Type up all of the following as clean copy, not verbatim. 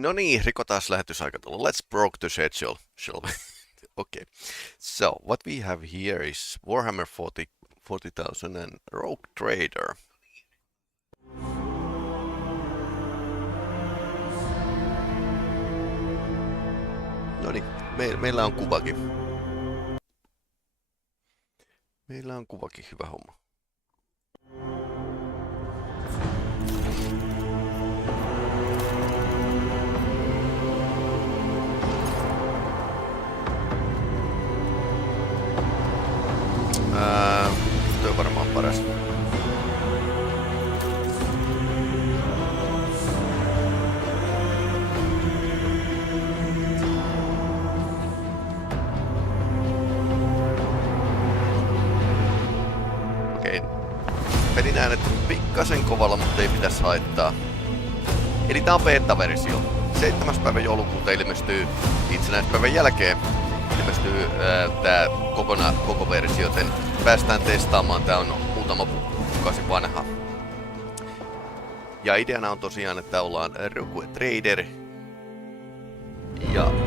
No niin, rikotaan lähetysaikataulu. Let's broke the schedule, shall we? Okay. So, what we have here is Warhammer 40,000 and Rogue Trader. No niin, meillä on kuvakin. Meillä on kuvakin, hyvä homma. Tuo on varmaan paras. Okei. Pelin äänet pikkasen kovalla, mutta ei pitäisi haittaa. Eli tää on beta-versio. 7. päivä joulukuuta ilmestyy itsenäispäivän jälkeen. Ilmestyy tää koko versio, joten päästään testaamaan. Tää on muutama kuukausi vanha. Ja ideana on tosiaan, että ollaan Rogue Trader.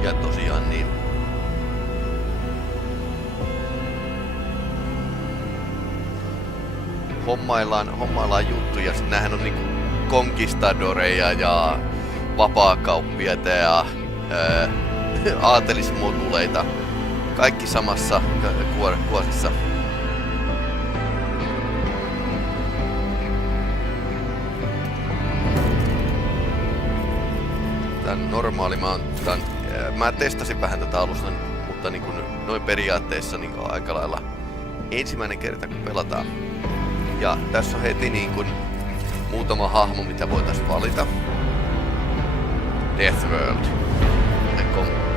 Ja tosiaan niin hommaillaan juttuja. Näähän on niinku konkistadoreja ja vapaakauppiaita ja aatelismoduleita. Kaikki samassa kuosissa. Tää on normaali. Mä testasin vähän tätä alusta, mutta niin kuin noin periaatteessa niin aika lailla ensimmäinen kerta kun pelataan. Ja tässä on heti niin kuin muutama hahmo, mitä voitaisiin valita. Death World.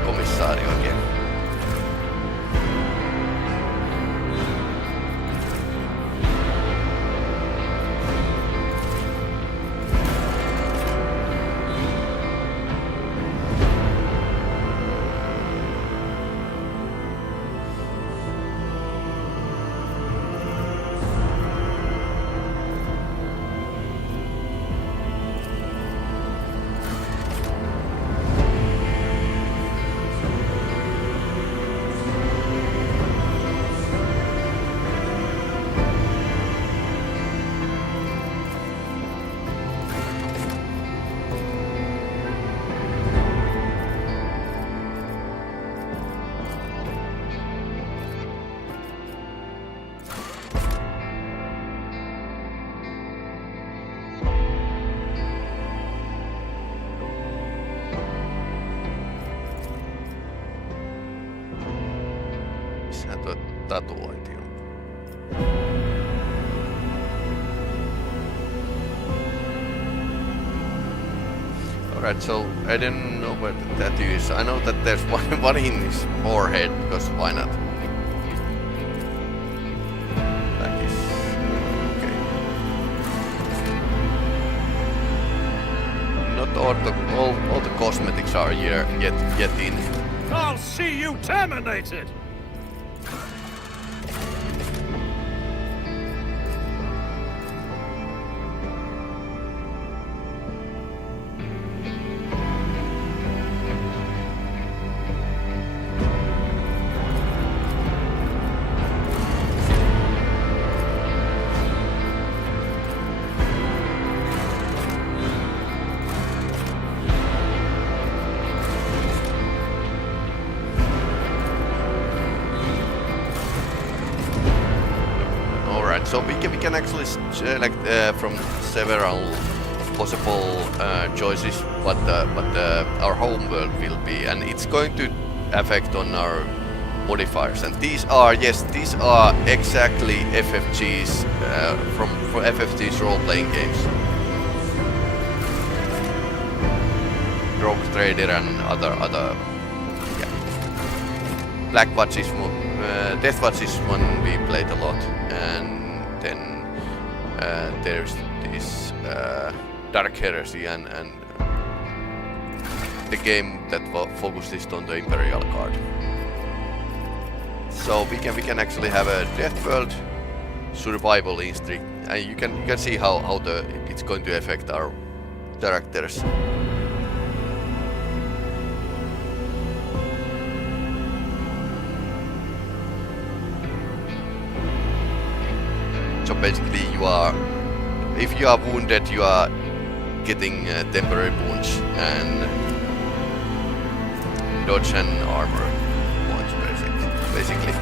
Komissaari oikein. Missähän tuo tatuointi on? Alright, so I don't know where the tattoo is. I know that there's one in his forehead, because why not? That is okay. Not all the cosmetics are yet in. I'll see you terminated! So we can actually select from several possible choices what our home world will be, and it's going to affect on our modifiers. And these are exactly FFG's from FFG's role-playing games. Rogue Trader and other yeah. Black Watch is Death Watch is one we played a lot, and then there's this Dark Heresy and the game that focuses on the Imperial Guard. So we can actually have a Death World survival instinct, and you can see how it's going to affect our characters. So basically you are, if you are wounded, you are getting temporary wounds and dodge and armor points basically.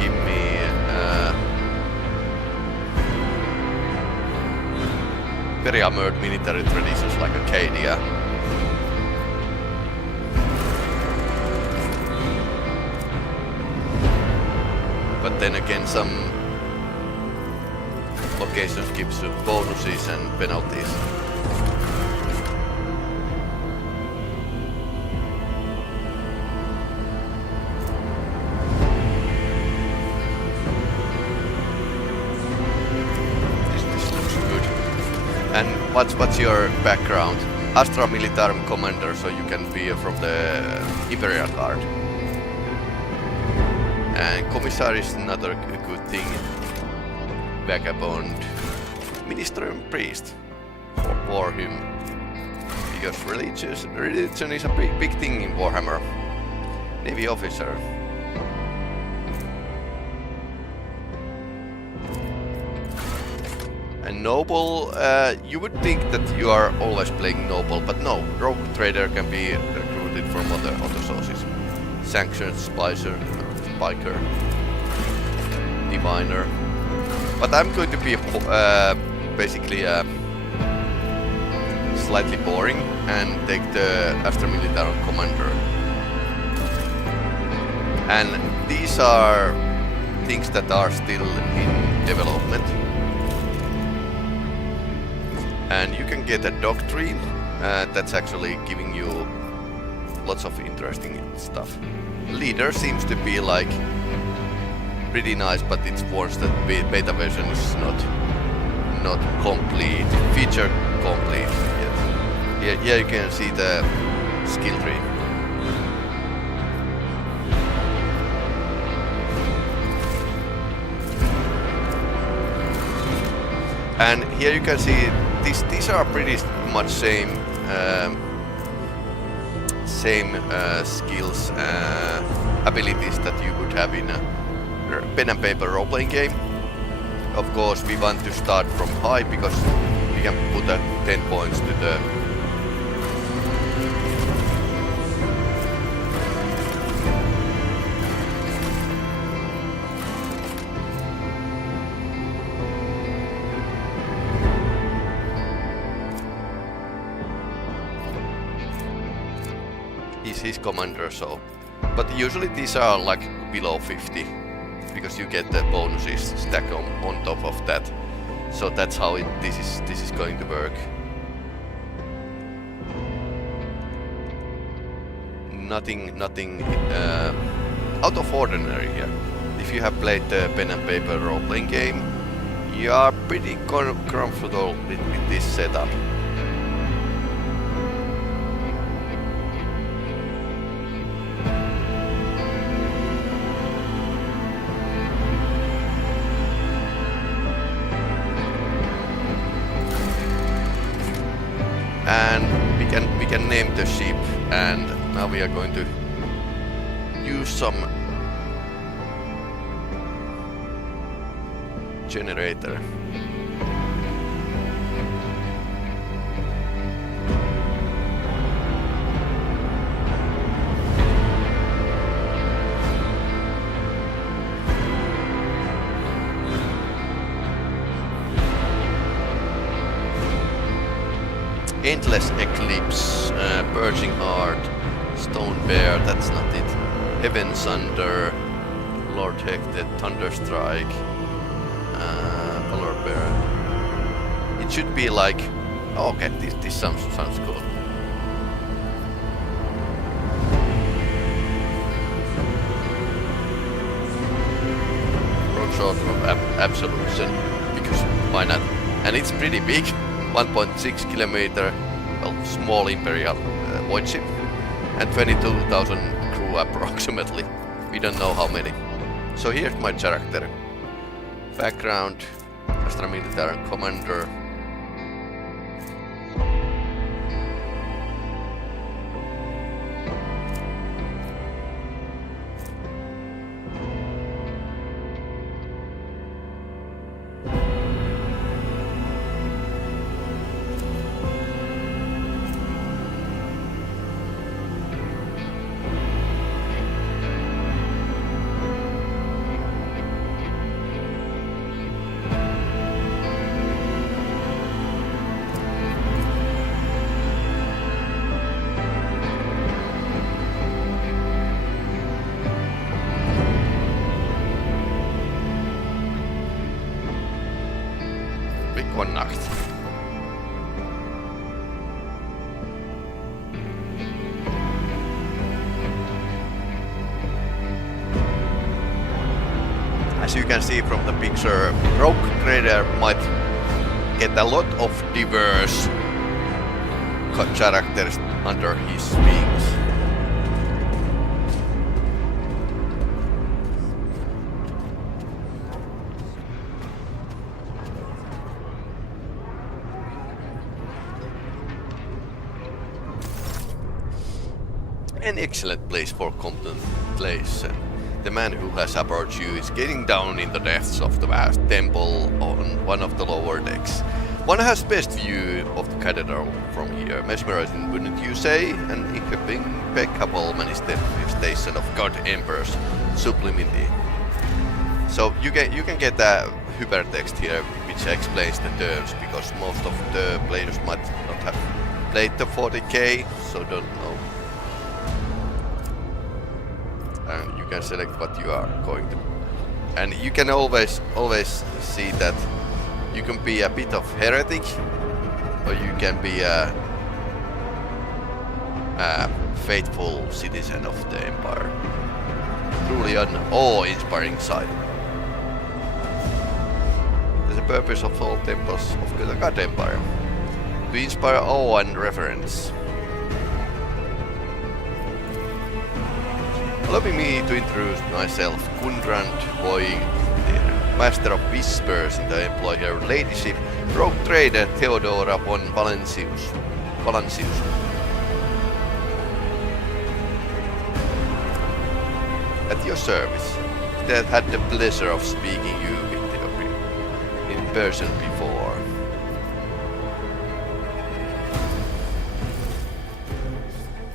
Give me very armored military traditions like Acadia. But then again, some locations gives you bonuses and penalties. And what's your background? Astra Militarum Commander, so you can be from the Imperial Guard. And Commissar is another good thing. Vagabond. Minister and Priest. For him. Because religion is a big thing in Warhammer. Navy Officer. And Noble, you would think that you are always playing Noble, but no, Rogue Trader can be recruited from other sources. Sanctioned Spicer, Spiker, Diviner. But I'm going to be basically slightly boring and take the Astra Militarum Commander. And these are things that are still in development. And you can get a doctrine that's actually giving you lots of interesting stuff. Leader seems to be like pretty nice, but it's worse that beta version is not complete, feature complete yet. Yeah, you can see the skill tree. And here you can see these are pretty much same skills, abilities that you would have in a pen and paper role-playing game. Of course, we want to start from high because we can put 10 points to the his commander, so. But usually these are like below 50 because you get the bonuses stack on top of that. So that's how this is going to work. Nothing out of ordinary here. If you have played the pen and paper role-playing game, you are pretty comfortable with this setup. And we can name the ship, and now we are going to use some generator. Endless Eclipse, Purging Heart, Stone Bear, that's not it. Heaven's Under, Lord Hector, Thunderstrike, Polar Bear. It should be like, oh, okay, this sounds cool. Road Sword of Absolution, because why not? And it's pretty big. 1.6 kilometer, well, small Imperial void ship, and 22,000 crew approximately. We don't know how many. So here's my character. Background, Astra Military Commander. One Nacht. As you can see from the picture, Rogue Trader might get a lot of diverse characters under his wings. An excellent place for contemplation. The man who has approached you is getting down in the depths of the vast temple on one of the lower decks. One has best view of the cathedral from here, mesmerizing, wouldn't you say? An impeccable manifestation of God Emperor's sublimity. So you can get a hypertext here which explains the terms, because most of the players might not have played the Wh40k, so don't know. And you can select what you are going to. And you can always see that you can be a bit of heretic, or you can be a faithful citizen of the Empire. Truly an awe-inspiring sight. The purpose of all temples of the God Empire: to inspire awe and reverence. Allow me to introduce myself, Kundrand Voig, Master of Whispers in the employer ladyship, Rogue Trader Theodora von Valancius. At your service. That had the pleasure of speaking you with you in person before.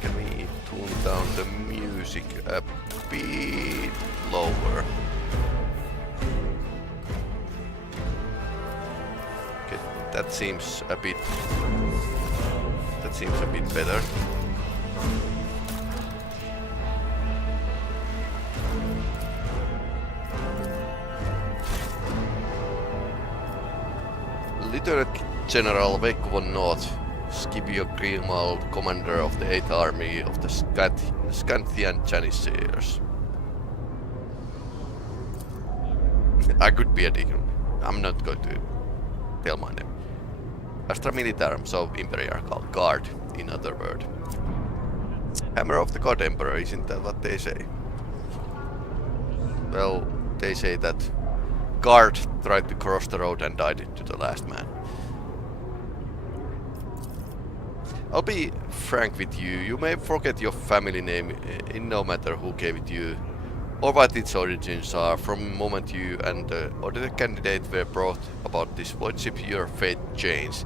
Can we tune down the music a bit lower? Okay, that seems a bit better. Lieutenant General Veikko von North, Scipio Grimald, commander of the 8th Army of the Scanthian Janissaries. I could be a dick. I'm not going to tell my name. Astra Militarum, so Imperial Guard, in other words. Hammer of the God Emperor, isn't that what they say? Well, they say that guard tried to cross the road and died to the last man. I'll be frank with you, you may forget your family name in no matter who gave it you, or what its origins are. From the moment you and the other candidate were brought about this voidship, your fate changed.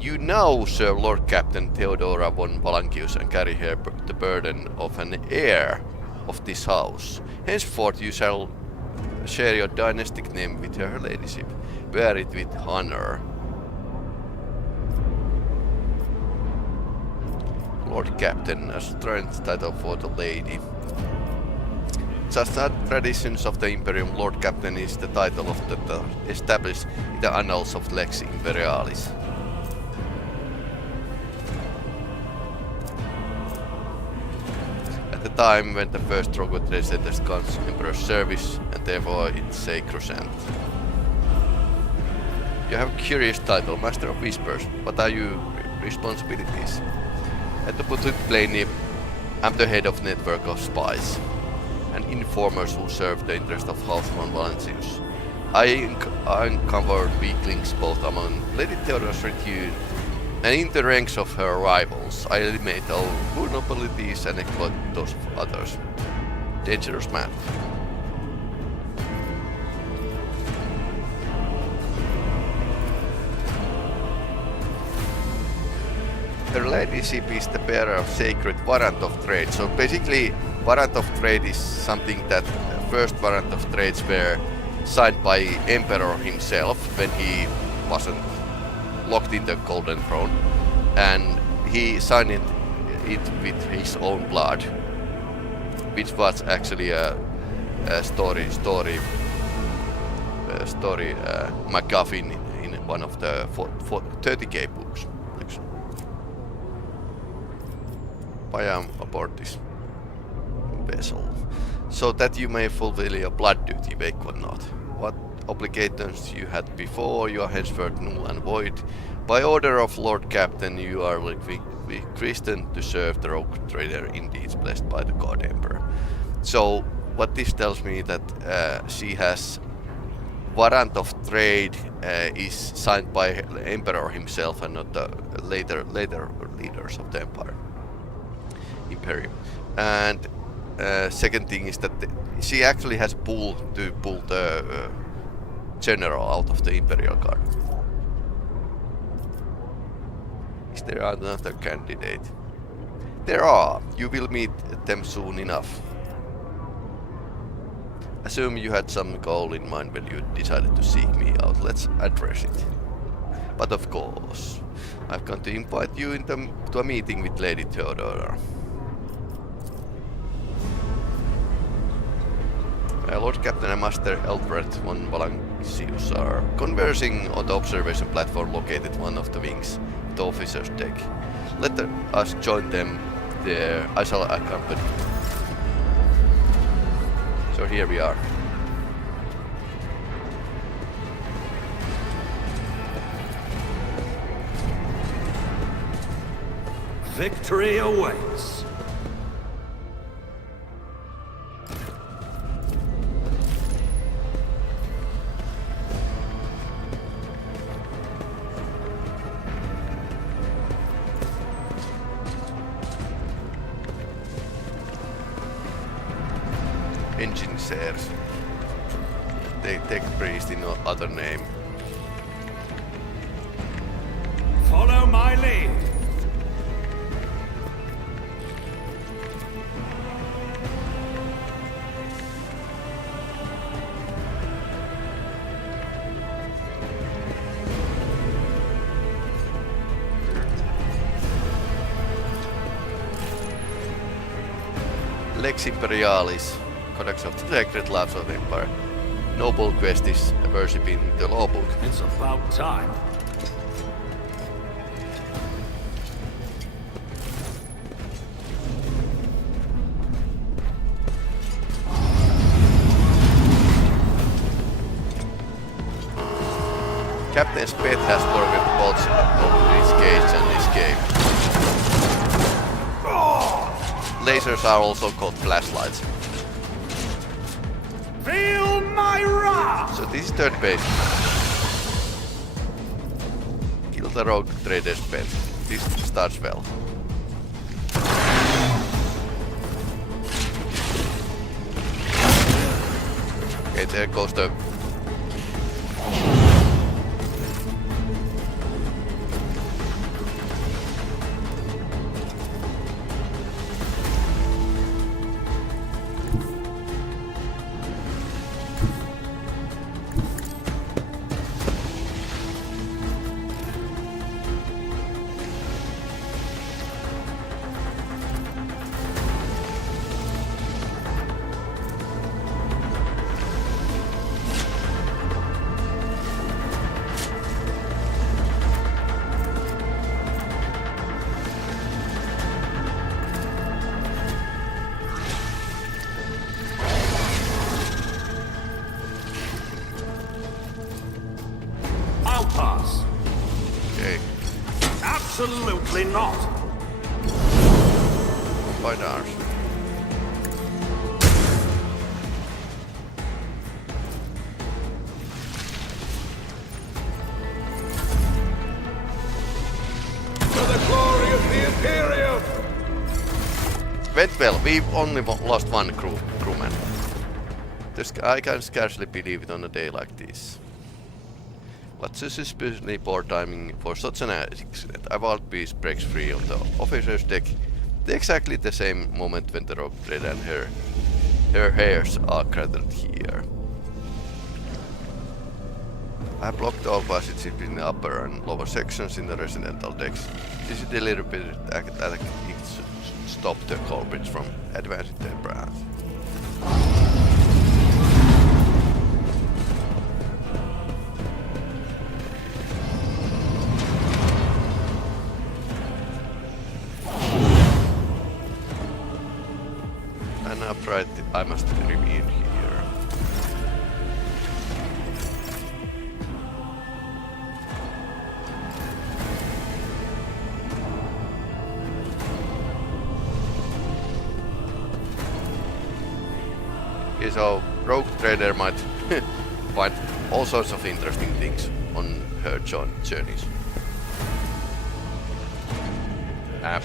You now serve Lord Captain Theodora von Valancius and carry her the burden of an heir of this house. Henceforth you shall share your dynastic name with her ladyship. Bear it with honor. Lord Captain, a strange title for the lady. Just as traditions of the Imperium, Lord Captain is the title of the established in the annals of Lex Imperialis. At the time when the first Rogue Trader comes Emperor's service, and therefore it's sacrosanct. You have a curious title, Master of Whispers. What are your responsibilities? And to put it plainly, I'm the head of network of spies and informers who serve the interest of House von Valentius. I uncovered weak links both among Lady Theodore's retinue and in the ranks of her rivals. I eliminate all vulnerabilities and exploit those of others. Dangerous man. Her ladyship is the bearer of sacred warrant of trade. So basically, warrant of trade is something that first warrant of trades were signed by Emperor himself when he wasn't locked in the Golden Throne, and he signed it with his own blood, which was actually a story MacGuffin in one of the 30k books. I am aboard this vessel, so that you may fulfill your blood duty, wake or not. What obligations you had before, you are henceforth null and void. By order of Lord Captain, you are christened to serve the rogue trader in deeds blessed by the God Emperor. So, what this tells me that she has warrant of trade is signed by the Emperor himself and not the later leaders of the Empire. Imperium. And second thing is that she actually has pull the general out of the Imperial Guard. Is there another candidate? There are. You will meet them soon enough. Assume you had some goal in mind when you decided to seek me out. Let's address it. But of course, I've come to invite you to a meeting with Lady Theodora. Lord Captain and Master Albrecht von Valentius are conversing on the observation platform located one of the wings of the officer's deck. Let us join them there. I shall accompany. So here we are. Victory awaits. Engineers. They take priest in other name. Follow my lead. Lex Imperialis. Codex of the Sacred Laws of the Empire. Noble quest is worshipping the law book. It's about time. Captain's pet has broken bolts over his cage and escaped. Lasers are also called flashlights. Feel my wrath! So this is third base. Kill the rogue trader's pet. This starts well. Okay, there goes the... Pass. Okay. Absolutely not. White arms. For the glory of the Imperium! Went well, we've only lost one crewman. I can scarcely believe it on a day like this. What's a suspiciously poor timing for such an accident? A wild beast breaks free on the officer's deck at exactly the same moment when the rogue trader and her hairs are gathered here. I blocked all passage between the upper and lower sections in the residential decks. This is a deliberate attack to stop the culprits from advancing their path. And upright, I must remain here. Okay, so rogue trader might find all sorts of interesting things on her journeys.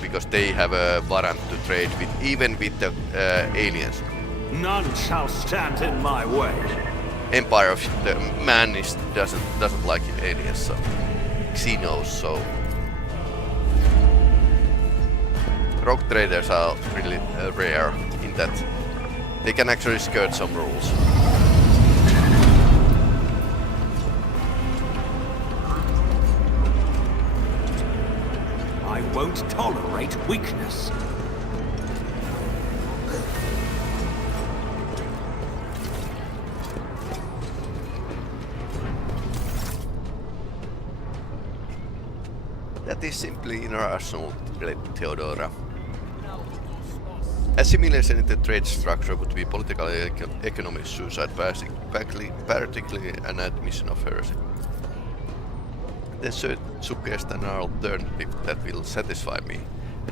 Because they have a warrant to trade with, even with the aliens. None shall stand in my way. Empire of the man doesn't like aliens, so Xenos, so rogue traders are really rare in that they can actually skirt some rules. I won't tolerate weakness. That is simply irrational, Theodora. Assimilation in the trade structure would be political and economic suicide, practically an admission of heresy. Then suggest an alternative that will satisfy me.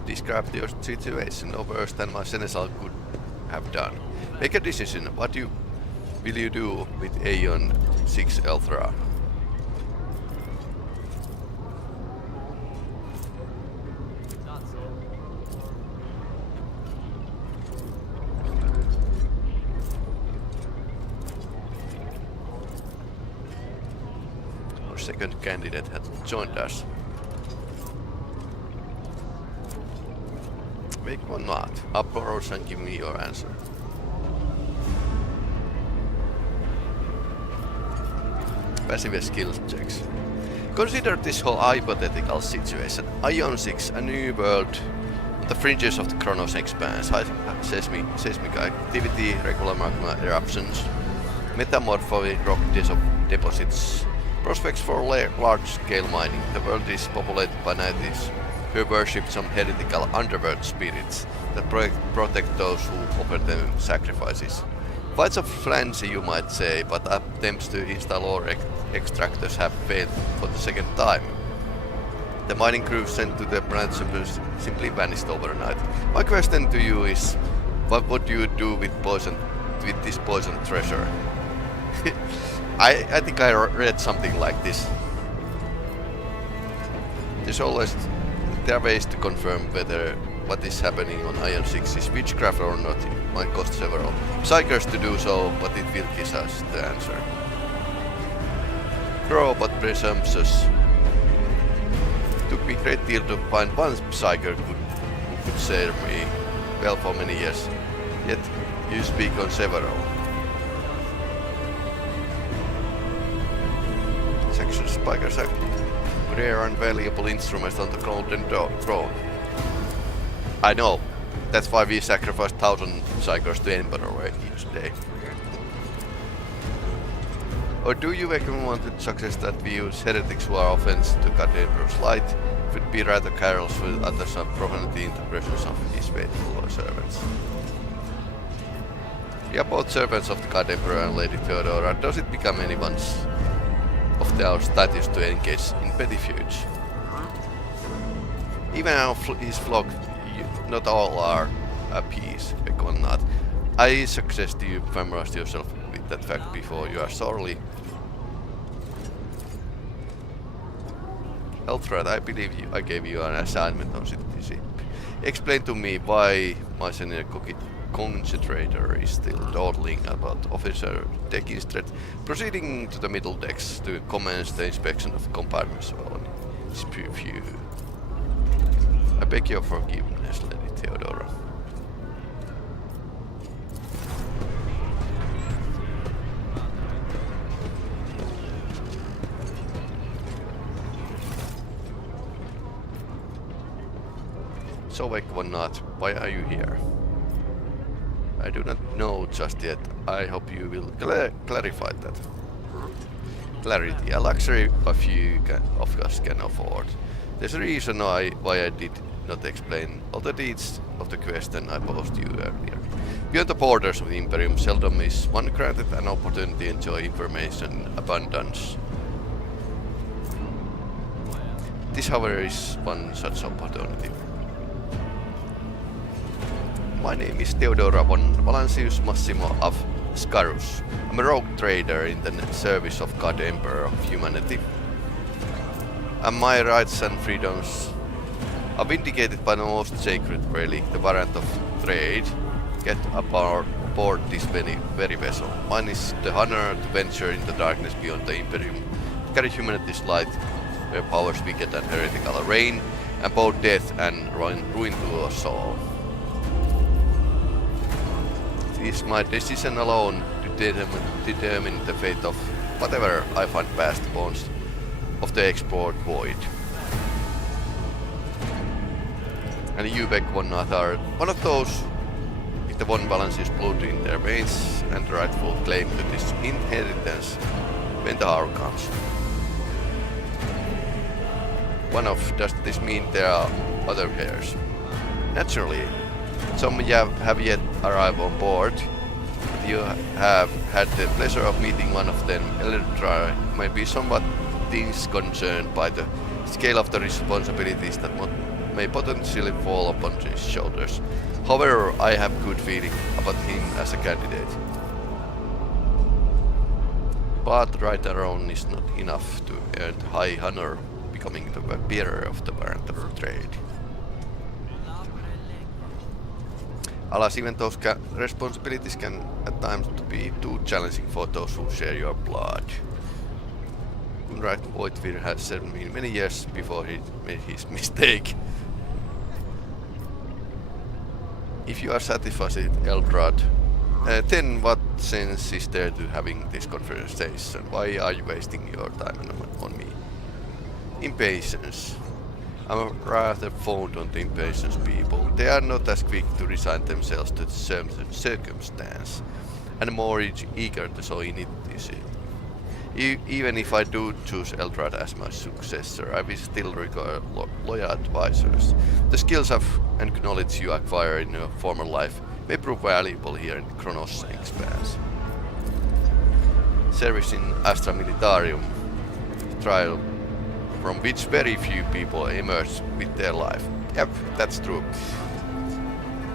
Describe your situation no worse than my seneschal could have done. Make a decision. What will you do with Aeon 6 Elthra? Our second candidate has joined us. Make one not. Approach and give me your answer. Passive skills checks. Consider this whole hypothetical situation. Ion 6, a new world on the fringes of the Chronos expanse. Seismic activity, regular magma eruptions, metamorphotic rock deposits, prospects for large-scale mining. The world is populated by natives who worship some heretical underworld spirits that protect those who offer them sacrifices. Fights of frenzy, you might say, but attempts to install ore extractors have failed for the second time. The mining crew sent to the planet simply vanished overnight. My question to you is, what would you do with this poison treasure? I think I read something like this. There are ways to confirm whether what is happening on Ion 6 is witchcraft or not. It might cost several psychers to do so, but it will give us the answer. Raw but presumptuous. It took me a great deal to find one psyker who could serve me well for many years. Yet you speak on several. Section spikers are rare and valuable instruments on the Golden Throne. I know. That's why we sacrificed 1,000 psychers to Emperor each day. Or do you again want to suggest that we use heretics who are offense to God Emperor's light? It would be rather careless with others and profanity in the presence of his faithful servants. We are both servants of the God Emperor and Lady Theodora. Does it become anyone's of our status to engage in petty feuds? Even his flock, not all are apiece, not. I suggest you familiarize yourself with that fact before you are sorely. Elthrat, I believe I gave you an assignment on citizenship. Explain to me why my senior concentrator is still dawdling about Officer Dekin's threat, proceeding to the middle decks to commence the inspection of compartments on his purview. I beg your forgiveness, Lady Theodora. So, not, why are you here? I do not know just yet. I hope you will clarify that. Clarity, a luxury a few of us can afford. There's a reason why I did not explain all the deeds of the question I posed you earlier. Beyond the borders of the Imperium, seldom is one granted an opportunity to enjoy information in abundance. This, however, is one such opportunity. My name is Theodora von Valancius Massimo of Scarus. I'm a rogue trader in the service of God Emperor of humanity. And my rights and freedoms are vindicated by the most sacred relic, the warrant of trade. Get aboard this very vessel. Mine is the honor to venture in the darkness beyond the Imperium, to carry humanity's light where powers wicked and heretical reign, and both death and ruin to us all. It is my decision alone to determine the fate of whatever I find past the bonds of the export void. And you, one are one of those with the von Valancius blood in their veins and the rightful claim to this inheritance when the hour comes. Does this mean there are other heirs? Naturally. Some have yet arrived on board, but you have had the pleasure of meeting one of them. Eldra might be somewhat disconcerted by the scale of the responsibilities that may potentially fall upon his shoulders. However, I have good feeling about him as a candidate. But right alone is not enough to earn high honor, becoming the bearer of the warrant of trade. Alas, even those responsibilities can at times be too challenging for those who share your blood. Kunrad Voidvir has served me many years before he made his mistake. If you are satisfied, Eldrad, then what sense is there to having this conversation? Why are you wasting your time on me? Impatience. I'm rather fond on the impatient people. They are not as quick to resign themselves to the circumstance, and more eager to show initiative. Even if I do choose Eldrad as my successor, I will still require loyal advisors. The skills and knowledge you acquire in your former life may prove valuable here in Kronos Expanse. Service in Astra Militarium trial from which very few people emerge with their life. Yep, that's true.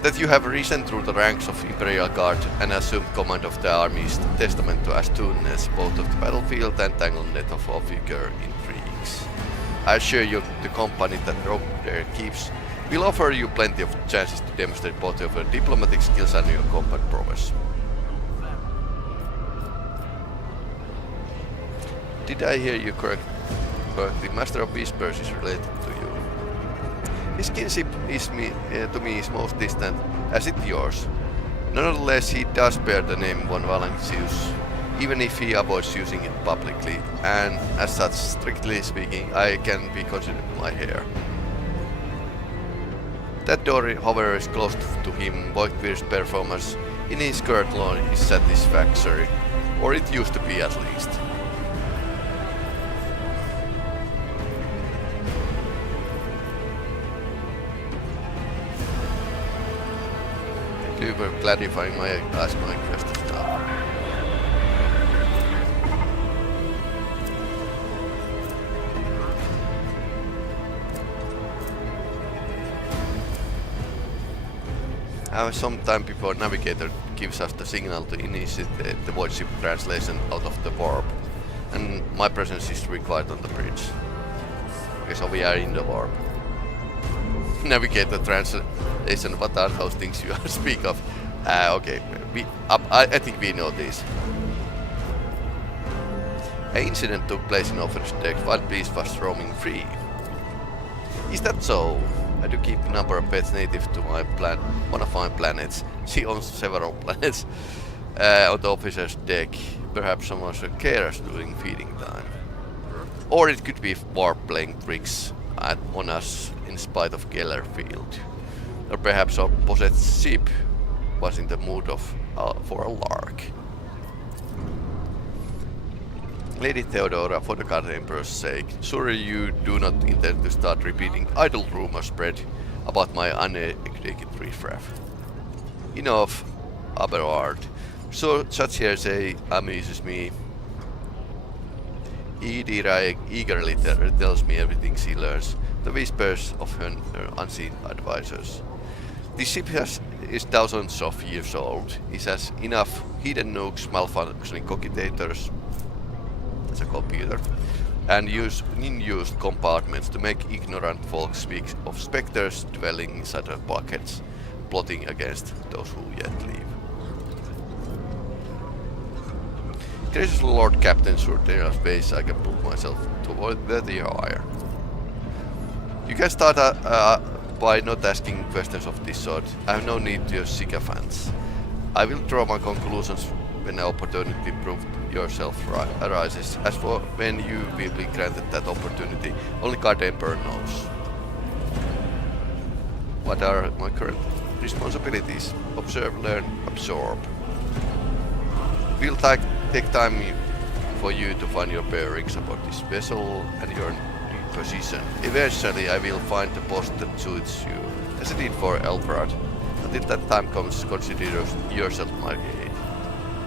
That you have risen through the ranks of Imperial Guard and assumed command of the army is testament to astuteness both of the battlefield and tangled net of obscure intrigues. I assure you the company that Rogue there keeps will offer you plenty of chances to demonstrate both of your diplomatic skills and your combat prowess. Did I hear you correctly? The Master of Whispers is related to you. His kinship to me is most distant, as it yours. Nonetheless, he does bear the name von Valancius, even if he avoids using it publicly, and as such, strictly speaking, I can be considered my heir. That door, however, is close to him. Voidvir's performance in his current law is satisfactory, or it used to be at least. You were clarifying my question now. some time before navigator gives us the signal to initiate the void ship translation out of the warp. And my presence is required on the bridge. Okay, so we are in the warp. Navigator translation, what are those things you speak of? Okay, I think we know this. An incident took place in officer's deck while Beast was roaming free. Is that so? I do keep a number of pets native to my one of my planets. She owns several planets on the officer's deck. Perhaps someone should care us during feeding time. Or it could be warp playing tricks on us in spite of Geller field. Or perhaps our possessed ship was in the mood for a lark. Lady Theodora, for the God Emperor's sake, surely you do not intend to start repeating idle rumors spread about my uneducated riffraff. Enough, Aberard. So such hearsay amuses me. Edira eagerly tells me everything she learns, the whispers of her unseen advisors. This ship is thousands of years old. It has enough hidden nukes, malfunctioning commutators, that's a computer, and unused compartments to make ignorant folks speak of specters dwelling inside their pockets, plotting against those who yet live. Gracious Lord Captain Surtera's base, I can prove myself to avoid the hire. You can start by not asking questions of this sort. I have no need to your sycophants. I will draw my conclusions when an opportunity proved yourself arises. As for when you will be granted that opportunity, only God Emperor knows. What are my current responsibilities? Observe, learn, absorb. We'll take time for you to find your bearings about this vessel and your new position. Eventually I will find the post that suits you, as I did for Elbrad. Until that time comes, consider yourself my aid.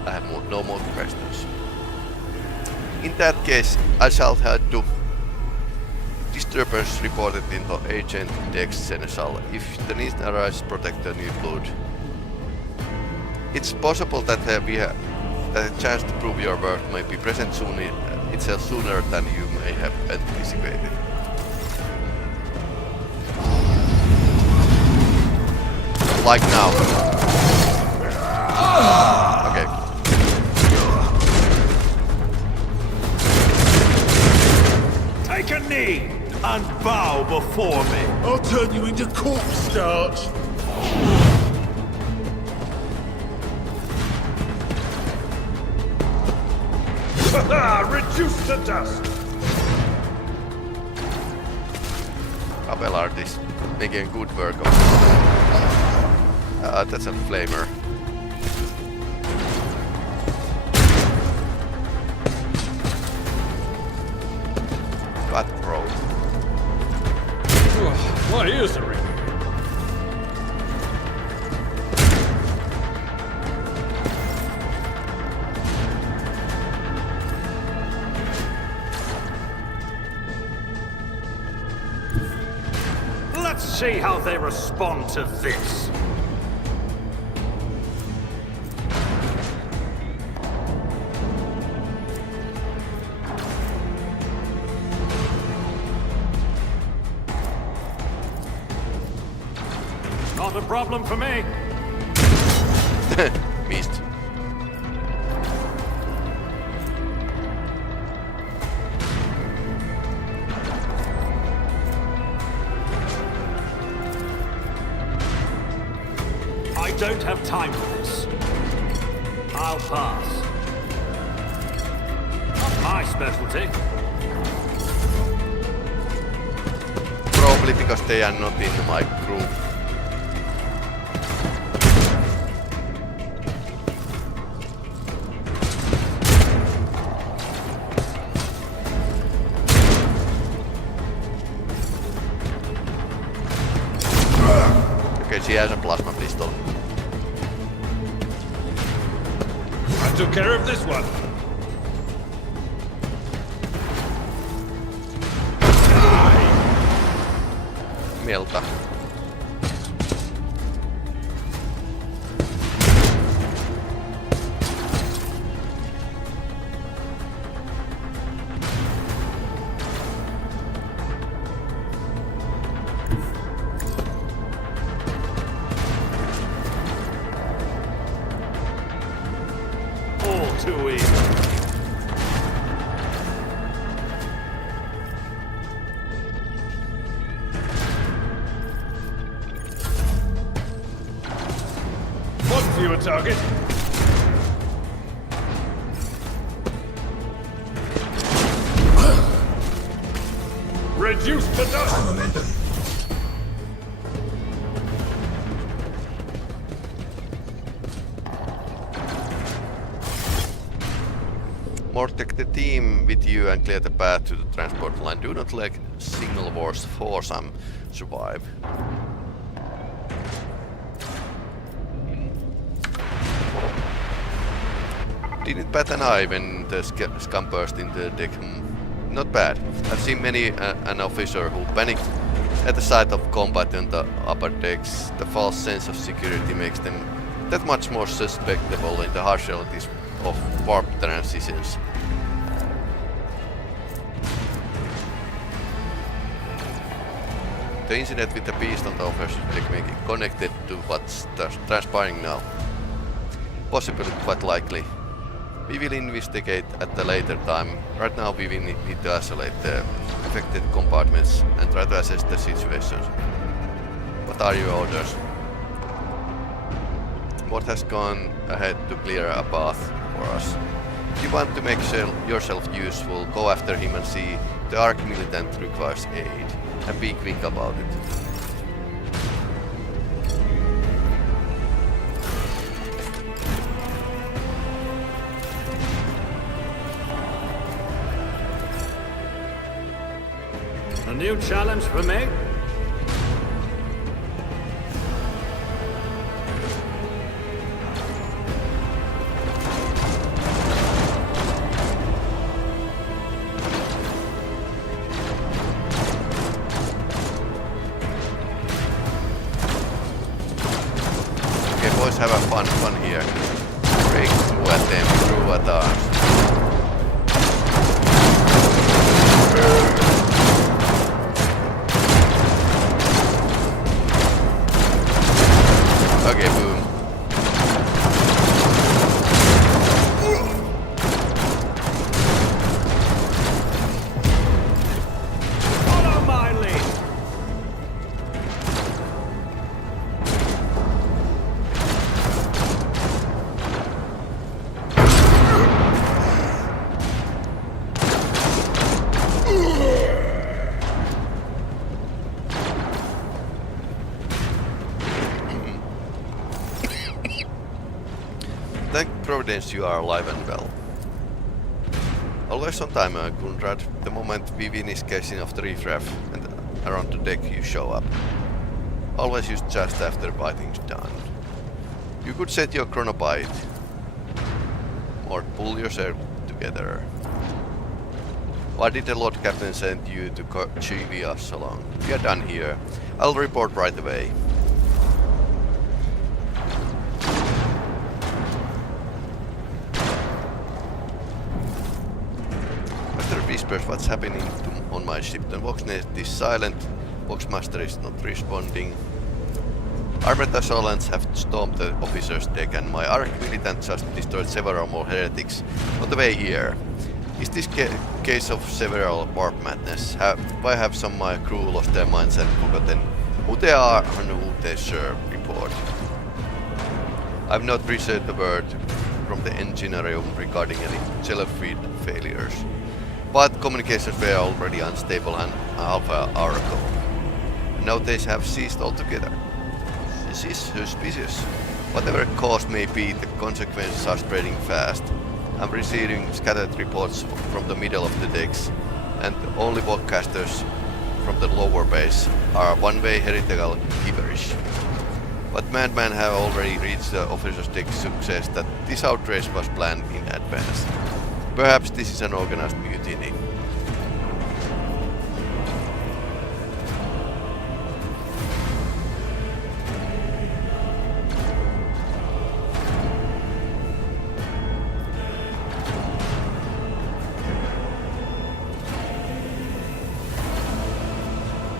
I have no more questions. In that case, I shall have to disturbance reported into Agent Dex Seneschal. If the need arises, protect the new blood. It's possible that that a chance to prove your worth may be present itself sooner than you may have anticipated. Like now. Okay. Take a knee and bow before me. I'll turn you into corpse starch. Reduce to dust. Abelard is making good work of that's a flamer. What, bro? What is the ring? Let's see how they respond to this. Not a problem for me. Missed. I don't have time for this. I'll pass. Not my specialty. Probably because they are not in my group. Okay, she has a plasma pistol. I took care of this one. Mieltä. to it. One fewer target. Reduce the dust. Momentum. More take the team with you and clear the path to the transport line. Do not let signal wars foursome survive. Didn't bat an eye when the scum burst in the deck. Not bad. I've seen many an officer who panicked at the sight of combat on the upper decks. The false sense of security makes them that much more susceptible in the harsh realities of warp transitions. The incident with the beast on the officer's deck may be connected to what's transpiring now. Possibly quite likely. We will investigate at a later time. Right now we will need to isolate the affected compartments and try to assess the situation. What are your orders? What has gone ahead to clear a path for us? If you want to make yourself useful, go after him and see the Arc Militant requires aid. And be quick about it. A new challenge for me? Okay, boys, have a fun here. Break through at them, through at ours. Okay, boom. Follow my lead. Thank Providence you are alive and well. Always on time, Kunrad. The moment we finish casing off the riffraff and around the deck you show up. Always use just after fighting's done. You could set your chronobite. Or pull yourself together. Why did the Lord Captain send you to chivvy us along? We are done here. I'll report right away. Whispers what's happening on my ship. The Voxnet is silent. Voxmaster is not responding. Armored assailants have stormed the officer's deck and my Arc Militant just destroyed several more heretics on the way here. Is this case of several warp madness? Why have some of my crew lost their minds and forgotten who they are and who they serve? Report. I've not received a word from the engineering regarding any Cellar-feed failures. But communications were already unstable and half an hour ago. Now they have ceased altogether. This is suspicious. Whatever cause may be, the consequences are spreading fast. I'm receiving scattered reports from the middle of the decks, and only broadcasters from the lower base are one-way heretical gibberish. But madmen have already reached the officer's deck success that this outrage was planned in advance. Perhaps this is an organized mutiny.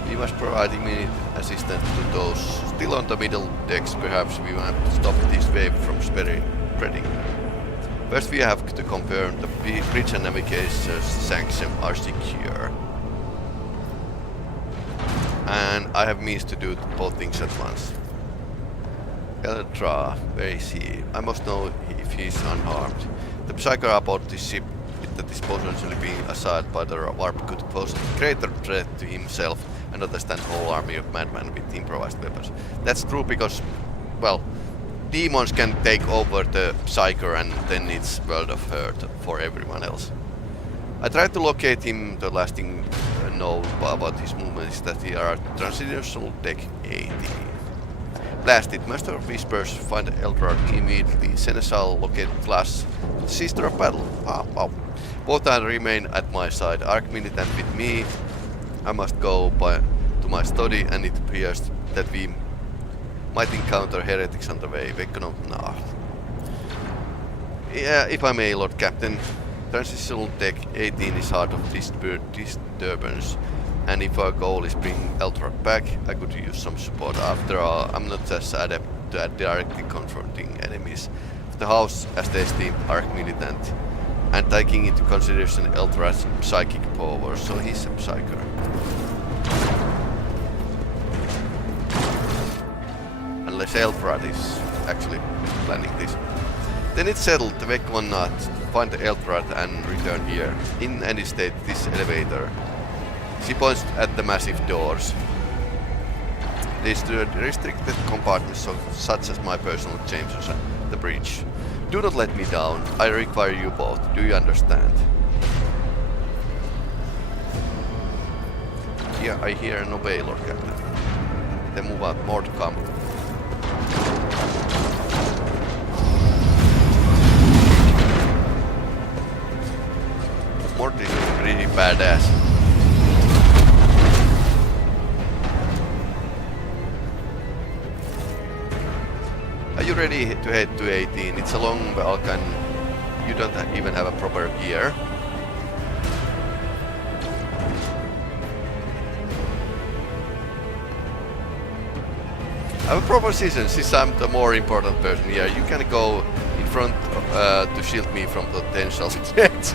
We must provide immediate assistance to those still on the middle decks. Perhaps we want to stop this wave from spreading. First we have to confirm the bridge and navigation sanction are secure. And I have means to do both things at once. Eltra, where is he? I must know if he is unharmed. The psycho aboard this ship with the disposal being assailed by the warp could pose a greater threat to himself and understand whole army of madmen with improvised weapons. That's true because, well, demons can take over the psycho and then it's world of hurt for everyone else. I tried to locate him. The last thing I know about his movement is that he are transitional deck 80. Blast it, Master of Whispers, find Eldrar immediately. Seneschal, locate Flash, Sister of Battle. Ah, wow. Both remain at my side. Arc Militant with me. I must go to my study, and it appears that we might encounter heretics on the way. Vekonom North. Yeah, if I may, Lord Captain. Transitional Deck 18 is heart of disturbance. And if our goal is bring Eldrar back, I could use some support. After all, I'm not as adept at directly confronting enemies of the house as they esteem Arc Militant, and taking into consideration Eldra's psychic power, so he's a psyker. Unless Eldra is actually planning this. Then it's settled, the Vec one not. Find Eldra and return here. In any state, this elevator. She points at the massive doors. These restricted compartments such as my personal chambers and the bridge. Do not let me down. I require you both. Do you understand? Yeah, I hear and obey, Lord Captain. Then move out. More to come. Morty is pretty badass. Are you ready to head to 18? It's a long walk and you don't even have a proper gear. I have a proposition, since I'm the more important person here. You can go in front to shield me from potential threats.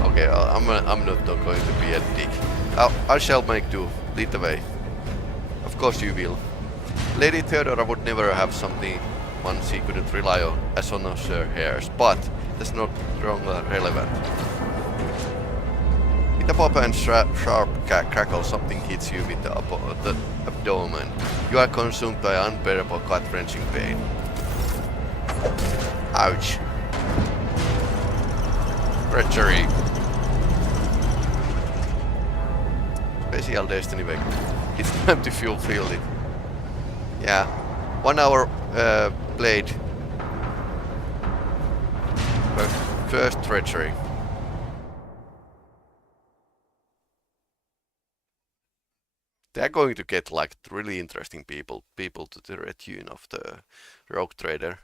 Okay, I'm not going to be a dick. I shall make do. Lead the way. Of course you will. Lady Theodora would never have something one she couldn't rely on as on her hairs, but that's not longer relevant. With a pop and sharp crackle, something hits you with the abdomen. You are consumed by unbearable gut-wrenching pain. Ouch. Treachery. Special Destiny Wake. It's time to fulfill it. Yeah. 1 hour played. First treachery. They're going to get like really interesting people to the tune of the Rogue Trader.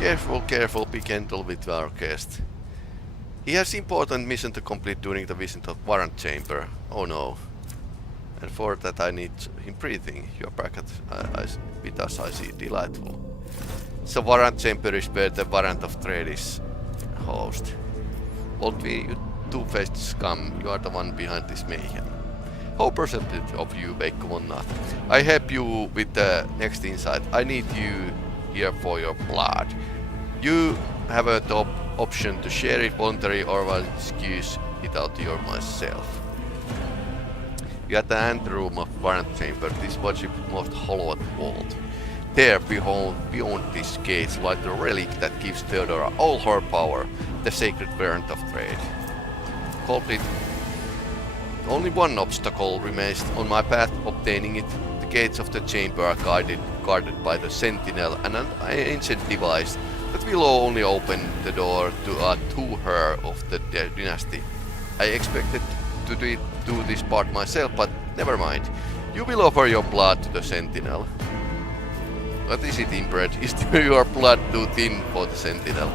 Careful, careful, be gentle with our guest. He has important mission to complete during the visit of Warrant Chamber. Oh no. And for that I need him breathing. Your bracket with us I see delightful. So Warrant Chamber is where the Warrant of Trade is housed. Voltvi, you two-faced scum, you are the one behind this mayhem. How perceptive of you, Veikko. I help you with the next insight. I need you here for your blood. You have the option to share it voluntarily or will excuse it out your myself. You are at the anteroom of Warrant Chamber, this worship's most hallowed vault. There, beyond these gates, lies the relic that gives Theodora all her power, the sacred Warrant of Trade. Complete. Only one obstacle remains on my path obtaining it. The gates of the chamber are guarded by the Sentinel, and an ancient device that will only open the door to a two-her of the dynasty. I expected to do this part myself, but never mind. You will offer your blood to the sentinel. What is it, inbred? Is your blood too thin for the sentinel?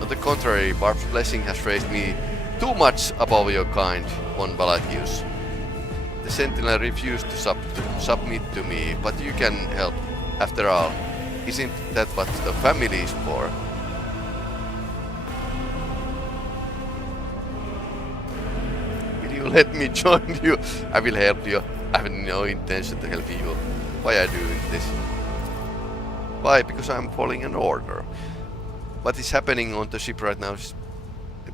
On the contrary, Barb's blessing has raised me too much above your kind, von Valatius. The sentinel refused to submit to me, but you can help. After all, isn't that what the family is for? Will you let me join you? I will help you. I have no intention to help you. Why are you doing this? Why? Because I'm following an order. What is happening on the ship right now has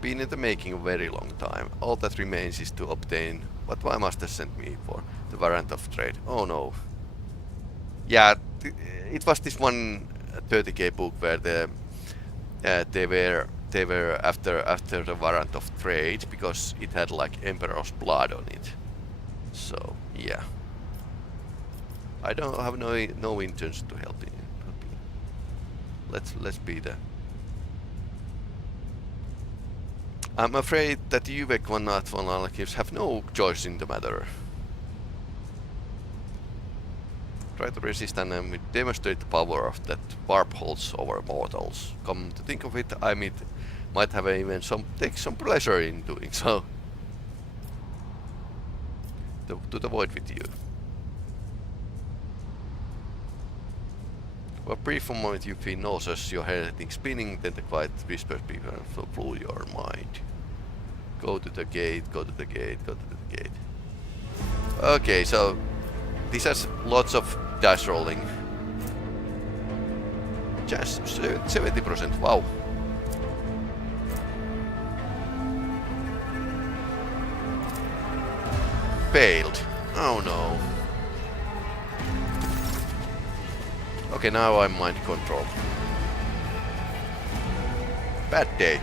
been in the making a very long time. All that remains is to obtain what my master sent me for, the warrant of trade. Oh no. Yeah, it was this one 30k book where they were after the warrant of trade because it had like Emperor's blood on it. So yeah, I don't have no intention to help you. Let's be there. I'm afraid that you, von Alkives, have no choice in the matter. Try to resist and demonstrate the power of that Barb holds over mortals. Come to think of it, I might have even take some pleasure in doing so. To the void with you. For a brief moment you feel nauseous, your head spinning, then the quiet whispers flew your mind. Go to the gate, go to the gate, go to the gate. Okay, so this has lots of dice rolling. Just 70%, wow. Failed. Oh no. Okay, now I'm mind control. Bad day.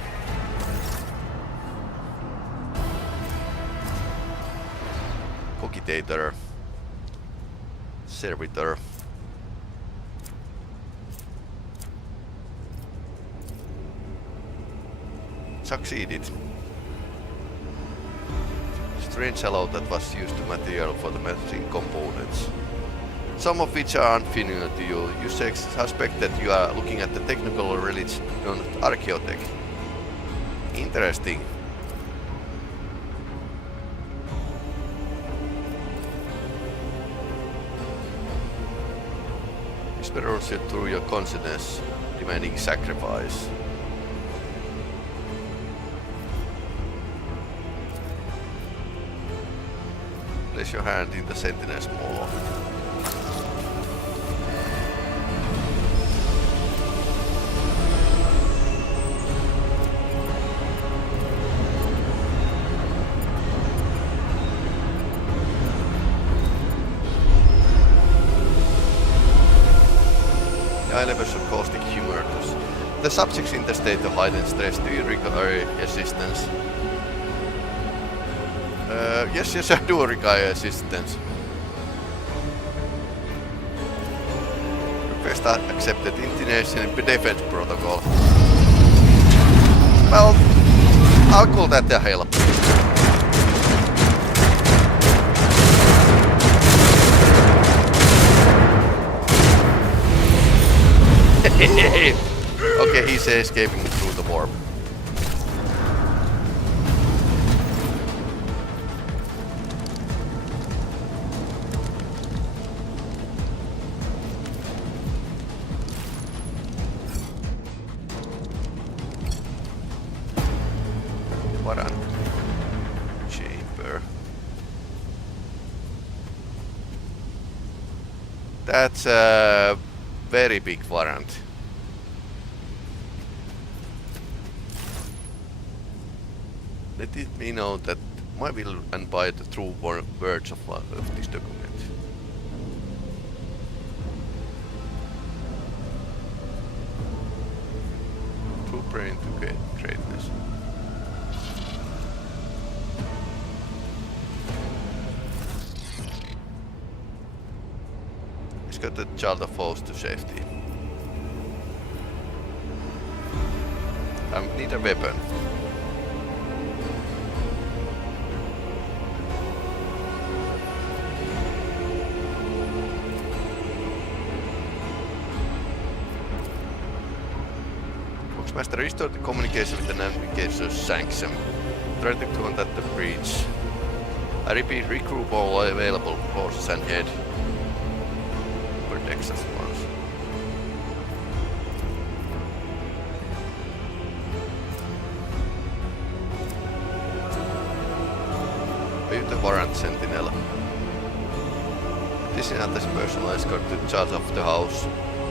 Cogitator. Servitor. Succeeded. Strange alloy that was used to material for the machine components. Some of which are unfamiliar to you. You suspect that you are looking at the technical relics on Archaeotech. Interesting. Whisper runs you through your consciousness, demanding sacrifice. Place your hand in the Sentinel's maw. High levels of caustic humor. The subjects in the state of heightened stress do you require assistance? Yes, I do require assistance. Request accepted. Intimidation defense protocol. Well, I'll call that the help. Okay, he's escaping through the warp. Warrant chamber. That's a very big warrant. Let it be known that I will unbind the true words of this document. True brain to greatness. Escort the child of foes to safety. I need a weapon. Boxmaster, restore the communication with the navigator's sanction. Try to contact the breach. I repeat, regroup all available forces and head for Texas once. Are you the warrant sentinel? This is not as personal escort to the charge of the house.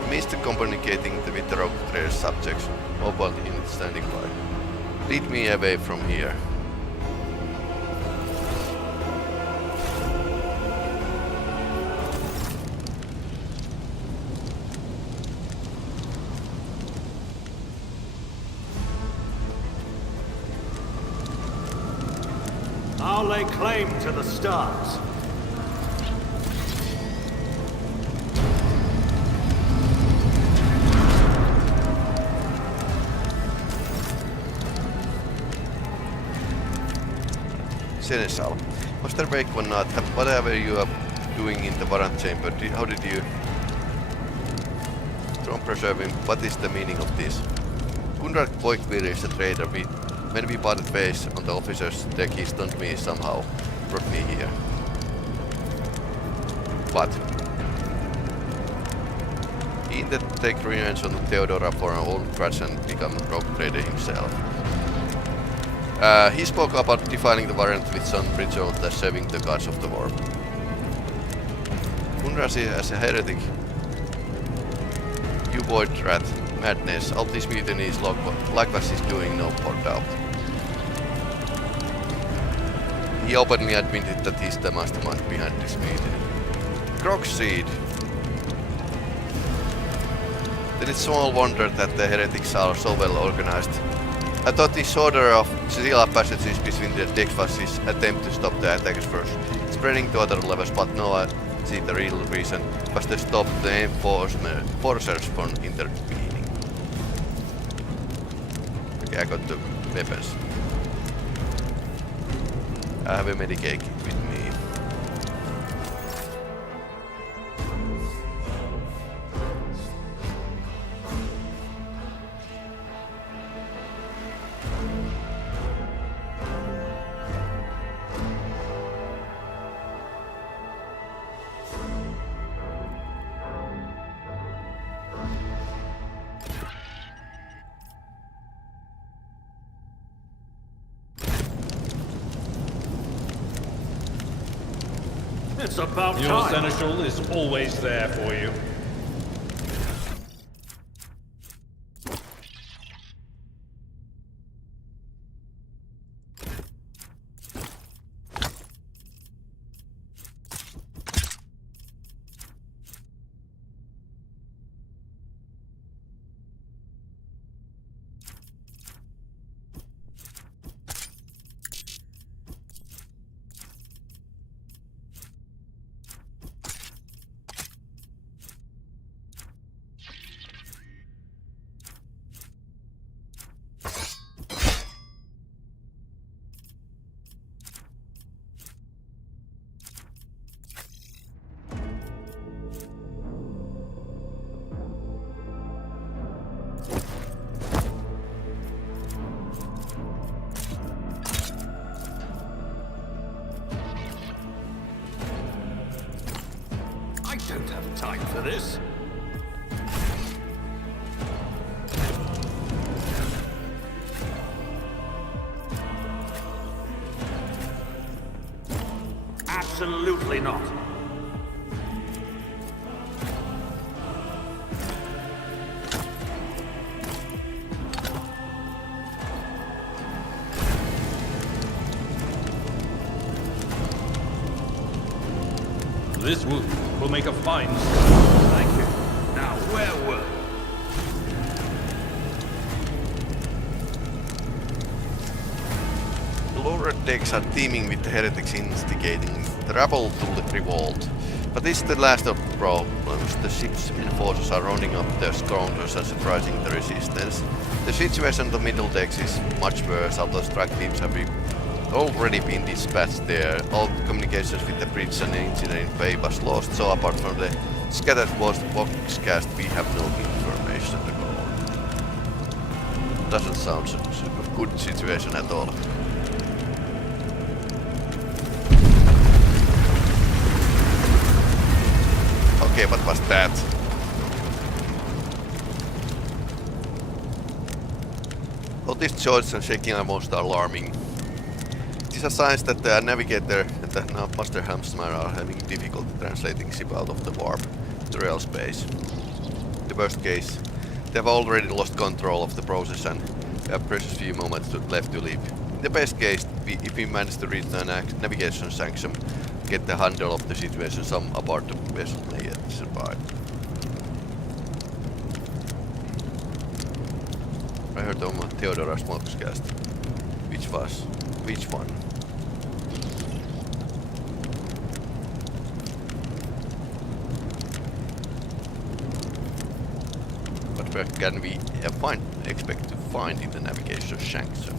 Means to communicating with the rogue trader subjects. Mobile unit standing by. Lead me away from here. I'll lay claim to the stars. Seneschal. Master Wh40k, whatever you are doing in the warrant chamber, how did you... From preserving, what is the meaning of this? Gunnar Voigtvir is a traitor. When we parted ways on the officer's deck, he stunned me somehow. Brought me here. What? He intended to take revenge on Theodora for an old grudge and become a rogue trader himself. He spoke about defiling the warrant with some ritual as serving the gods of the war. Gunnar as a heretic. You void rat. Madness. All these mutinies likewise is doing, no more doubt. He openly admitted that he's the mastermind behind this mutiny. Grogseed. Then it's small wonder that the heretics are so well organized. I thought this order of Sicila passages between the decks was his attempt to stop the attackers first, spreading to other levels, but now I see the real reason was to stop the enforcers from intervening. Okay, I got the weapons. I have a medicate with me. It's about Your time. seneschal is always there for you. I don't have time for this. Absolutely not. This wood will make a fine. Thank you. Now, where were we? The lower decks are teeming with the heretics instigating the rabble to the revolt. But this is the last of the problems. The ship's enforcers are rounding up their scoundrels and surprising the resistance. The situation on the middle decks is much worse, although strike teams have already been dispatched there. All communications with the bridge and the engineering bay was lost, so apart from the scattered voxcast we have no information at all. doesn't sound a good situation at all. Okay, what was that? All these joints and shaking are most alarming. These are signs that the navigator and the master helmsman are having difficulty translating ship out of the warp to real space. In the worst case, they have already lost control of the process and have precious few moments left to live. In the best case, if we manage to reach the navigation sanction, get the handle of the situation, some aboard the vessel may yet survive. I heard on Theodora's podcast. Which one? But where can we expect to find in the navigation sanction?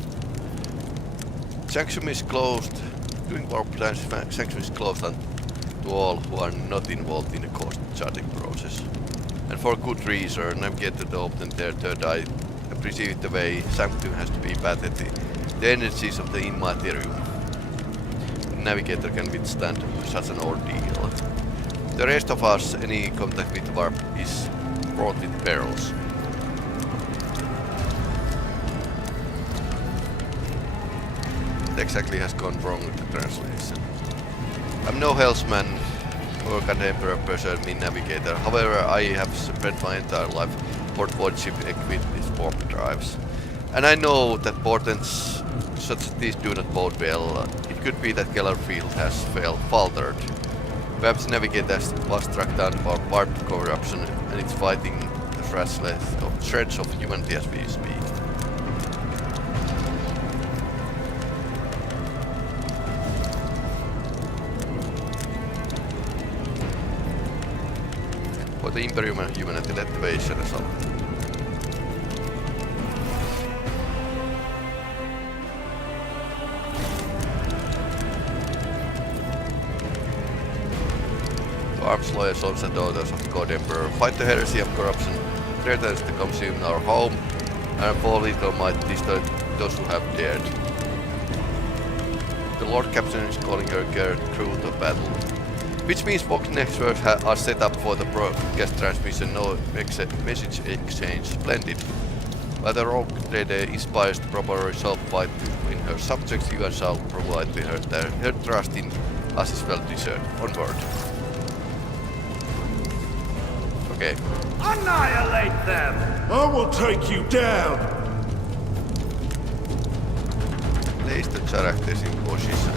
Sanction is closed. During warp times, sanction is closed to all who are not involved in the coast charting process. And for good reason, navigator to open their third eye and perceive it the way sanction has to be patented. The energies of the immaterium. Navigator can withstand such an ordeal. The rest of us, any contact with warp is fraught with perils. It exactly has gone wrong with the translation. I'm no helmsman or contemporary person in navigator. However, I have spent my entire life aboard one ship equipped with warp drives. And I know that portents such as these do not bode well. It could be that Kellerfield has faltered. Perhaps navigator was struck down by warp corruption and it's fighting the shreds of humanity as we speak. For the Imperium and humanity led the way is a result. Arms, loyal sons and daughters of the God Emperor, fight the heresy of corruption, threatens to consume our home, and for little might destroy those who have dared. The Lord Captain is calling her crew to battle. Which means Vox networks are set up for the broadcast transmission, no message exchange. Splendid. While the rogue trader inspires the proper resolve fight in her subjects, you shall provide her trust in us is well deserved. Onward. Okay. Annihilate them! I will take you down. Place the characters in position.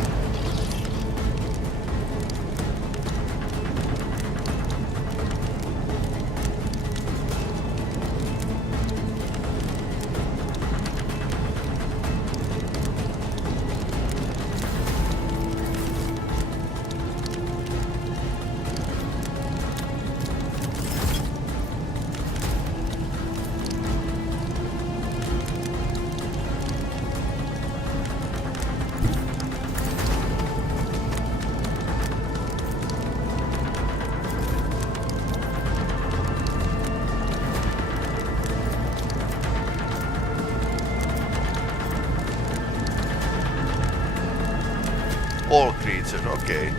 All creatures, okay.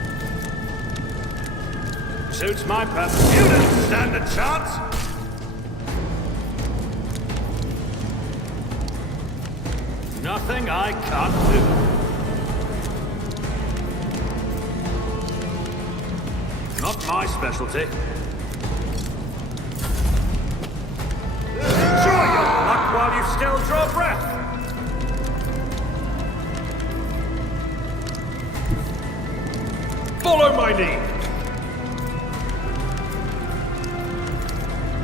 Suits my purpose. You don't stand a chance! Nothing I can't do. Not my specialty. Enjoy your luck while you still draw breath! Follow my lead.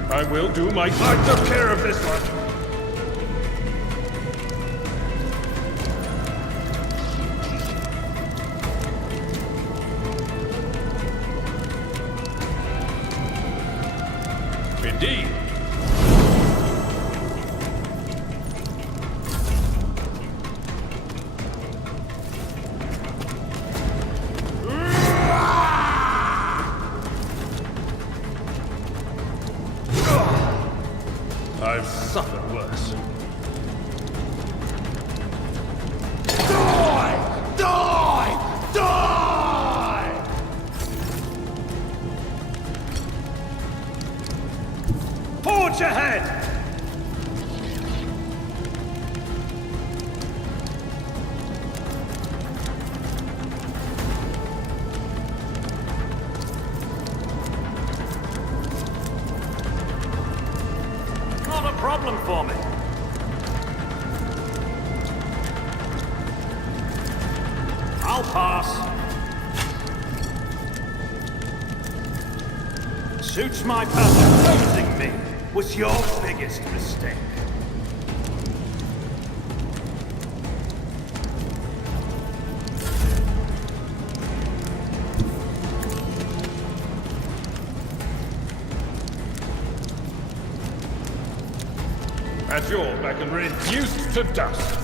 I will do my... I took care of this one. Indeed. I've suffered worse. Forge ahead! Not a problem for me. I'll pass. Suits my pattern. Losing me was your biggest mistake. At your back and reduced to dust.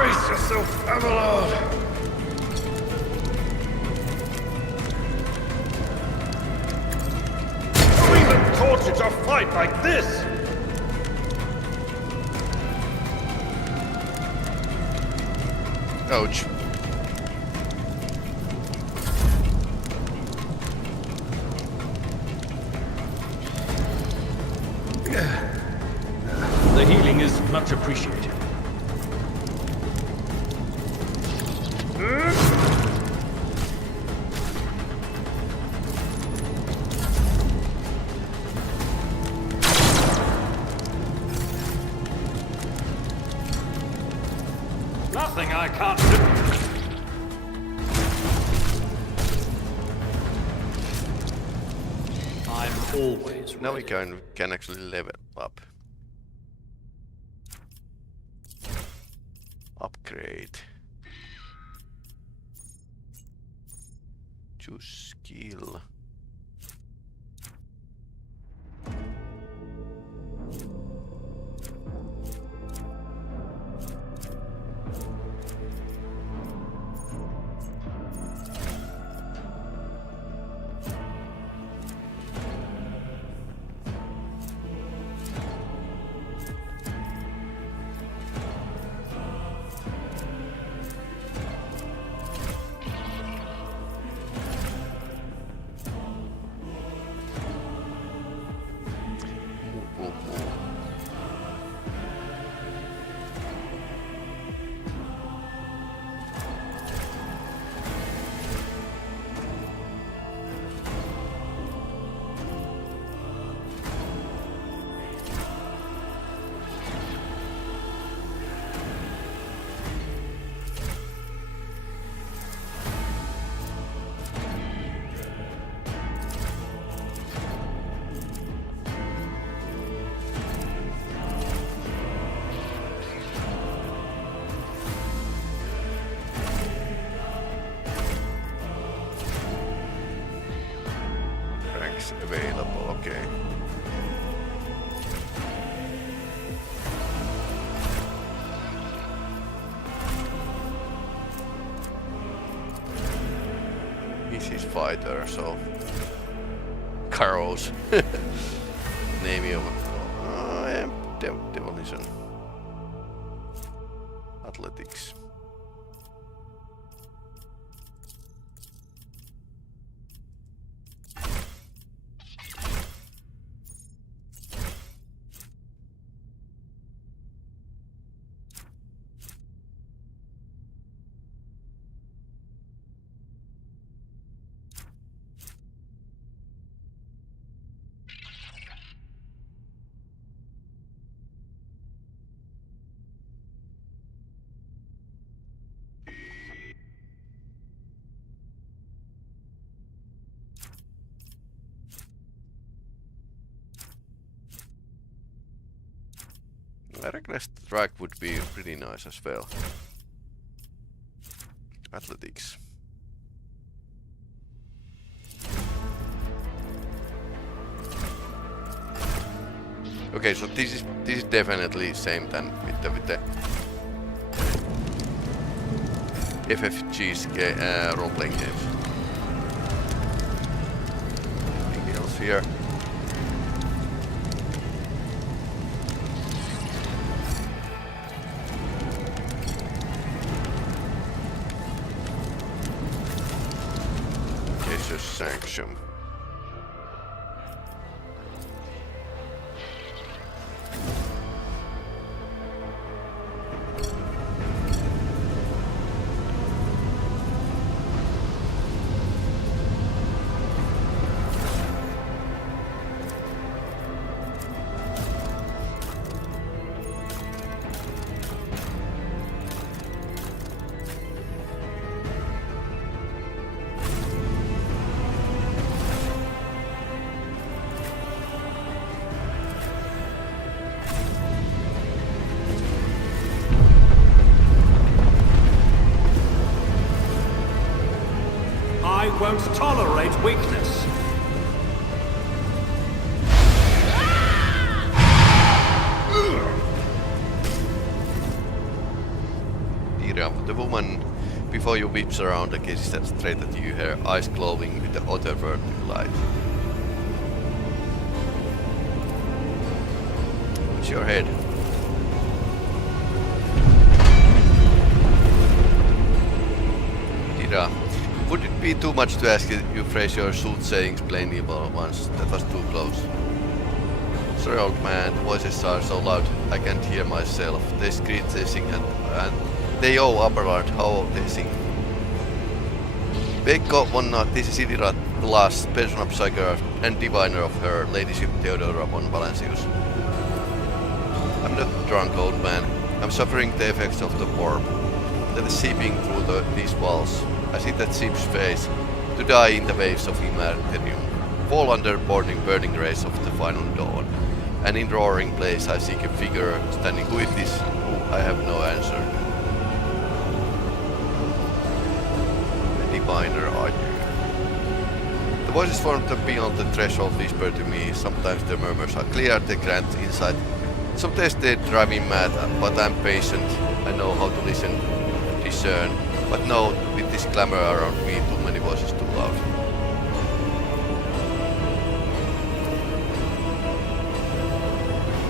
Brace yourself, Avalon! Are we even taught you to fight like this? Ouch. The healing is much appreciated. Nothing I can't do. I'm always Now we ready. can actually level up. Upgrade. Choose skill. Available, okay. This is fighter, so Carros. Name of demolition. Athletics. I reckon a strike would be pretty nice as well. Athletics. Okay, so this is definitely same than with the FFG's role-playing games. Anything else here? sanction. I won't tolerate weakness. The woman before you whips around and gazes straight at you, her eyes glowing with the otherworldly light. It's your head. Dira, would it be too much to ask you phrase your soothsayings plainly once? That was too close. Sorry, old man, the voices are so loud I can't hear myself. They scream, they sing, and they all upperward how they sing. Veikko von Tisisidira, the last personal psyker and diviner of her ladyship Theodora von Valancius. I'm not drunk, old man. I'm suffering the effects of the warp that is seeping through these walls. I see that ship's face to die in the waves of Immerterium, fall under burning rays of the final dawn. And in roaring place I seek a figure standing who it is, who I have no answer to. Diviner are you? The voices from beyond the threshold whisper to me. Sometimes the murmurs are clear, they grant insight. Sometimes they drive me mad, but I'm patient. I know how to listen, discern. But no, with this clamor around me, too many voices too loud.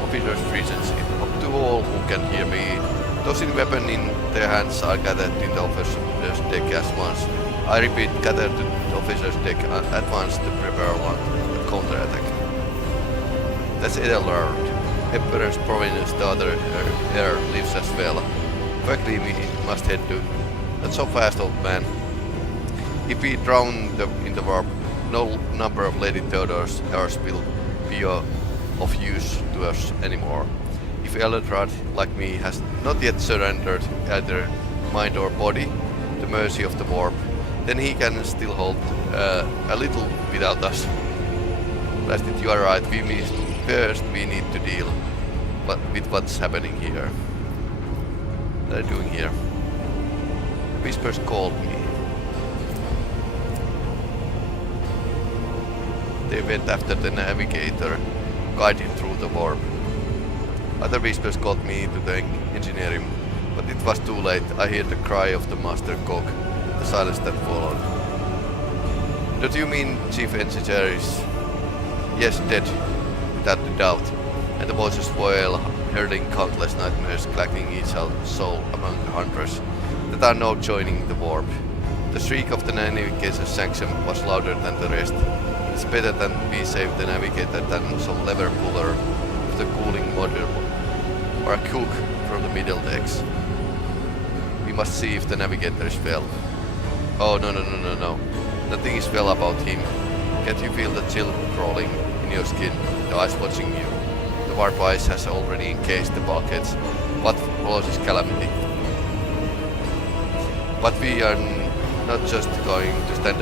Officers' reasons up to all who can hear me. Those in weapon in their hands are gathered in the officer's deck as once. I repeat, gather to the officer's deck at once to prepare one counterattack. That's Edelard. Emperor's province, the other heir lives as well. Quickly we must head to. Not so fast, old man. If we drown in the warp, no number of Lady Theodore's heirs will be of use to us anymore. If Edelard, like me, has not yet surrendered either mind or body, the mercy of the warp, then he can still hold a little without us. Blasted, you are right. First we need to deal with what's happening here. What are they doing here? Whispers called me. They went after the navigator, guided through the warp. Other whispers called me to the engineering, but it was too late. I heard the cry of the master cook, the silence that followed. Don't you mean Chief Engineer is... Yes, dead, without a doubt, and the voices wail, hurling countless nightmares, clacking each soul among the hundreds that are now joining the warp. The shriek of the navigator's sanction was louder than the rest. It's better than we save the navigator than some lever puller with the cooling module, or a cook from the middle decks. We must see if the navigator is well. Oh, no. Nothing is well about him. Can't you feel the chill crawling in your skin, the eyes watching you? The warp ice has already encased the bulkheads. What follows is calamity. But we are not just going to stand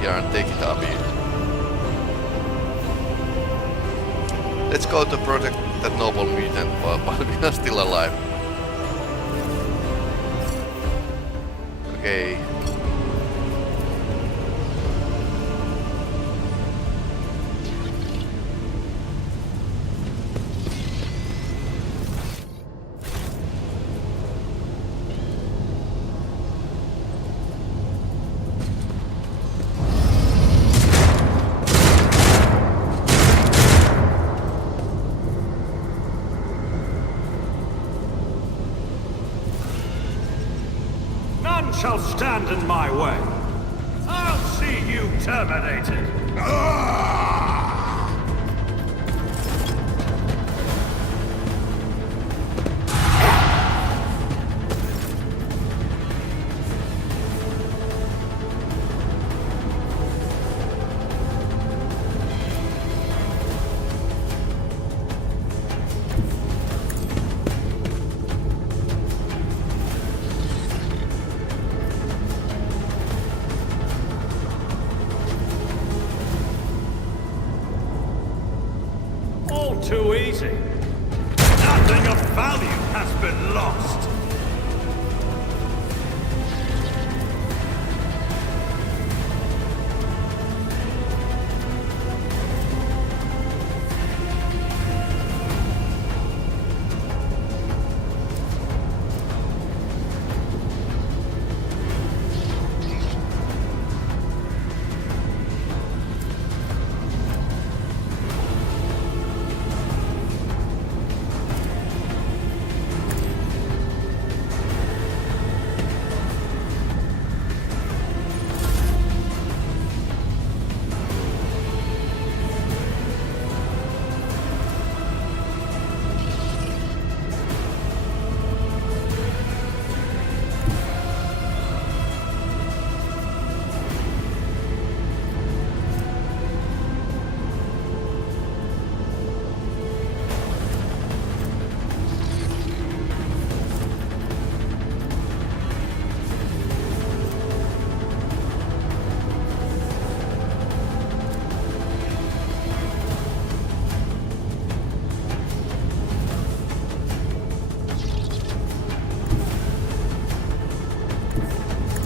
here and take it up here. Let's go to protect that noble mutant while we are still alive. Okay. Shall stand in my way. I'll see see you terminated. All too easy. Nothing of value has been lost.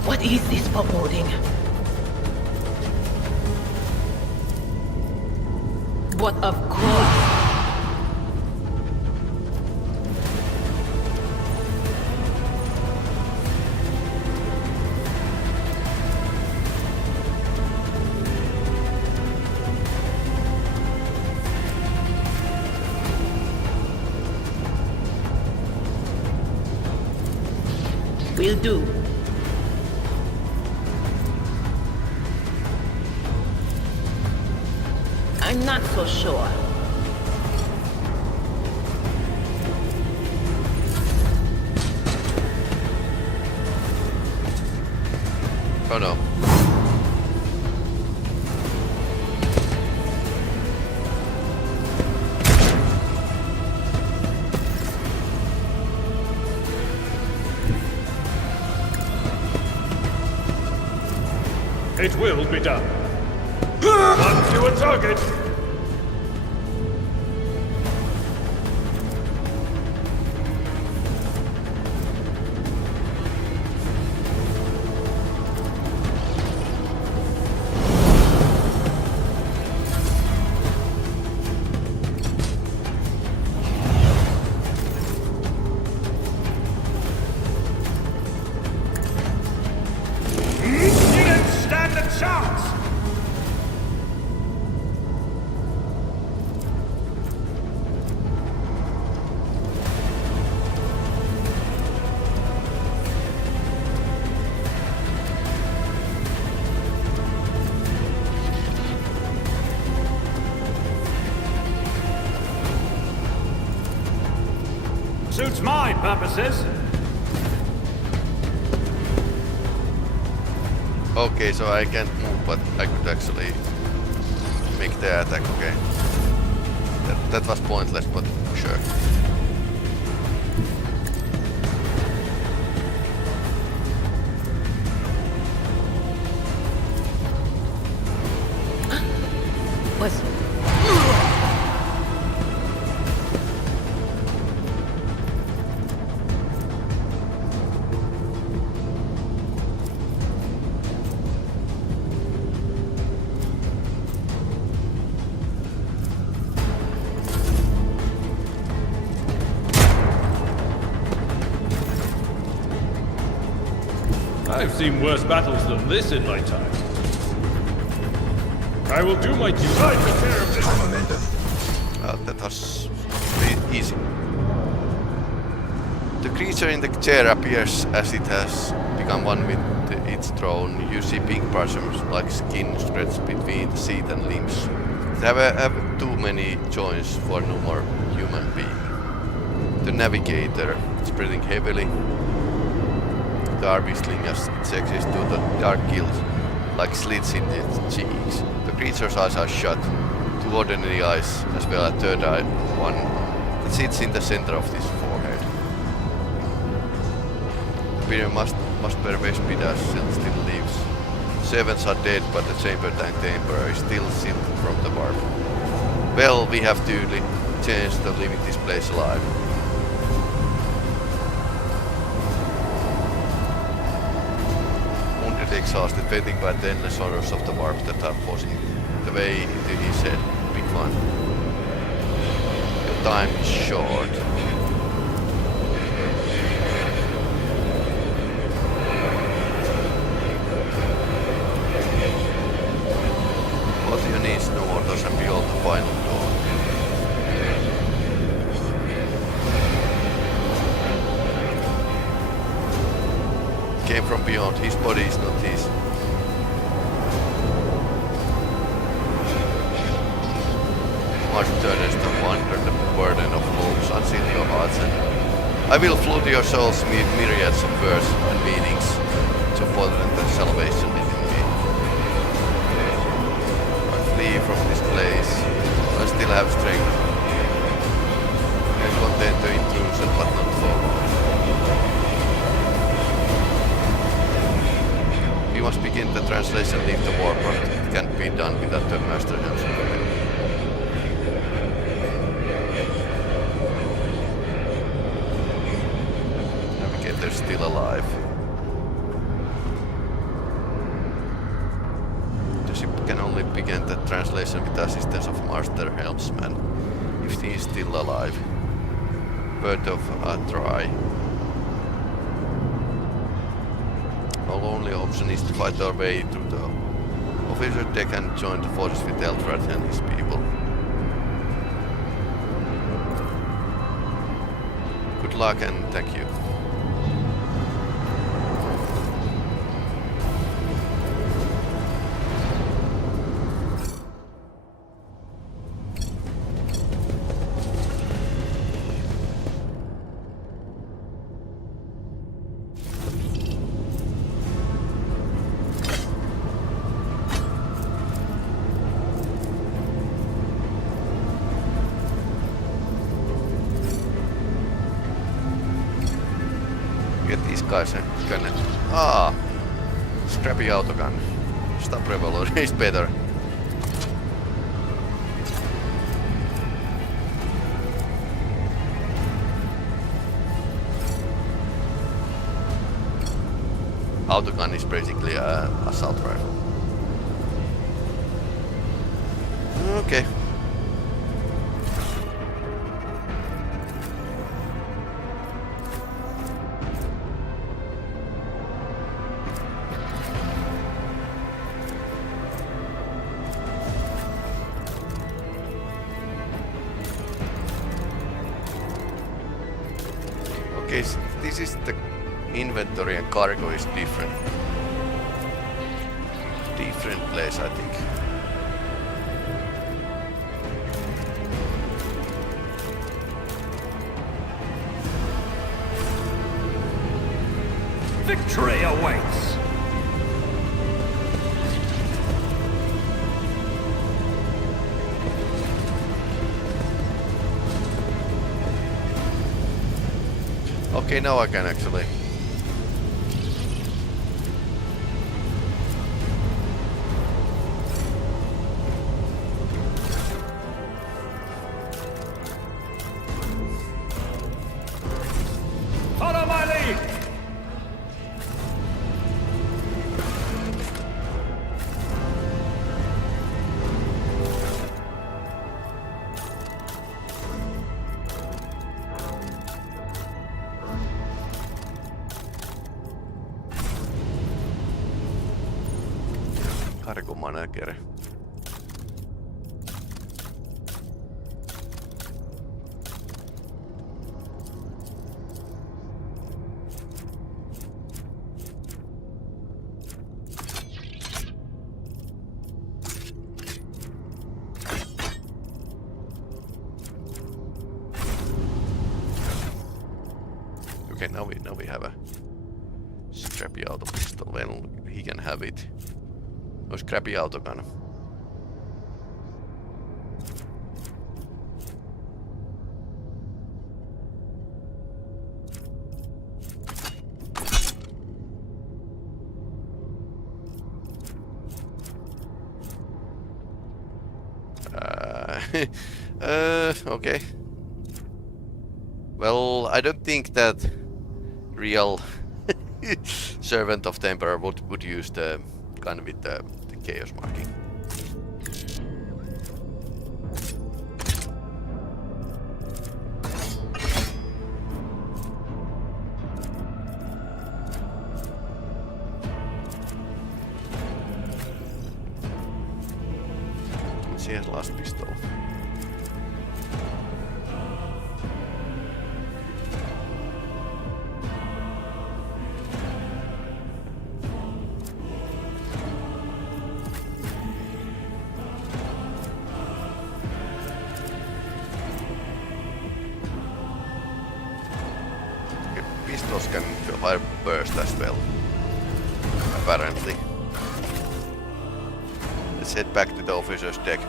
What is this foreboding? What of course? Will do. I'm not so sure. Oh no. It will be done. One to a target. Suits my purposes. Okay, so I can't move, but I could actually make the attack. Okay. That was pointless, but sure. Was I've seen worse battles than this in my time. I will do my duty. Try to care of this That was pretty easy. The creature in the chair appears as it has become one with its throne. You see pink parchment like skin stretched between the seat and limbs. They have too many joints for no more human being. The navigator is breathing heavily. The arm whistling as it exits to the dark gills like slits in its cheeks. The creature's eyes are shut. Two ordinary eyes, as well as a third eye, one that sits in the center of this forehead. The bear must pervade speed as still lives. Servants are dead, but the chamber tank the Emperor is still sealed from the warp. Well, we have to change to leaving this place alive. Wounded, exhausted, waiting by the endless horrors of the warp that are forcing the way into his head. Big fun. Your time is short. What you need is no orders and beyond the final door. Came from beyond, his body is not his. March turnest and wander the burden of hopes, unseal your hearts, and I will flood your souls with myriads of words and meanings to further the salvation within me. I flee from this place. I still have strength. And contain the intrusion, but not for long. We must begin the translation, leave the warport. It can't be done without the master himself. Navigator still alive. The ship can only begin the translation with the assistance of Master Helmsman, if he is still alive. Word of a try. Our only option is to fight our way through the officer deck and join the forces with Eldrath and his people. Good luck and thank you. Guys, scrappy autogun. Stop revolver is better. Autogun is basically an assault rifle. Okay. Okay, so this is the inventory and cargo is different. Different place, I think. Victory awaits! Okay, now I can actually. Follow my lead! Cargo manager. Okay, now we have a scrappy auto pistol. Well, he can have it. No scrappy auto gun. Okay. Well, I don't think that real servant of the Emperor would use the gun with the chaos marking. Let's see his last pistol. Pistols can fire burst as well, apparently. Let's head back to the officer's deck.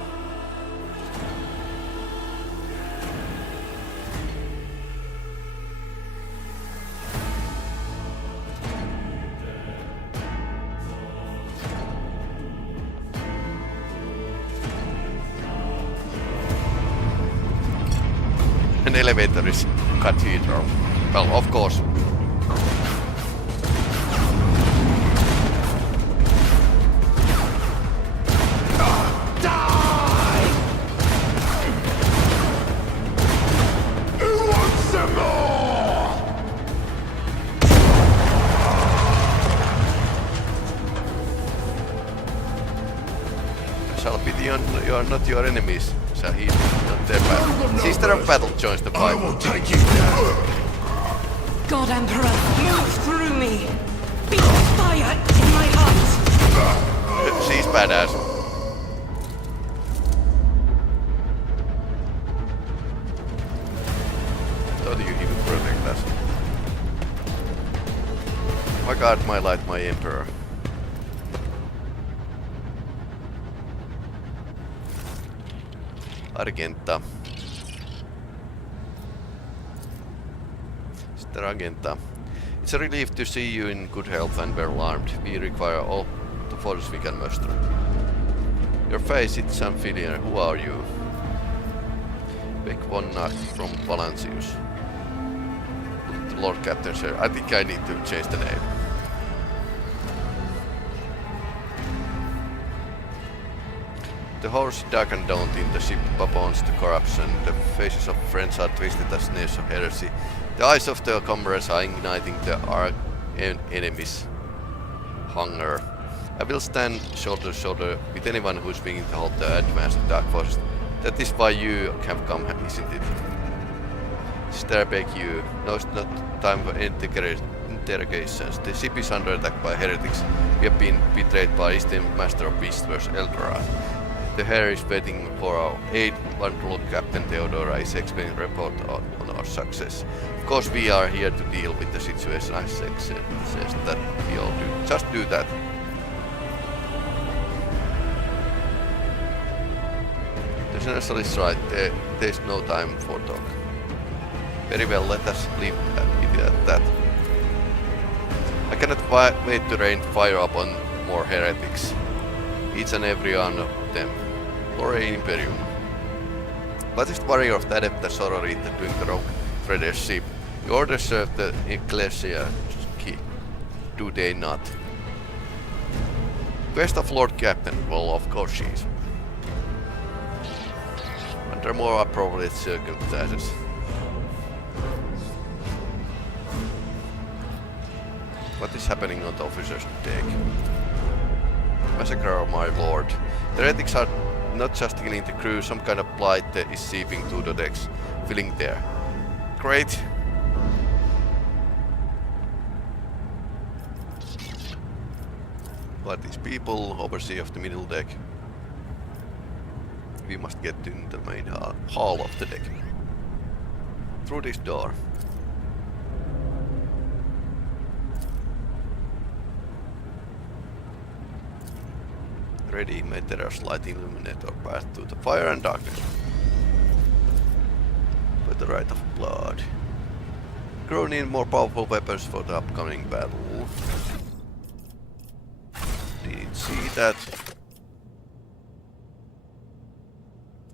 An elevator is cathedral. Well, of course. Shall be you are not your enemies. So he's not their battle. Sister of Battle joins the I fight. will take you down. God Emperor, move through me! Be fire in my heart! She's badass. Thought you even protect us. My god, my light, my Emperor. Argenta. Mr. Argenta. It's a relief to see you in good health and well armed. We require all the force we can muster. Your face, it's unfamiliar. Who are you? Wh40k from Valancius. The Lord Captain, sir. I think I need to change the name. The horse darkened down in the ship abounds to corruption. The faces of friends are twisted as snares of heresy. The eyes of the comrades are igniting the enemy's hunger. I will stand shoulder to shoulder with anyone who's willing to hold the advanced dark forces. That is why you have come, isn't it? Sister, I beg you. Now it's not time for interrogations. The ship is under attack by heretics. We have been betrayed by Eastern Master of Whispers, Eldorad. The Hare is waiting for our aid. Wonderful Captain Theodora is expecting a report on our success. Of course, we are here to deal with the situation. I suggest that we all do. Just do that. The General is right. There's no time for talk. Very well, let us leave it at that. I cannot wait to rain fire upon more heretics. Each and every one of them. Glory Imperium. What is the warrior of the Adepta Sororita doing the rogue trader's ship? The orders serve the Ecclesia, do they not? Quest of Lord Captain, well, of course she is. Under more appropriate circumstances. What is happening on the officer's deck? Massacre of my lord. The heretics are not just killing the crew, some kind of blight is seeping to the decks, filling there. Great. What is people? Overseer of the middle deck. We must get in the main hall of the deck. Through this door. Ready materials light illuminate or path to the fire and darkness. For the right of blood. Grow in more powerful weapons for the upcoming battle. Didn't see that.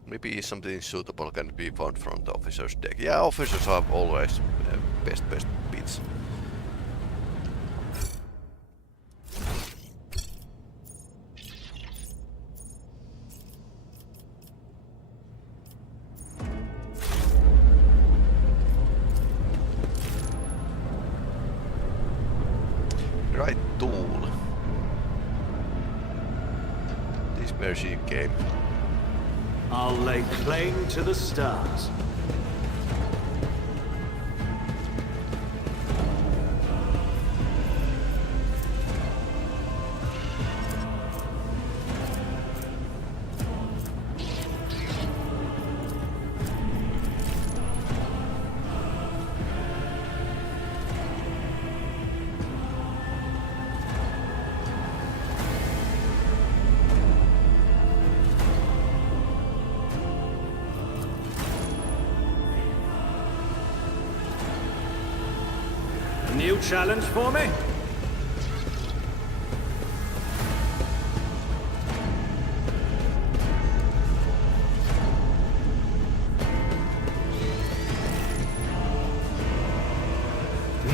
Maybe something suitable can be found from the officer's deck. Yeah, officers have always best bits. Right tool. This mercy game. I'll lay claim to the stars. New challenge for me?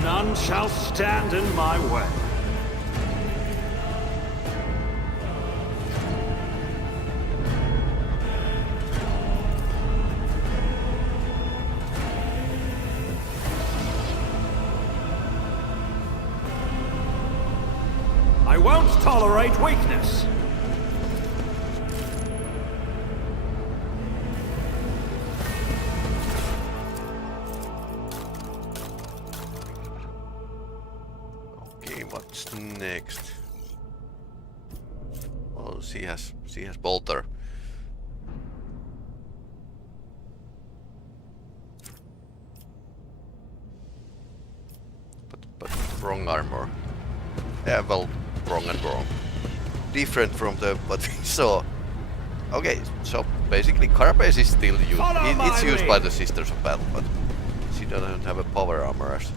None shall stand in my way. I won't tolerate weakness. Okay, what's next? Well, she has bolter. But wrong armor. Yeah, well, wrong and wrong. Different from what we saw. Okay, so basically Carapace is still used. It's used by the Sisters of Battle, but she doesn't have a power armor as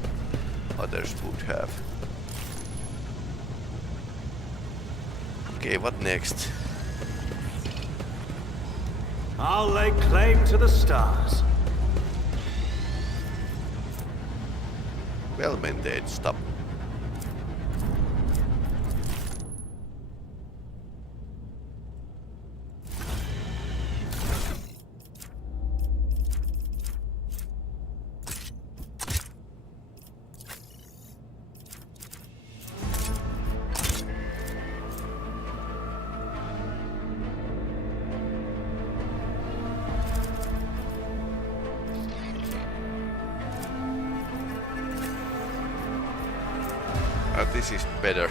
others would have. Okay, what next? I'll lay claim to the stars. Well-maintained stuff. This is better.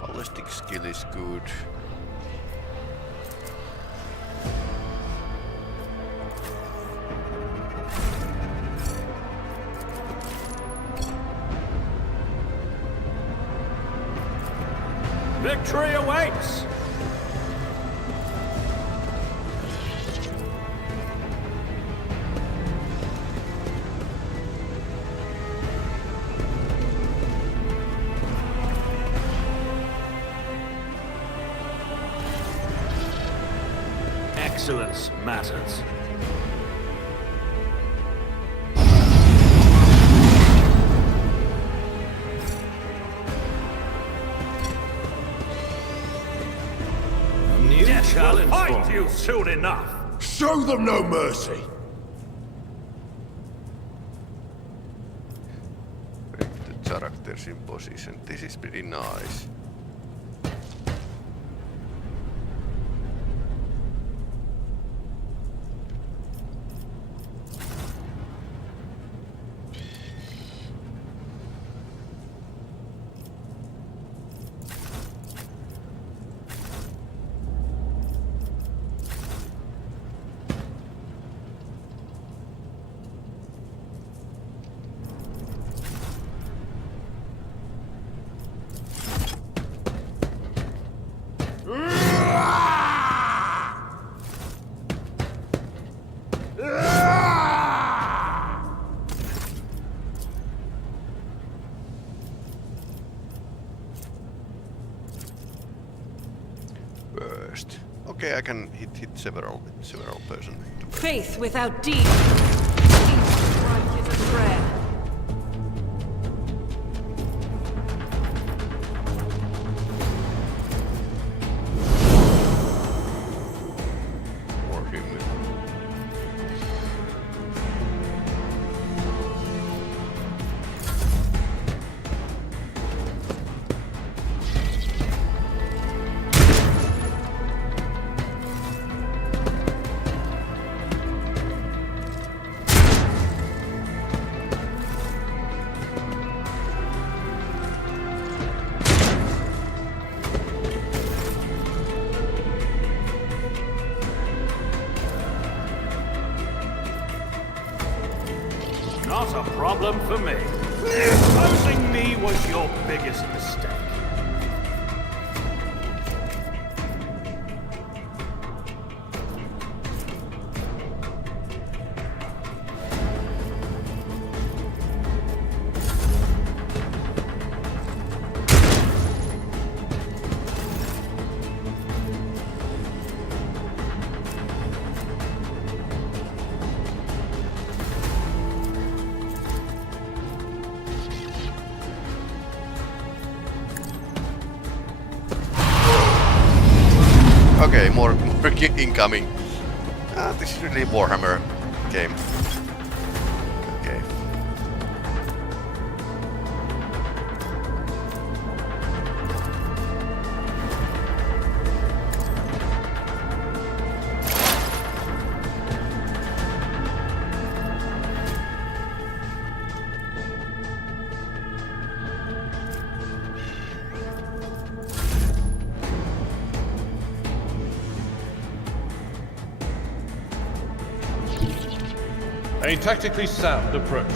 Ballistic skill is good. Victory awaits! Excellence matters. Challenge fight you soon enough. Show them no mercy. The characters in position. This is pretty nice. first. Okay, I can hit several person. Faith without deed. Each strike is a prayer. Or human. Not a problem for me. Opposing me was your biggest mistake. Okay, more incoming. This is really Warhammer game. Okay. A tactically sound approach.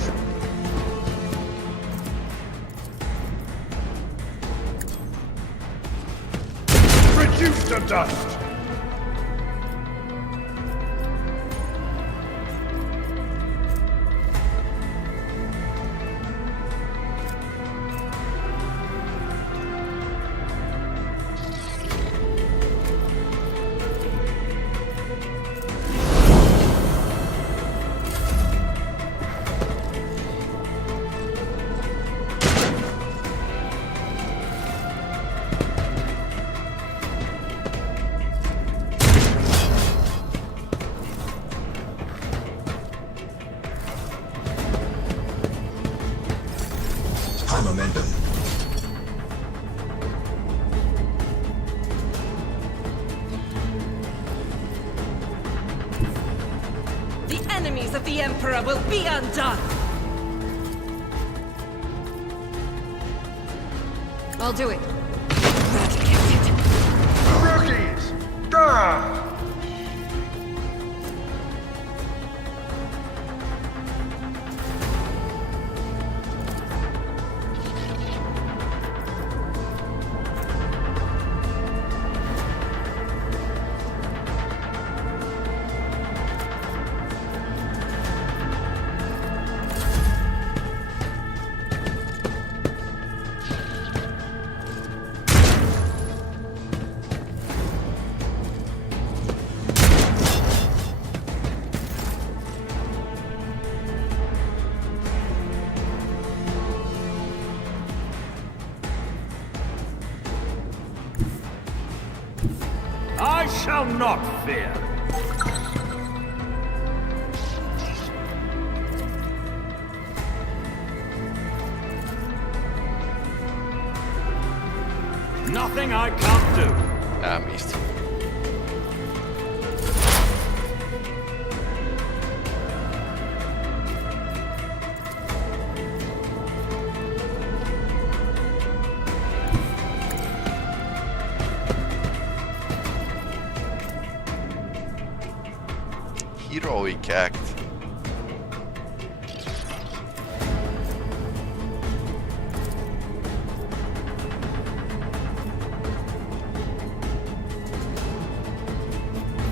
Reduce to dust! High momentum. The enemies of the Emperor will be undone! I'll do it. Eradicate it. Rookies! Gah! I shall not fear. Nothing I can't do. Missed. Heroic act.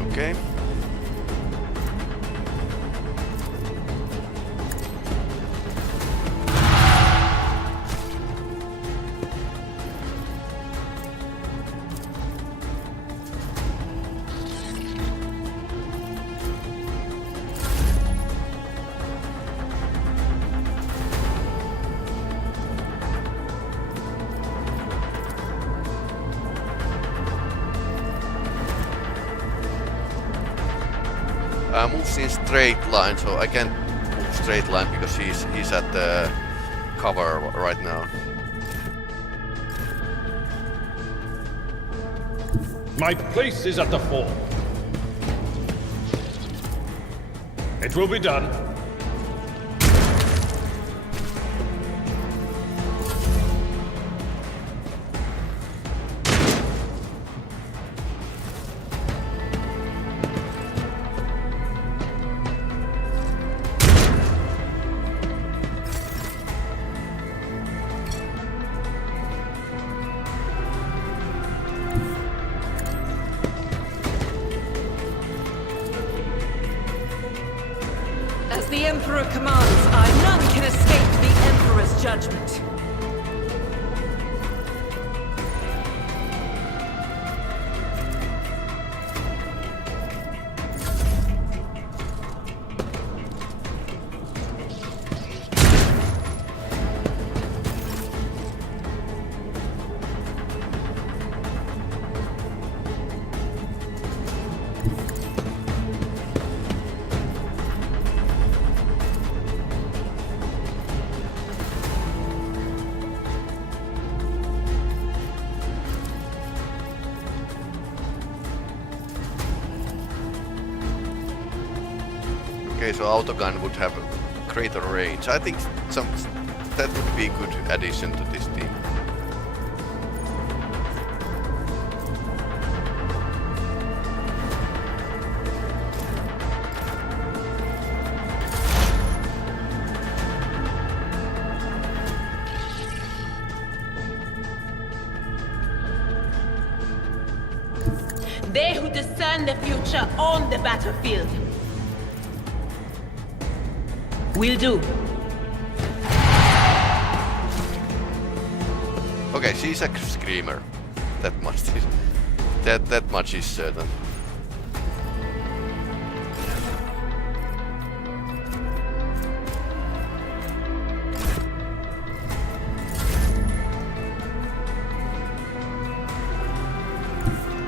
Okay. moves in straight line, so I can't move straight line because he's at the cover right now. My place is at the fore. It will be done. As the Emperor commands, none can escape the Emperor's judgment. Okay, so autogun would have greater range. I think that would be a good addition to this team. They who discern the future on the battlefield. Will do. Okay, she's a screamer. That much is certain.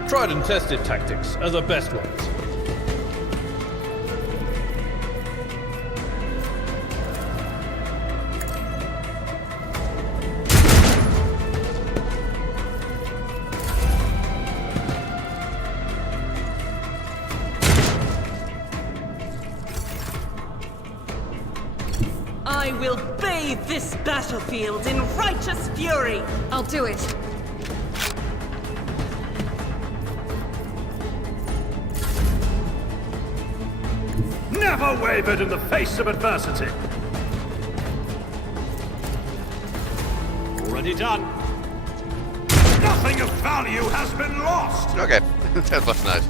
Tried and tested tactics are the best ones. I will bathe this battlefield in righteous fury. I'll do it. Never wavered in the face of adversity. Already done. Nothing of value has been lost. Okay, that was nice.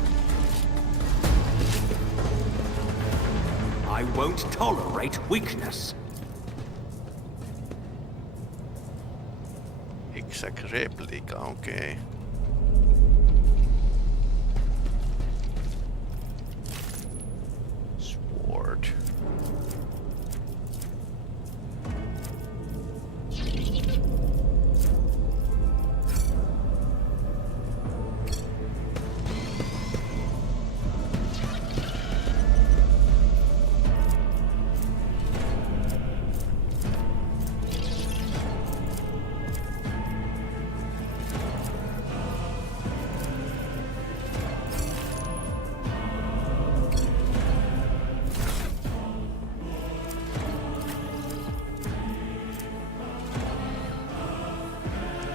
I won't tolerate weakness. Exact replica, okay. Sword.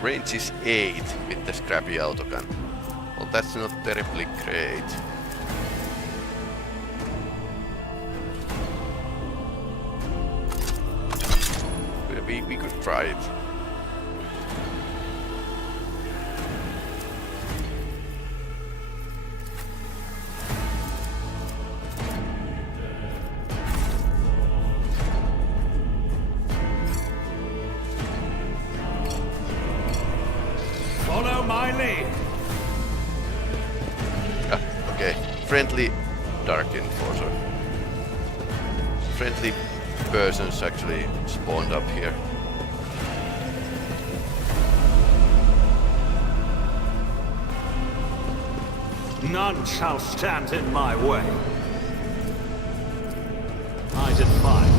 Range is 8 with the scrappy autogun. Well, that's not terribly great. We could try it. Follow my lead. Ah, okay. Friendly Dark Enforcer. Friendly persons actually spawned up here. None shall stand in my way. started fire.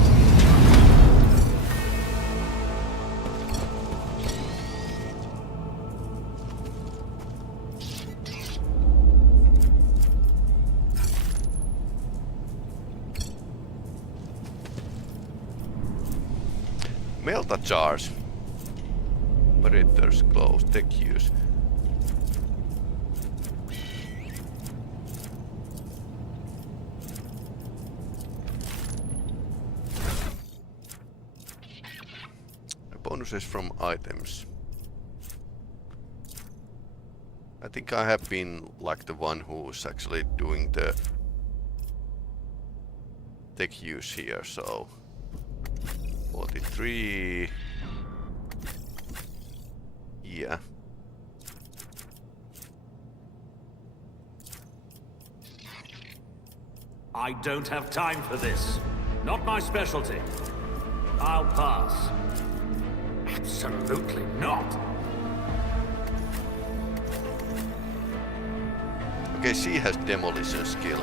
Melta jars. Operators close. Tech use. Bonuses from items. I think I have been like the one who's actually doing the tech use here, so 43. Yeah. I don't have time for this. Not my specialty. I'll pass. Absolutely not. Okay, she has demolition skill.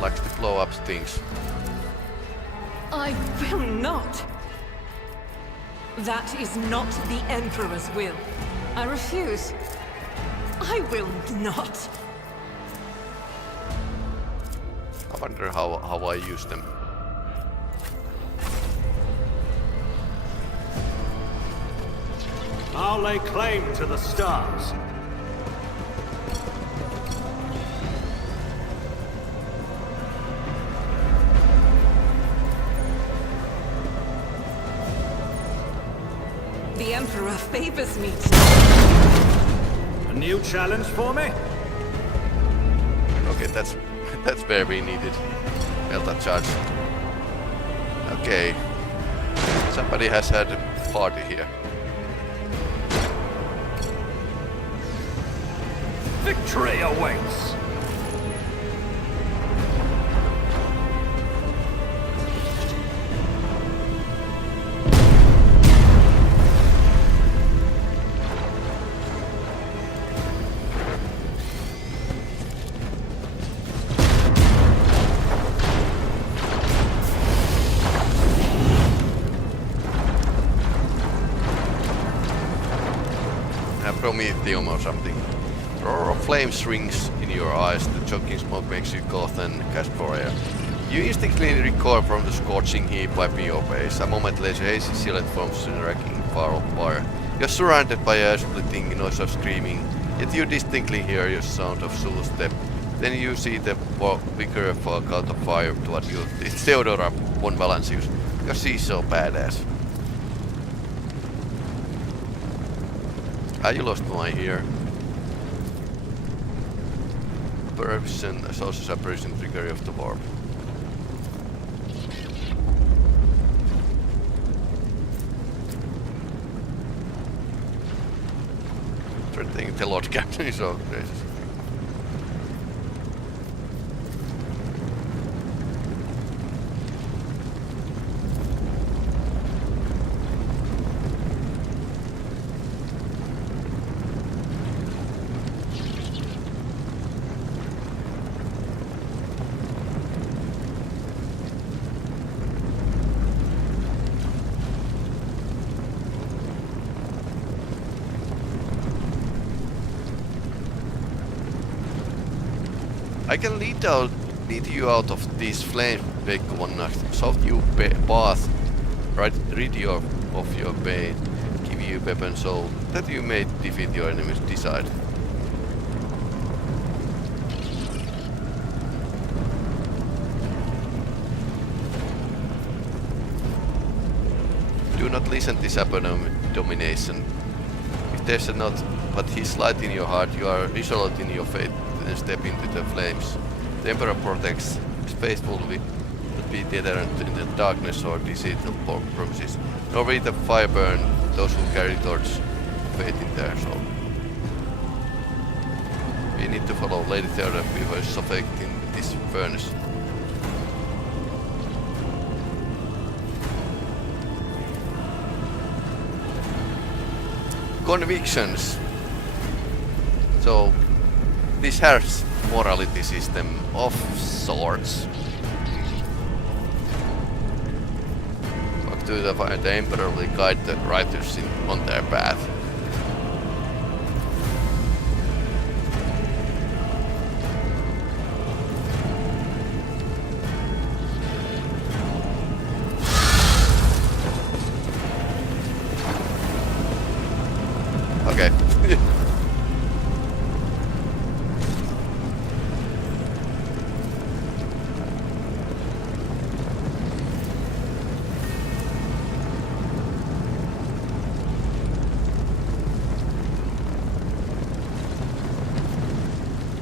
Likes to blow up things. I will not. That is not the Emperor's will. I refuse. I will not. I wonder how I use them. I'll lay claim to the stars. The Emperor favors me. A new challenge for me? Okay, that's very needed. Melta charge. Okay. Somebody has had a party here. Victory awaits! Prometheum or something. Roar of flames rings in your eyes, the choking smoke makes you cough and gasp for air. You instinctively recoil from the scorching heat wiping your face. A moment later, hazy silhouette forms in a wrecking fire. You're surrounded by a splitting noise of screaming, yet you distinctly hear your sound of Zulu's step. Then you see the bigger fog out of fire toward you. It's Theodora von Valancius, because she's so badass. You lost my ear. Apparition, associates apparition trigger of the warp. Threatening the Lord Captain is so crazy. I can lead you out of these flames, Veikko, soft you path, rid you of your pain, give you weapon so that you may defeat your enemies decide. Do not listen to this domination. If there's a not but his light in your heart, you are resolute in your fate. Step into the flames. The Emperor protects his faithful will be deterrent in the darkness or deceitful promises, nor will the fire burn those who carry torch faith in their soul. We need to follow Lady Theodora before suffocating this furnace. Convictions. So this has morality system of sorts. to the Emperor will guide the riders on their path. Okay.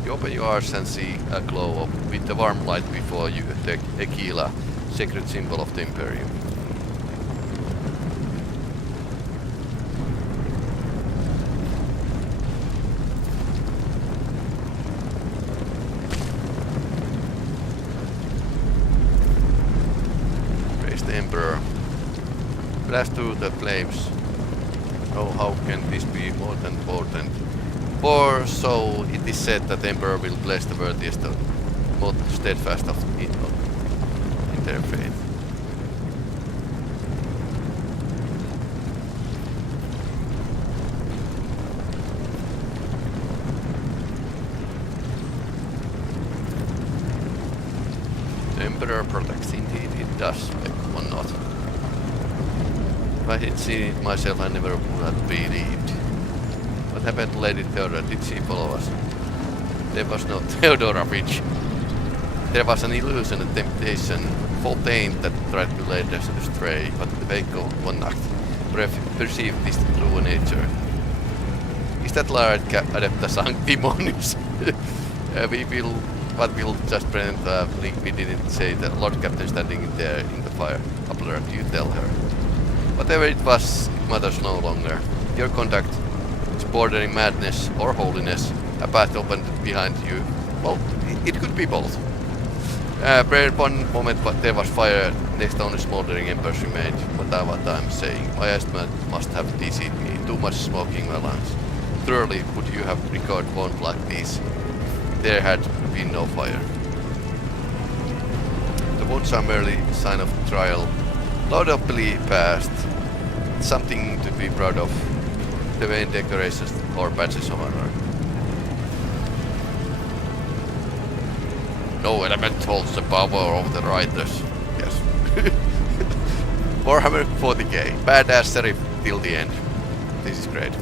You open your eyes and see a glow up with the warm light before you, the Aquila, sacred symbol of the Imperium. Praise the Emperor. Blast through the flames. Oh, how can this be more than important? For so it is said that the Emperor will bless the worthiest of most steadfast of in their faith. The Emperor protects, indeed it does, or not. If I had seen it myself, I never would have believed. What happened to Lady Theodora? Did she follow us? There was no Theodorovich. There was an illusion, a temptation, full taint that tried to lead us astray, but the Veikko one act perceived this true nature. Is that large adepta sanctimonius? We'll just present a link. We didn't say the Lord Captain standing there in the fire. Upler, you tell her. Whatever it was, it matters no longer. Your conduct is bordering madness or holiness. A path opened behind you. Well, it could be both. One moment but there was fire, next only smoldering embers remained. What I'm saying. My estimate must have deceived me. Too much smoking my lungs. Truly, would you have recorded wounds like these? There had been no fire. The wounds are merely a sign of trial. Laudably passed. Something to be proud of. The vain decorations or badges of honor. No element holds the power of the writers. Yes. Warhammer 40k. Badass serif till the end. This is great.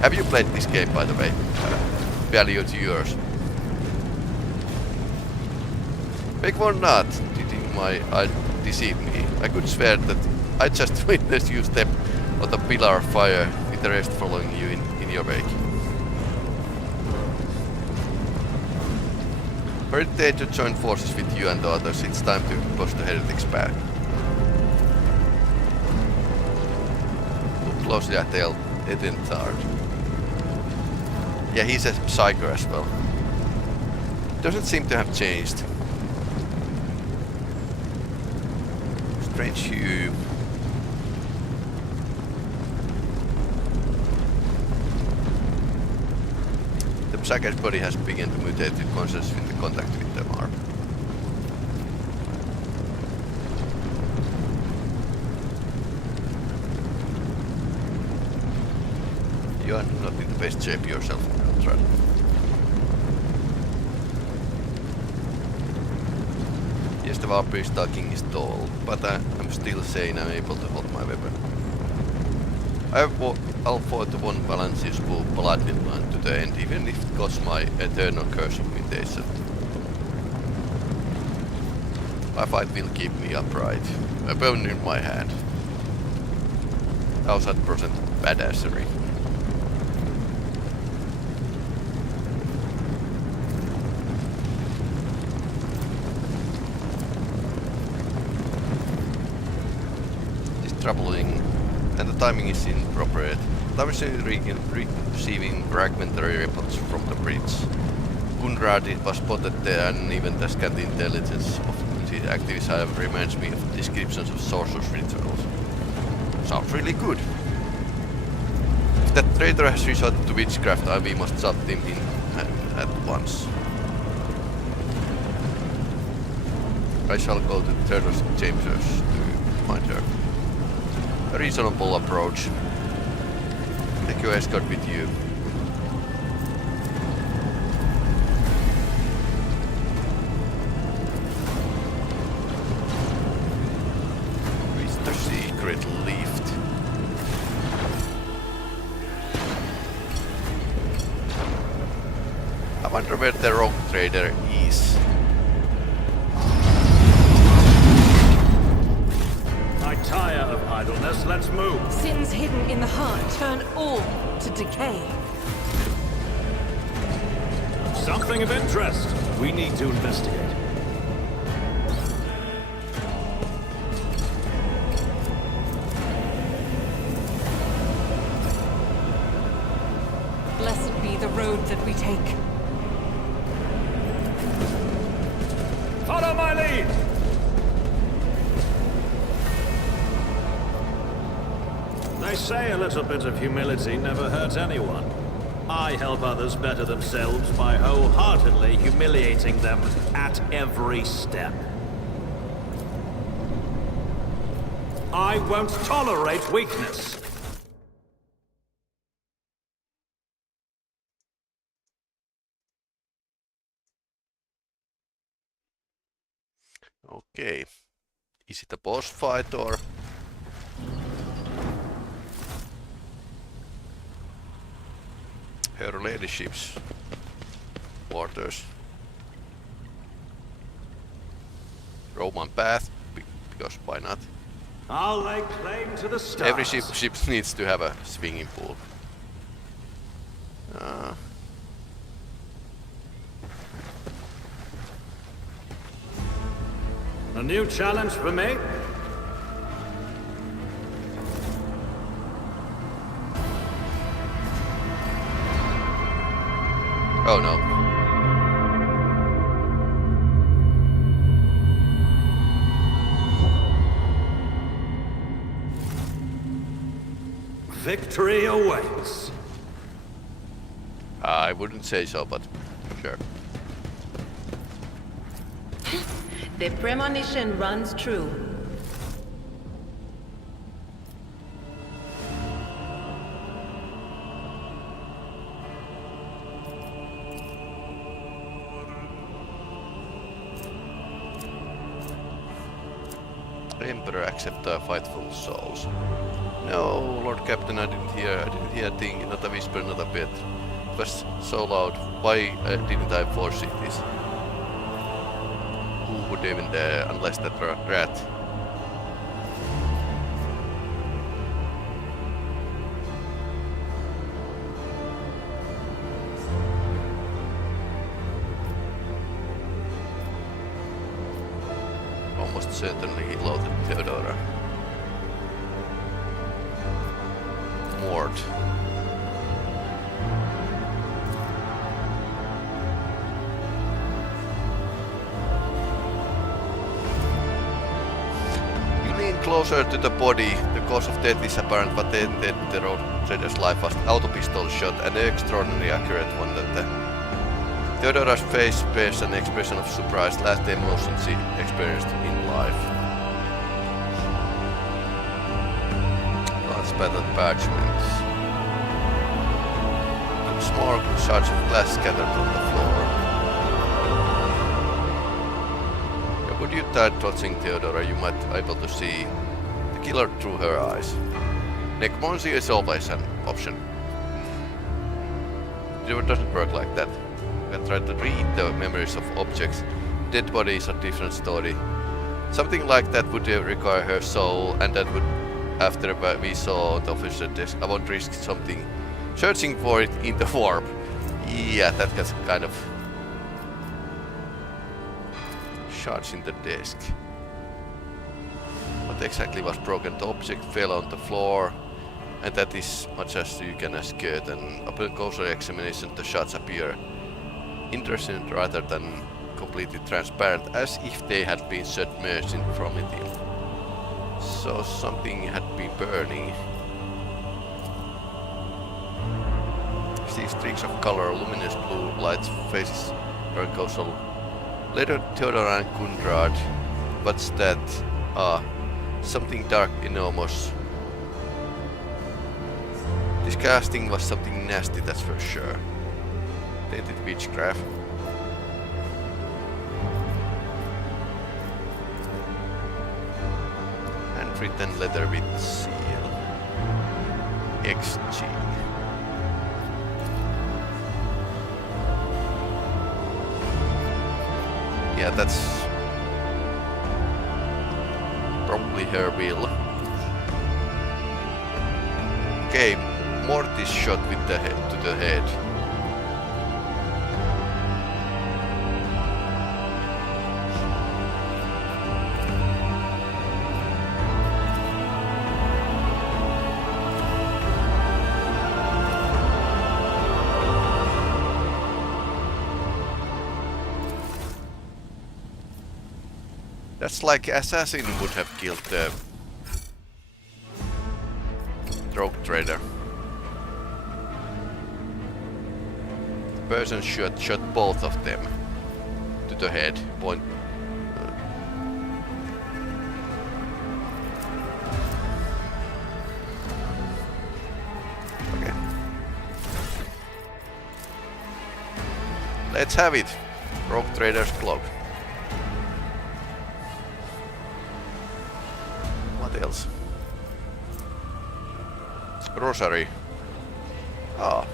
Have you played this game, by the way? Value to yours. Big one not. Did my eye deceive me? I could swear that I just witnessed you step on the pillar of fire with the rest following you in your wake. Ready to join forces with you and the others. It's time to push the heretics back. Look closely at the Edentard. Yeah, he's a psyker as well. Doesn't seem to have changed. Strange hue. The psyker's body has begun to mutate with conscious with the contact with the mark. You are not in the best shape yourself, Altrad. Yes, the Warpy stalking is tall, but I'm still sane and able to hold my weapon. I'll fought the one Balancius bull paladin line to the end, even if it costs my eternal curse of mutation. My fight will keep me upright, a bone in my hand. 1000% badassery. Troubling, and the timing is inappropriate. I was receiving fragmentary reports from the bridge. Gunrad was spotted there, and even the scant intelligence of the activists have reminds me of descriptions of sorcerer's rituals. Sounds really good. If that traitor has resorted to witchcraft, we must shut him in at once. I shall go to Theodore's chambers to find her. a reasonable approach. Take your escort with you. Reach the secret lift. I wonder where the rogue trader is. I tire of idleness, let's move. Sins hidden in the heart turn all to decay. Something of interest. We need to investigate. Blessed be the road that we take. Follow my lead! They say a little bit of humility never hurts anyone. I help others better themselves by wholeheartedly humiliating them at every step. I won't tolerate weakness. Okay. Is it a boss fight or? Her ladyship's orders. Roman path, because why not? I'll lay claim to the stars. Every ship needs to have a swinging pool. A new challenge for me? Oh no. Victory awaits. I wouldn't say so, but sure. The premonition runs true. Emperor accept fightful souls. No, Lord Captain, I didn't hear a thing, not a whisper, not a bit. It was so loud. Why didn't I foresee this? Who would even dare, unless that rat? Almost certainly he loathed Theodora. Mort. You lean closer to the body. The cause of death is apparent, but then the road trader's life was auto-pistol shot, an extraordinarily accurate one that Theodora's face bears an expression of surprise, last emotion she experienced in life. Large battered parchments. Small shards of glass scattered on the floor. Yeah, would you try touching Theodora, you might be able to see the killer through her eyes. Necromancy is always an option. It doesn't work like that. You can try to read the memories of objects. Dead body is a different story. Something like that would require her soul, and that would, after we saw on the officer desk, I won't risk something searching for it in the warp. Yeah, that gets kind of shards in the desk. What exactly was broken? The object fell on the floor, and that is much as you can ascertain. And upon closer examination, the shards appear interesting rather than completely transparent, as if they had been submerged in promethyl. So something had been burning. See streaks of color, luminous blue, light faces, dark causal. Later Theodora and Kundrad. What's that? Something dark, enormous. This casting was something nasty, that's for sure. Tainted witchcraft. Handwritten letter with seal. XG. Yeah, that's probably her will. Okay, Mortis shot with the head to the head. That's like Assassin would have killed the rogue trader. The person shot both of them to the head. Point. Okay. Let's have it. Rogue trader's cloak. What else? Rosary. Ah.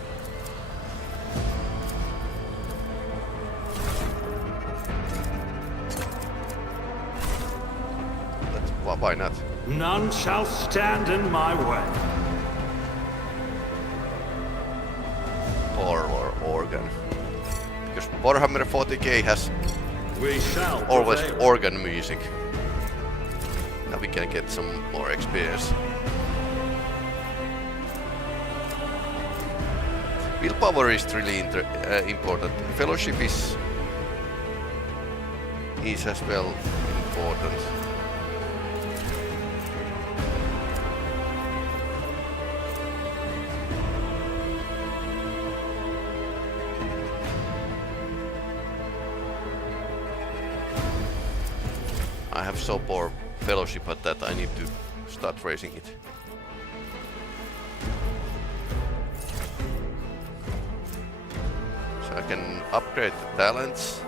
Why not? None shall stand in my way. Or organ. Because Warhammer 40k has We shall always prevail. organ music. Now we can get some more experience. Willpower is really important. Fellowship is as well important. I have so poor fellowship at that I need to start raising it. So I can upgrade the talents.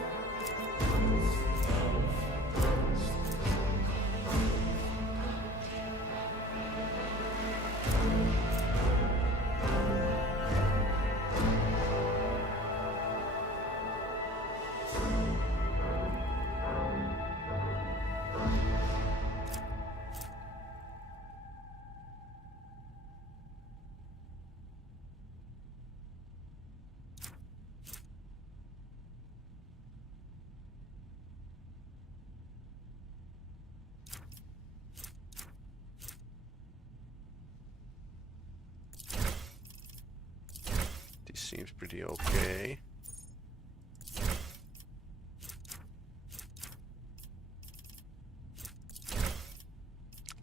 This seems pretty okay.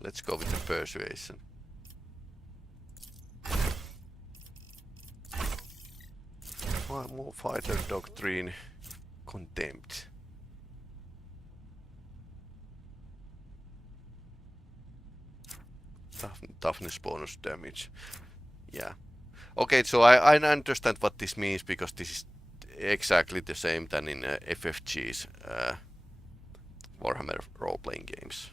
Let's go with the persuasion. More fighter doctrine, contempt. Toughness bonus damage. Yeah. Okay, so I understand what this means because this is exactly the same than in FFG's Warhammer role-playing games.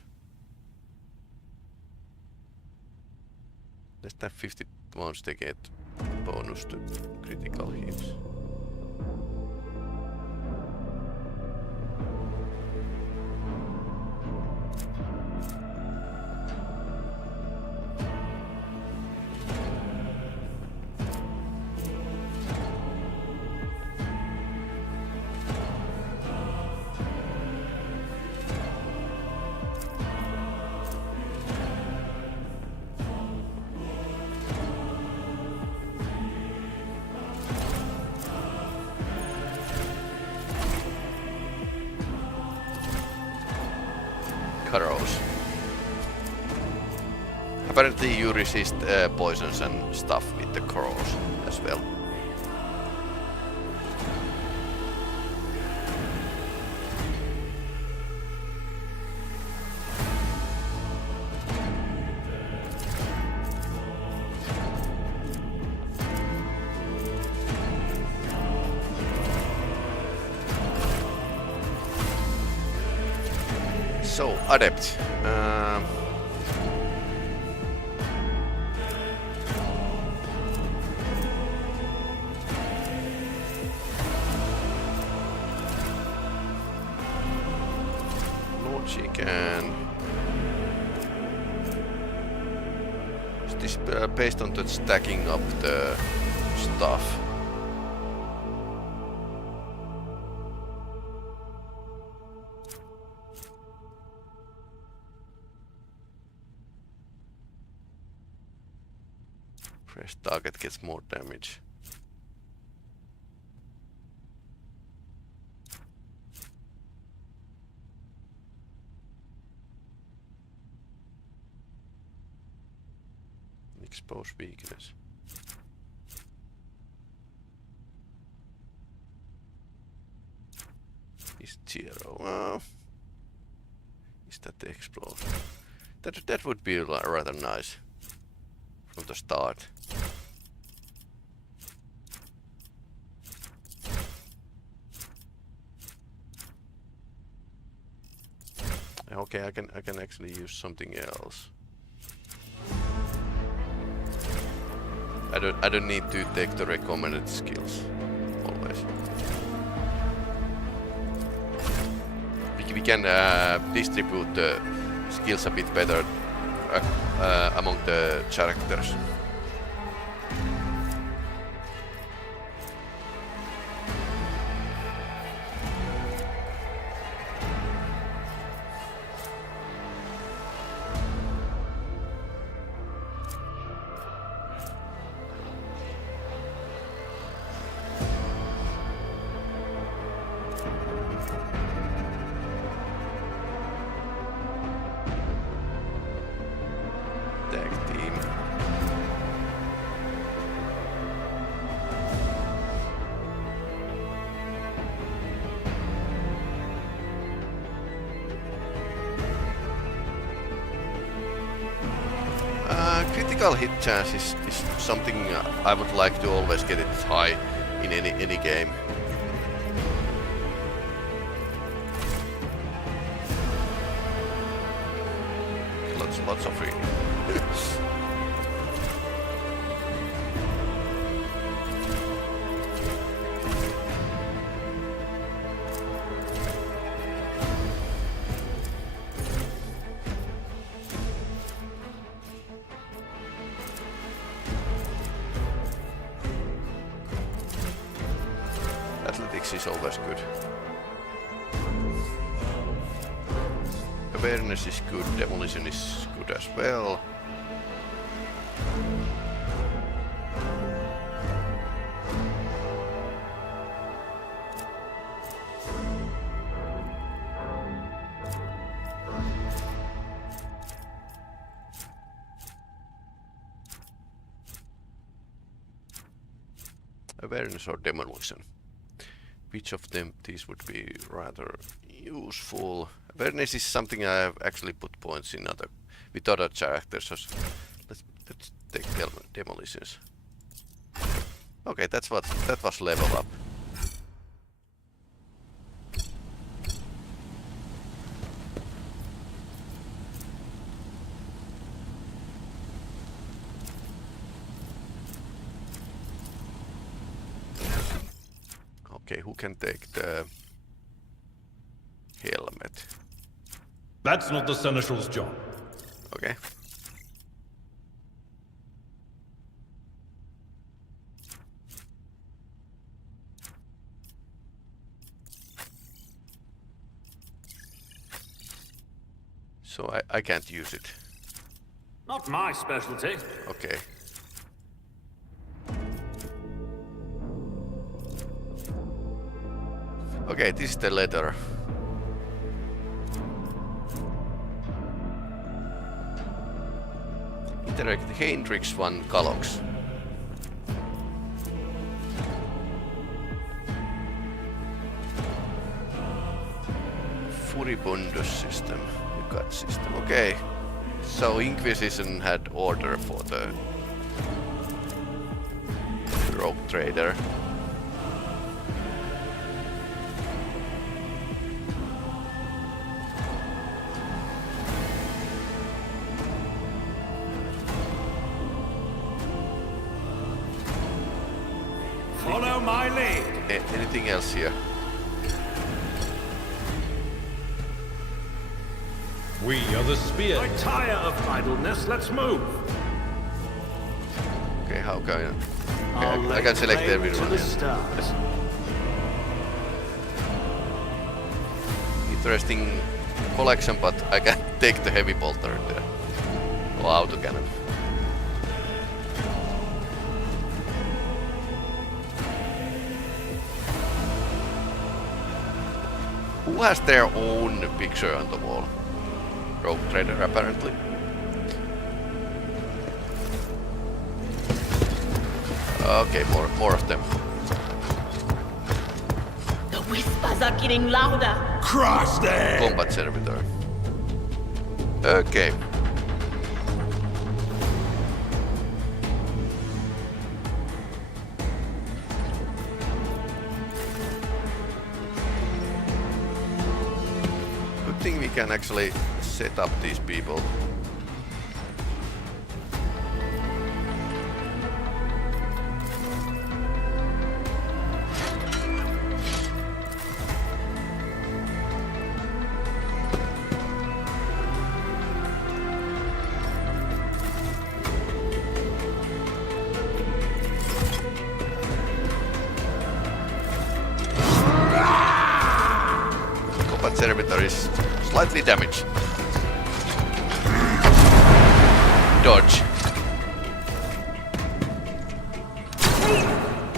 Less than 50 ones they get bonus to critical hits. Arrows. Apparently you resist poisons and stuff with the crows as well. So, Adept. Logic and... Is this based on the stacking up the stuff? Press target gets more damage. Expose weakness. Is 0. Is that the explode? That would be rather nice from the start. Okay, I can actually use something else. I don't need to take the recommended skills always. We can distribute the skills a bit better among the characters. Critical hit chance is something I would like to always get it high in any game. Lots of reading. Athletics is always good. Awareness is good, demolition is good as well. Awareness or demolition. Which of them these would be rather useful? Awareness is something I have actually put points in with other characters. So let's take demolitions. Okay, that was level up. Okay, who can take the helmet? That's not the Seneschal's job. Okay. So I can't use it. Not my specialty. Okay. Okay, this is the letter. Interact Heinrichs van Kalox. Furibundus system. You got system. Okay. So Inquisition had order for the rogue trader. Follow my lead. Anything else here? We are the spear. I tire of idleness. Let's move. Okay, how can I... I'll Okay, I lay can select claim everyone. to the Yeah. stars. Interesting collection, but I can take the heavy bolter there. Or autocannon. Who has their own picture on the wall? Rogue Trader, apparently. Okay, more of them. The whispers are getting louder. Cross there! Combat servitor. Okay. Good thing we can actually set up these people. Combat servitor is slightly damaged. Dodge.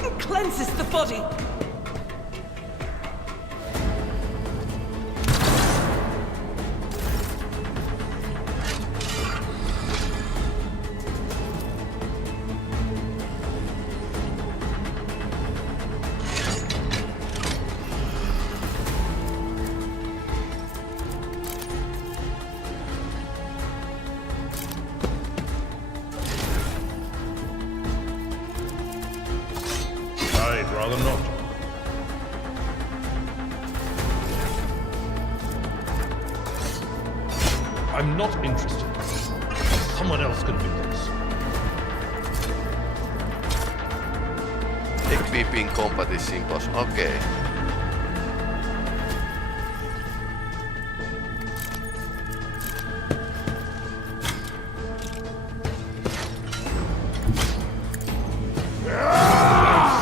It cleanses the body. I'd rather not. I'm not interested. Someone else can do this. Equipping combat is impossible. Okay.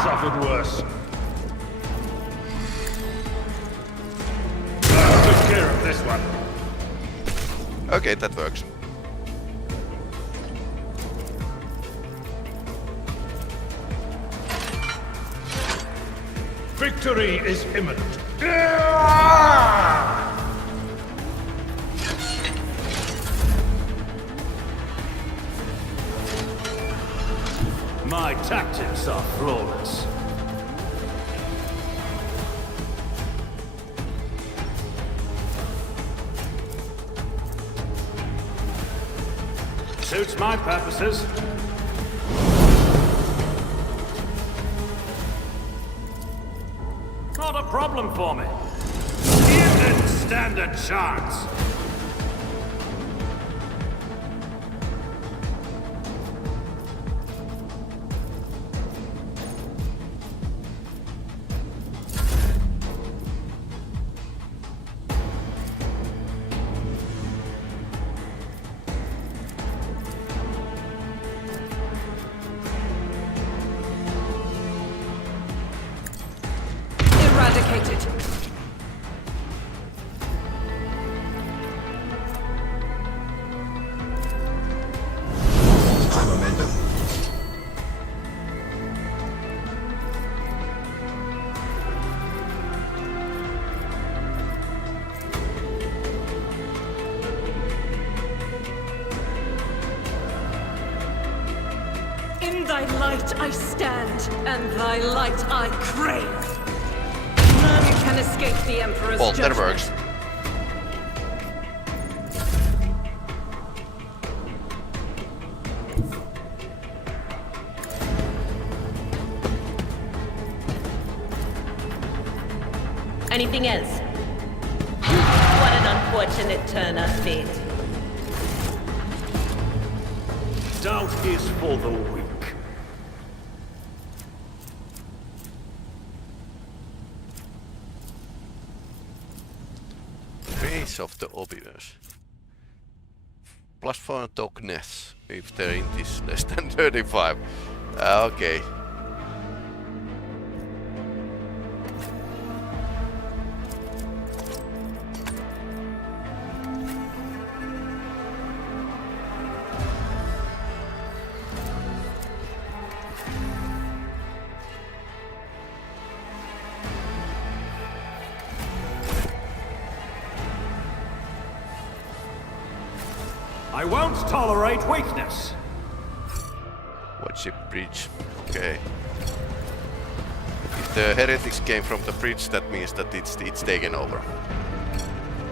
Suffered worse. Took care of this one. Okay, that works. Victory is imminent. My tactics are flawless. Suits my purposes. Not a problem for me. You didn't stand a chance. Eradicated. High momentum. In thy light I stand, and thy light I crave. None can escape the Emperor's Well, that judgment. works. Anything else? What an unfortunate turn of fate. Doubt is for the weak. Maze of the Obvious. Plus 4 toughness if their int is less than 35. Okay. I won't tolerate weakness. What's a bridge? Okay. If the heretics came from the bridge, that means that it's taken over.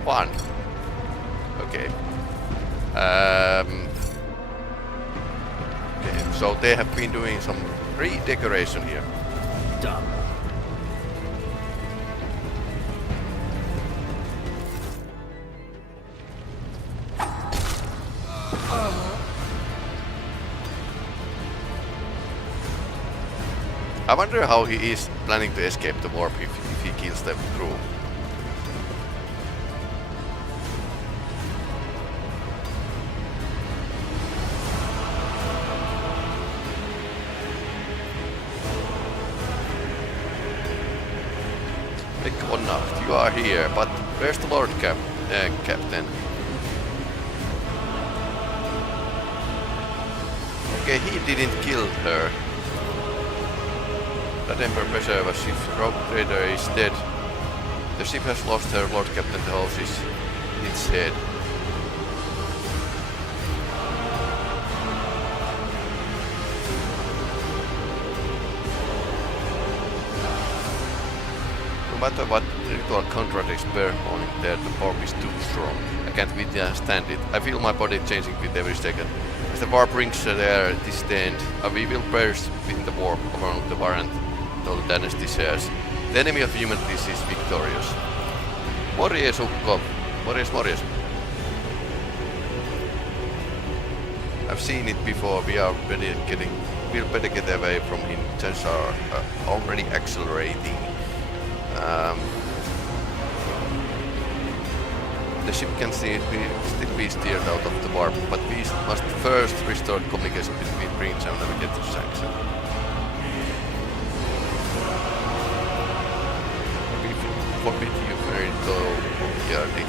Fun. Okay. Okay. So they have been doing some redecoration here. Done. I wonder how he is planning to escape the warp if he kills them through. Enough, you are here, but where's the Lord Captain? Okay, he didn't kill her. That Emperor Preserver ship Rogue Trader is dead. The ship has lost her Lord Captain, the house is its head. No matter what ritual contradicts per morning there, the warp is too strong. I can't withstand it. I feel my body changing with every second. As the warp rings there, this end, we will burst within the warp around the warrant. The dynasty shares. The enemy of humanity is victorious. Morjes, Ukko. Morjes. I've seen it before. We'll better get away from him. Chances are already accelerating. The ship can still be steered out of the warp, but we must first restore communication between Prince and navigate to Sanction. Forbid you very thought of yielding.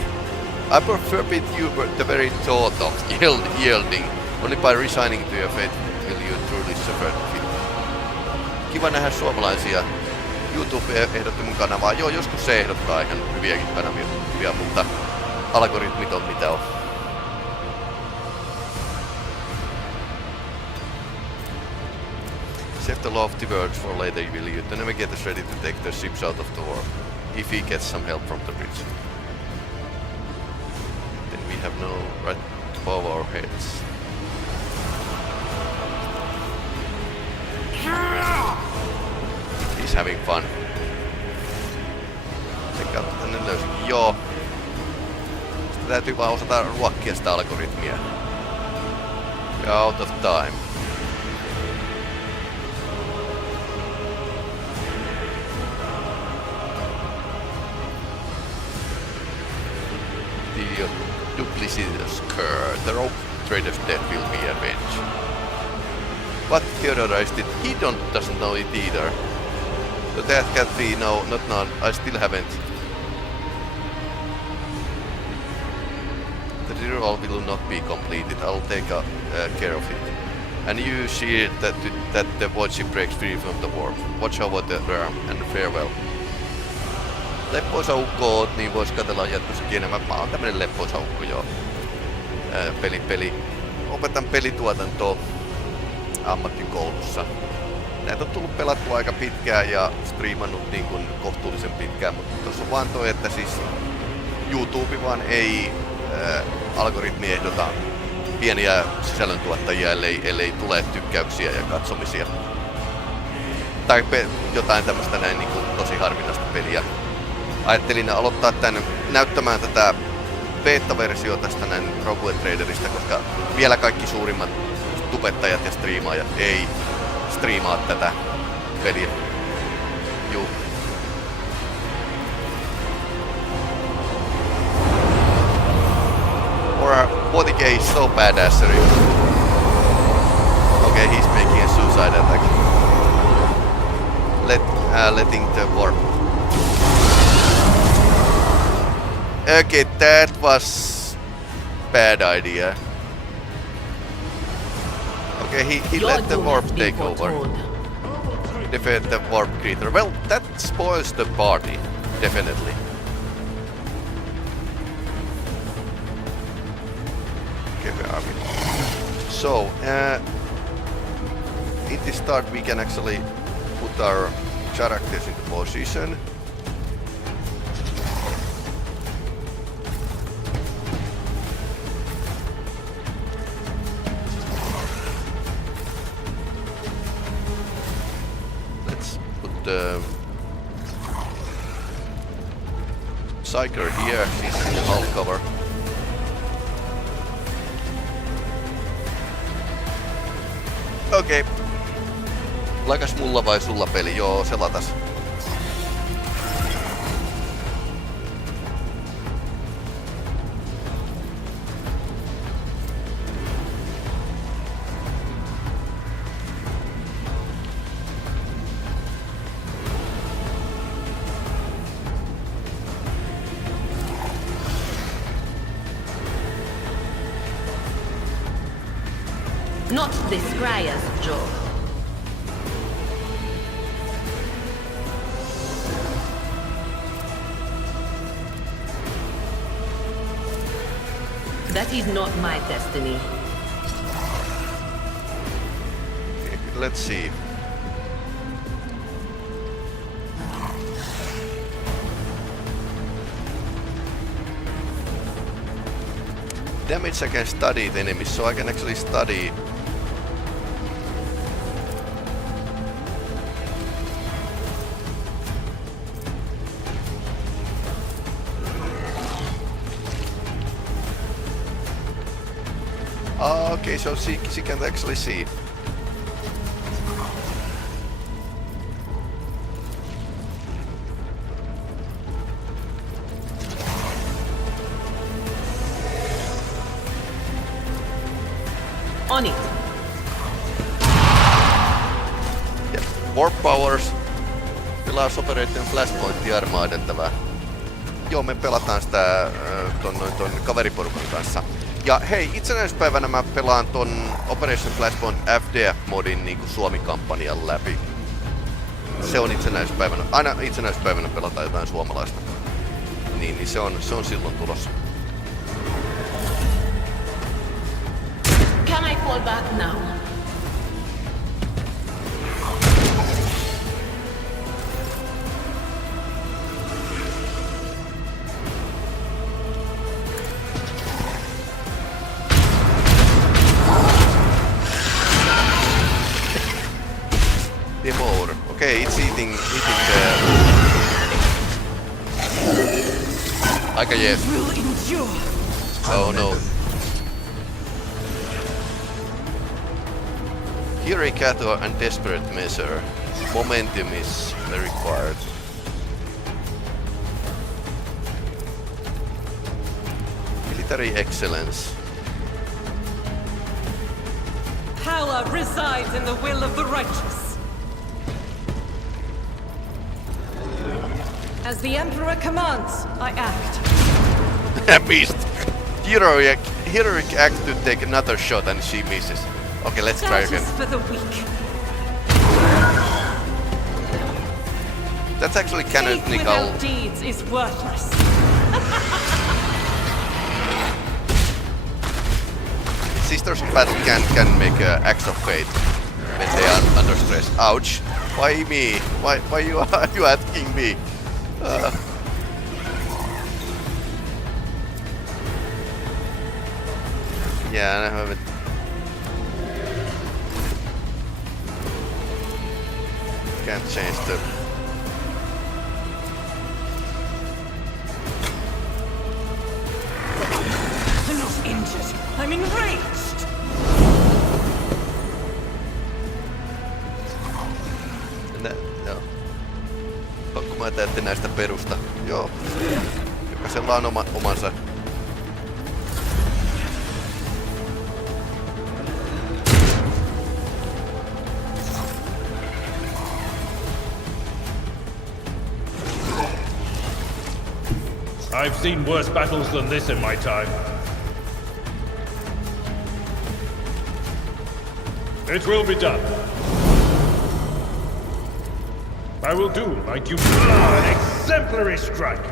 I forbid you the very thought of yielding. Only by resigning to your fate will you truly suffer defeat. Kiva nähdä suomalaisia YouTube-ehdotti mun kanavaa. Joo, joskus se ehdottaa ihan hyviäkin kanavia, mutta algoritmit on mitä on. Save the lofty words for later, will you? The navigator is ready to take their ships out of the war. If he gets some help from the bridge. Then we have no right above our heads. He's having fun. Check out tänne löysin. Joo. Sitä täytyy vaan osata ruokkia sitä algoritmia. We are out of time. The duplicitous cur. The rope trader's death will be avenged. What theorized it? He doesn't know it either. So that can't be not none. I still haven't. The ritual will not be completed. I'll take care of it. And you see that the Wh40k breaks free from the warp. Watch over the realm and farewell. Leppoisa ukko oot, niin vois katella jatkossakin enemmän. Mä oon tämmönen leppoisa ukko joo. Opetan pelituotantoa ammattikoulussa. Näitä on tullut pelattua aika pitkään ja striimannut niin kuin kohtuullisen pitkään, mutta tossa on vaan toi, että siis YouTube vaan ei algoritmi ehdota pieniä sisällöntuottajia, ellei tule tykkäyksiä ja katsomisia. Tai jotain tämmöstä näin niin kuin tosi harvinaista peliä. Ajattelin aloittaa tän näyttämään tätä beta-versiota tästä näin Rogue Traderista, koska vielä kaikki suurimmat tubettajat ja striimaajat ei striimaa tätä peliä. Juu. Okay, so badassery. Okay, he's making a suicide attack. Letting the warp. Okay, that was bad idea. Okay, he let the warp take over. Defeat the warp creature. Well, that spoils the party, definitely. Okay, where are we? So, in the start we can actually put our characters into position. Let's put the Psyker here, she's in the hull cover. Okei. Lakas mulla vai sulla peli? Joo, selatas. Not the Scryer's job. That is not my destiny. Let's see. Damage I can study the enemies, so I can actually study. Okay, so she can actually see. On it. Yeah. Warp powers. Pilaus operaation flashpointti armaa edentävää. Joo, me pelataan sitä ton kaveriporukan kanssa. Ja hei, itsenäisyyspäivänä mä pelaan ton Operation Flashpoint FDF-modin niinku Suomi-kampanjan läpi. Se on itsenäisyyspäivänä. Aina itsenäisyyspäivänä pelataan jotain suomalaista. Niin se on silloin tulossa. Can I fall back now? Devour. Okay, it's eating the... Aika jees. Oh no. Heroic Cattle and Desperate Measure. Momentum is required. Military Excellence. Power resides in the will of the righteous. As the Emperor commands, I act. Missed. Heroic act to take another shot and she misses. Okay, let's try That again. is for the weak. That's actually Faith canonical. without deeds is worthless. Sisters in Battle can make acts of faith when they are under stress. Ouch! Why me? Why you are you asking me? Yeah, I haven't. Can't change the. I'm not injured. I'm enraged. Joo. Pakko mä teette näistä perusta. Joo. Jokaisella on omansa. I've seen worse battles than this in my time. It will be done. I will do like you an exemplary strike.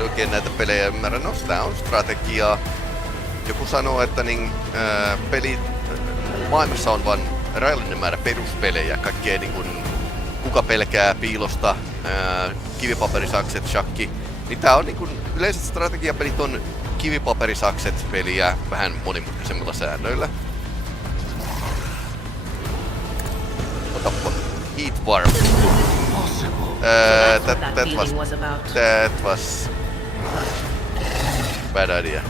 Oikein näitä pelejä ymmärrän. No, tää on strategiaa. Joku sanoo, että pelit maailmassa on vain rajallinen määrä peruspelejä. Kaikkea niin kuin kuka pelkää piilosta, kivipaperisakset, shakki. Niin tää on niin kuin, yleensä strategiapelit on kivipaperisakset peliä vähän monimutkaisemmilla säännöillä. Otappa Heat Warp. That was bad idea.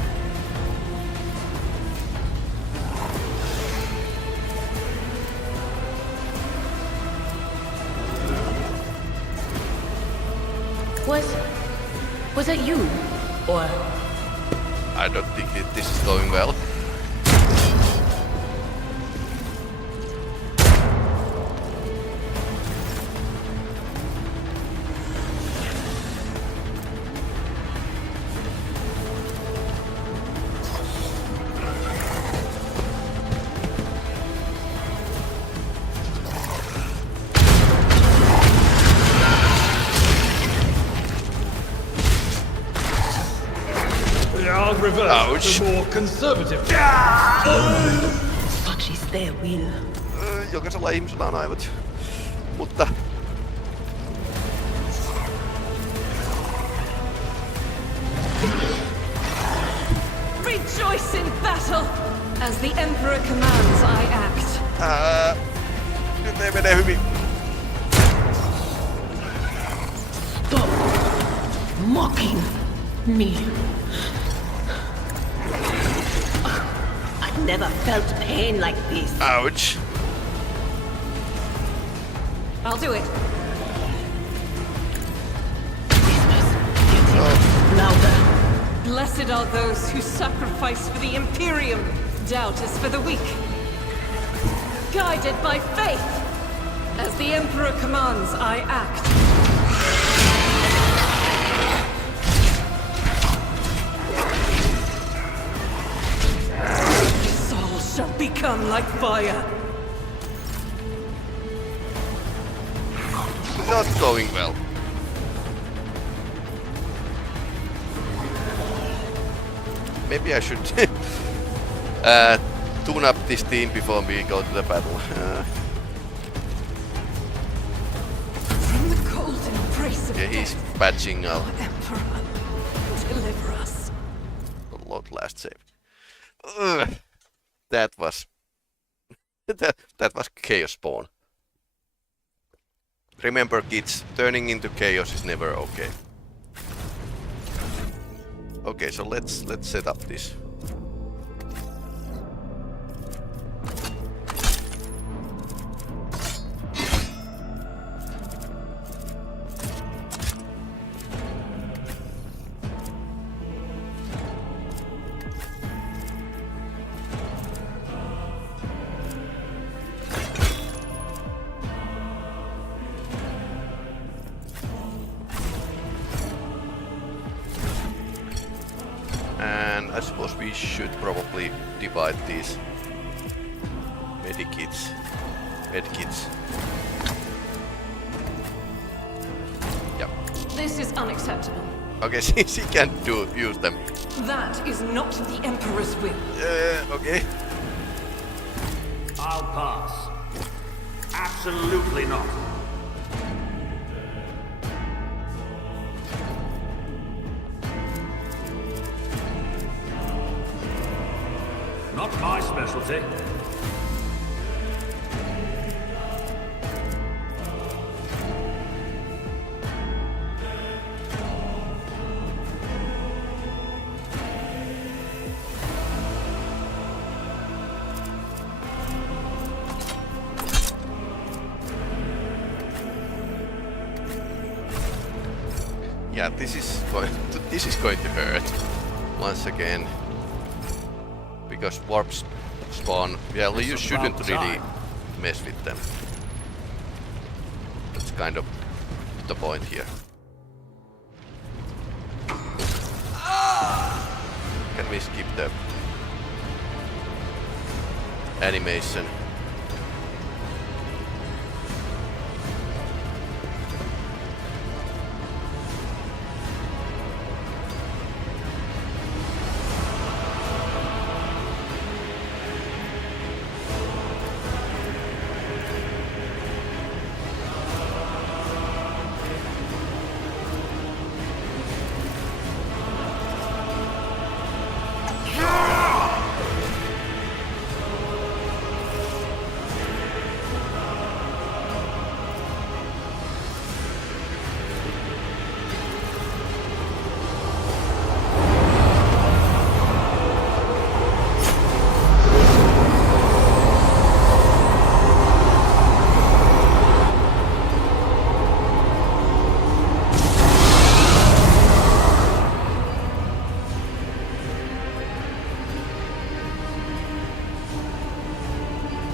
Was that you? Or... I don't think this is going well. I'll reverse Ouch. the more conservative. Such is their will. Jokaisella ihmisellä on aivot. Mutta... Rejoice in battle! As the Emperor commands, I act. Nyt ei mene hyvin. Stop mocking me. I've never felt pain like this. Ouch. I'll do it. Louder. Blessed are those who sacrifice for the Imperium. Doubt is for the weak. Guided by faith. As the Emperor commands, I act. Soul shall become like fire. Not going well. Maybe I should tune up this team before we go to the battle. From the cold embrace of Yeah, he's death, patching our out Emperor, deliver us. the Lord last save. That was that was chaos spawn. Remember, kids, turning into chaos is never okay. Okay, so let's set up this. And I suppose we should probably divide these medkits. Yep. This is unacceptable. Okay, she can't use them. That is not the Emperor's will. Okay. I'll pass. Absolutely not. Not my specialty. Yeah, this is going to hurt once again. Because warps spawn, yeah, you shouldn't really mess with them. That's kind of the point here. Can we skip the animation?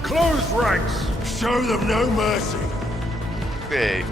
Close ranks! Show them no mercy. Okay.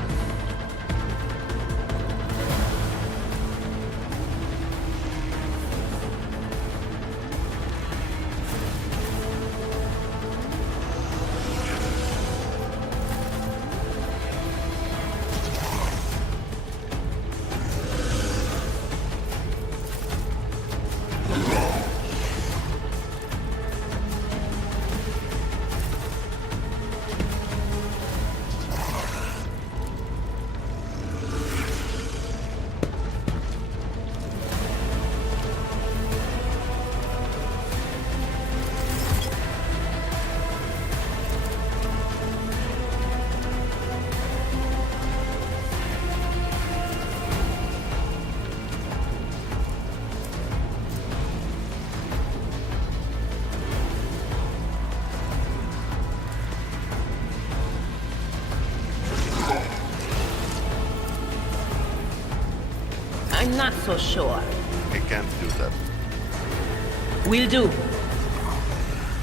I'm not so sure. We can't do that. Will do.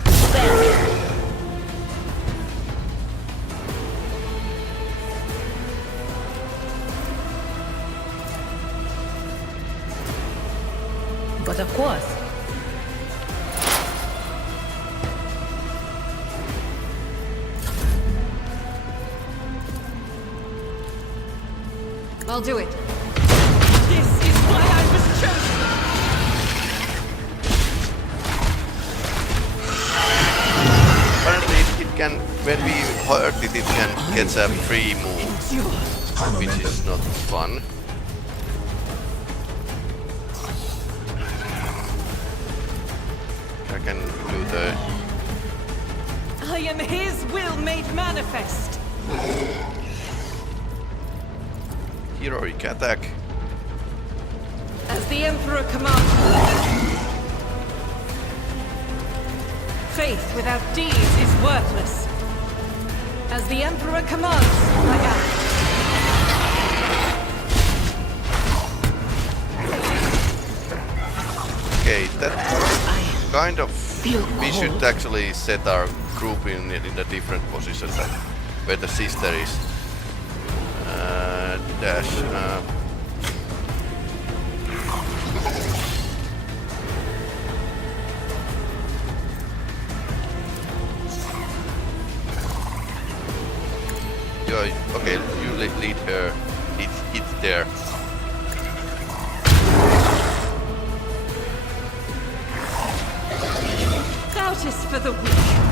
Well, but of course. I'll do it. This is why I was chosen! Apparently it can, when we hurt it, it can get a free move, which is not fun. I can do the... I am his will made manifest! heroic attack. As the Emperor commands. Faith without deeds is worthless. As the Emperor commands, I act. Okay, that kind of... We should actually set our group in a different position than where the sister is. Dash. Okay, you lead her. It's there. Doubt is for the weak.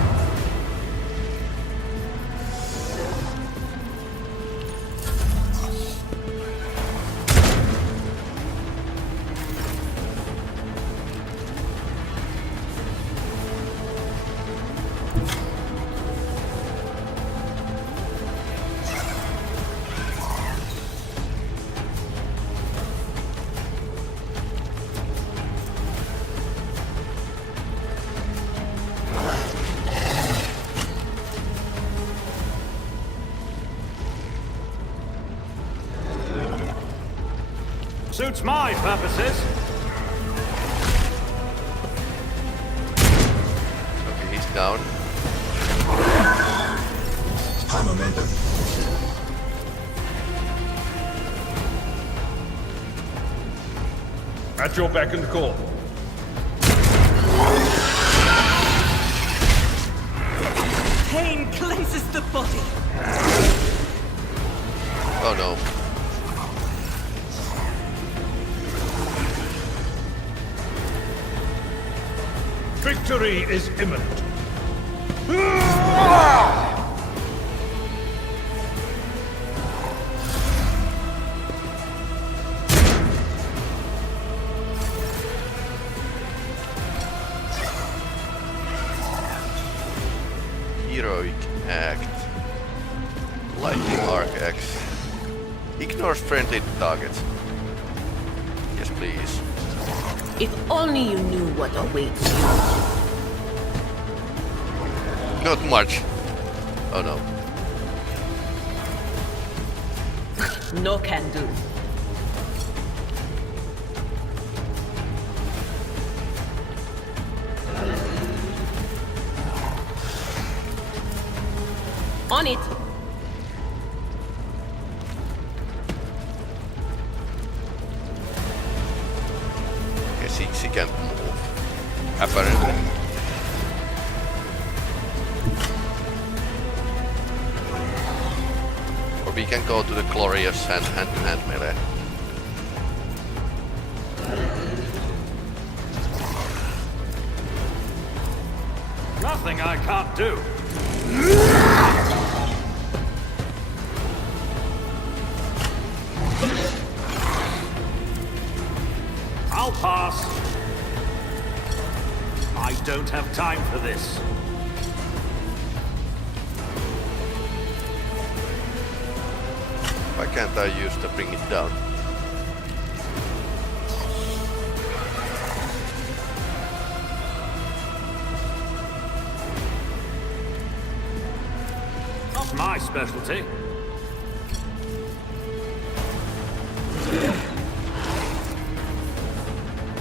Suits my purposes. Okay, he's down. High momentum. At your beck and call. pain cleanses the body. Oh no. Victory is imminent. Heroic act. Lightning arc X. Ignores friendly targets. Yes, please. If only you knew what awaits you. Not much. Oh no. No can do. On it. Guess he can't move. Apparently. Or we can go to the glorious hand-to-hand melee. Nothing I can't do. I'll pass. I don't have time for this. Why can't I use to bring it down? Not my specialty.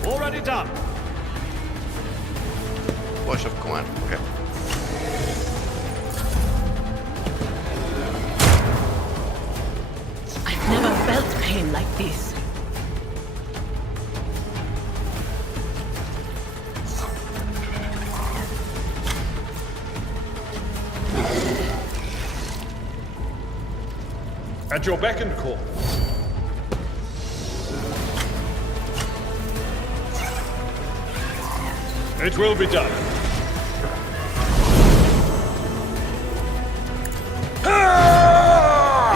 Already done. Voice of command. Okay. I've never felt pain like this. At your beck and call. It will be done.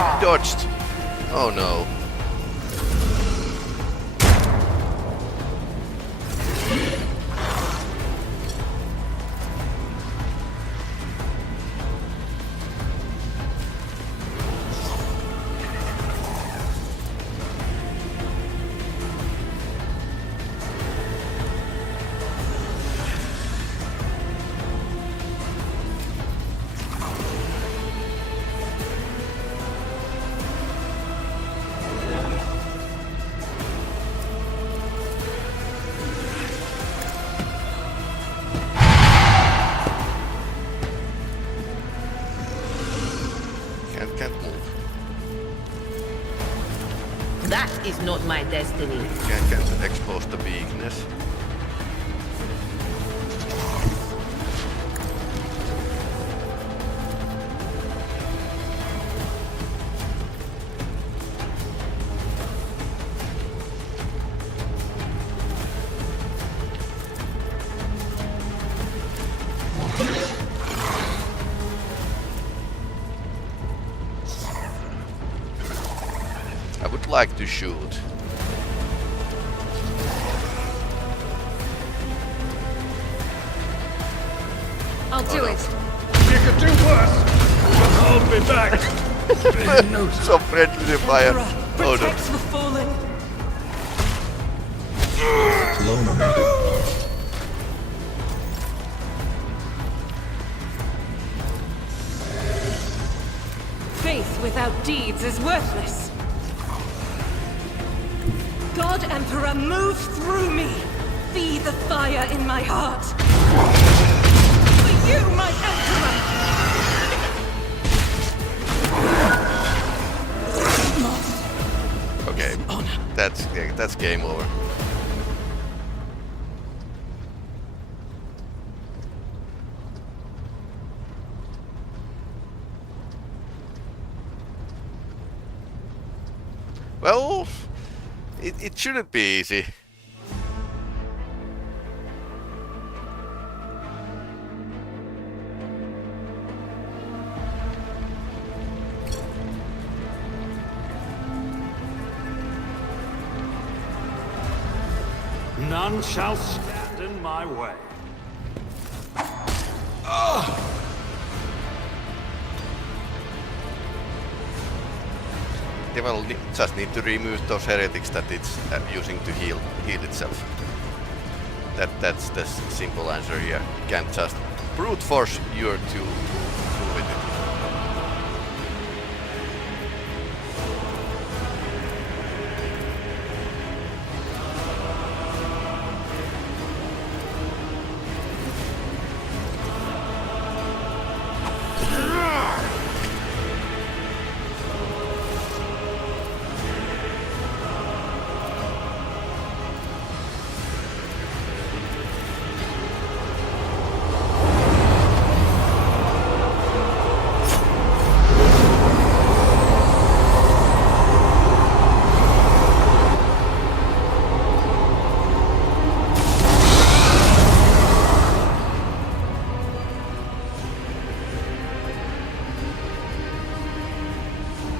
It dodged. Oh no. Can't move. That is not my destiny. Can't expose the weakness. I would like to shoot. I'll do it. You could do worse. I'll be back. So friendly fire. Oh no. Protects the fallen. Low momentum. Faith without deeds is worthless. God Emperor, move through me. Be the fire in my heart. For you, my Emperor! Okay. That's game over. Well, it shouldn't be easy. None shall stand in my way. They will just need to remove those heretics that it's using to heal itself. That's the simple answer here. You can't just brute force your tool with it.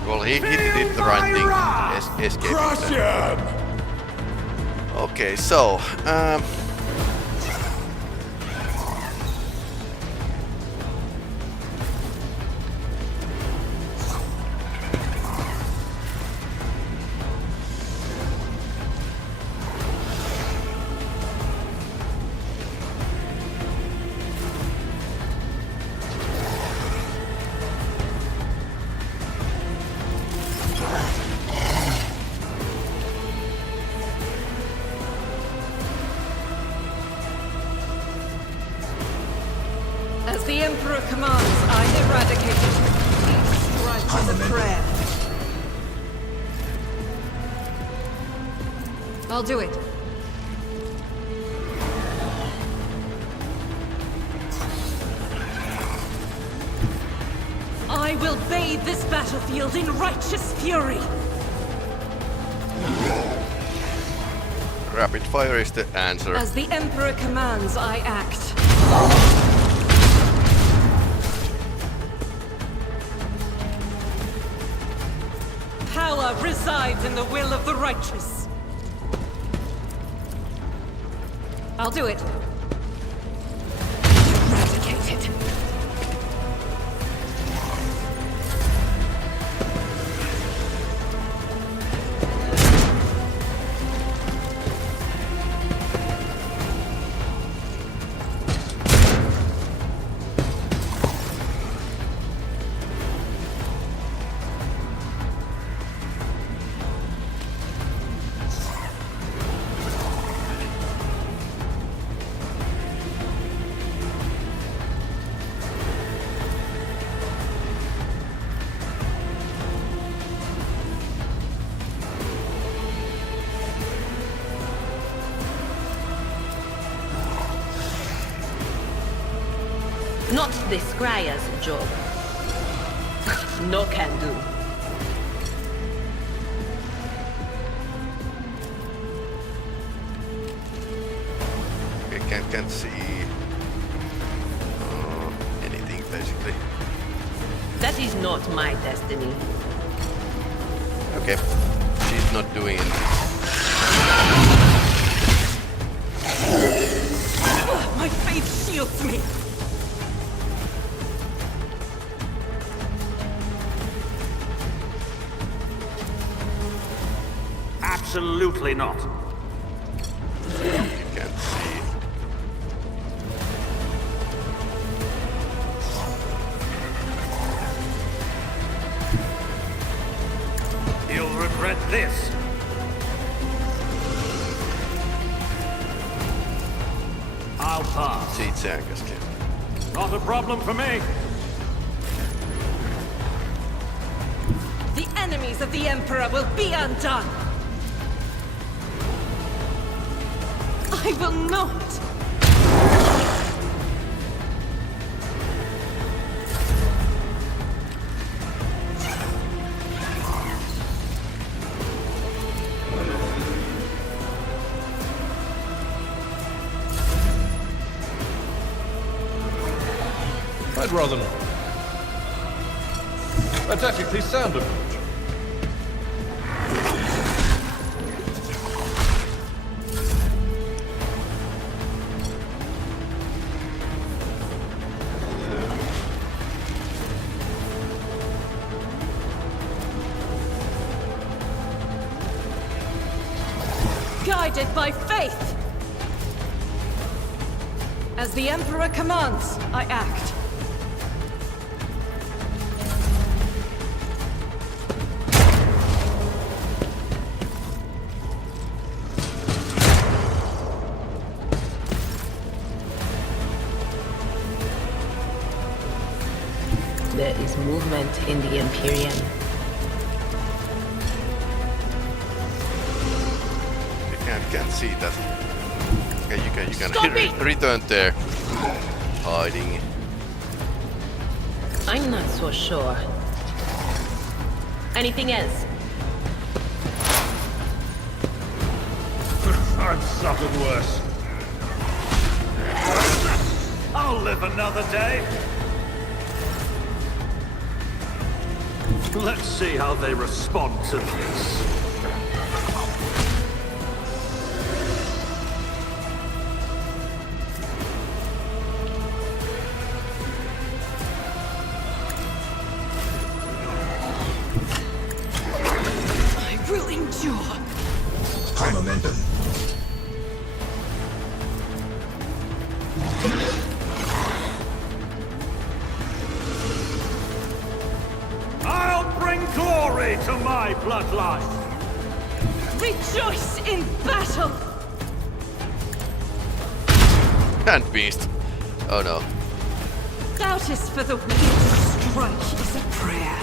Well, he did the right thing, escaping. Crush him! Okay, so As the Emperor commands, I eradicate it. Each strike is a prayer. I'll do it. I will bathe this battlefield in righteous fury. rapid fire is the answer. As the Emperor commands, I act. Power resides in the will of the righteous. I'll do it. Eradicate it. Not the Scryer's job. No can do. Okay, can't see anything basically. That is not my destiny. Okay, she's not doing anything. My faith shields me. Absolutely not. You can't see. You'll regret this. I'll pass. See itse käskee. Not a problem for me. The enemies of the Emperor will be undone. I will not. rather not. That's actually sound approach. Guided by faith! As the Emperor commands, I act. There is movement in the Imperium. Can't see that. Okay, you can Stop it! return there. Hiding. I'm not so sure. Anything else? I've suffered worse. I'll live another day. Let's see how they respond to this. I will endure. High momentum. I'll bring glory to my bloodline. Rejoice in battle! And beast. Oh no. Doubt is for the weak. Strike is a prayer.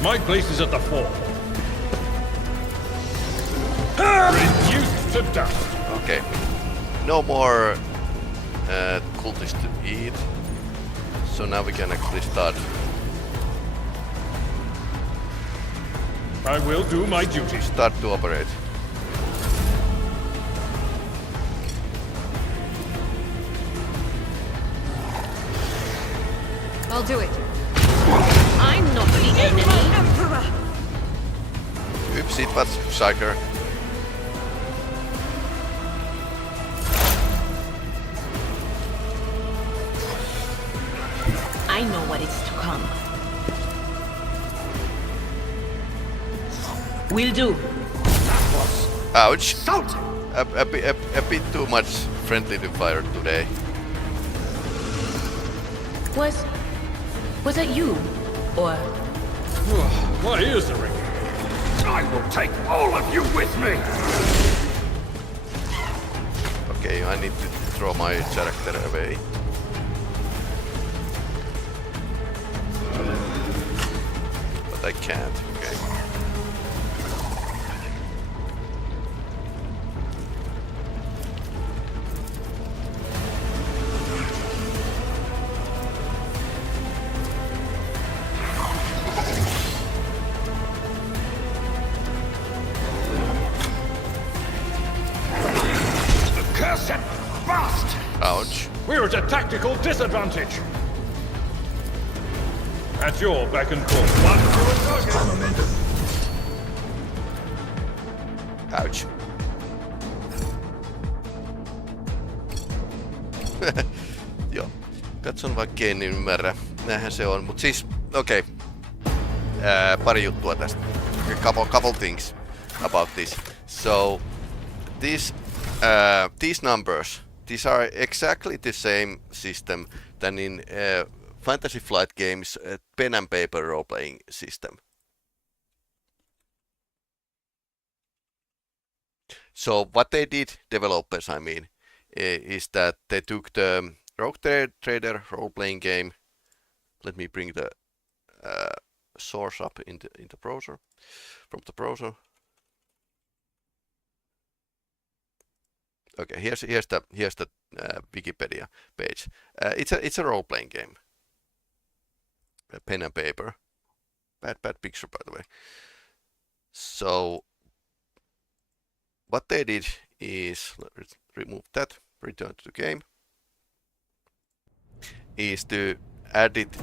My place is at the fore. Reduced to dust. Okay. No more cultists to eat. So now we can actually start. I will do my duty. Start to operate. I'll do it. I'm not the enemy. Emperor! Oops, it was Psyker. I know what is to come. Will do. Ouch! Salt! A bit too much friendly to fire today. Was that you? Or My ears are ringing. I will take all of you with me. Okay, I need to throw my character away. But I can't, okay. Cursed bast! Ouch. We're at a tactical disadvantage. At your beck and call. One to a target. High momentum. Ouch. Joo. Katson vaikka en ymmärrä. Näinhän se on. Mut siis, okei. Pari juttua tästä. Couple things about this. So, these numbers, these are exactly the same system than in Fantasy Flight Games pen and paper role-playing system. So what they did, developers I mean, is that they took the Rogue Trader role-playing game. Let me bring the source up in the browser, from the browser. Okay, here's the Wikipedia page. It's a role-playing game. pen and paper. Bad picture, by the way. So what they did is, let's remove that, return to the game, is to add it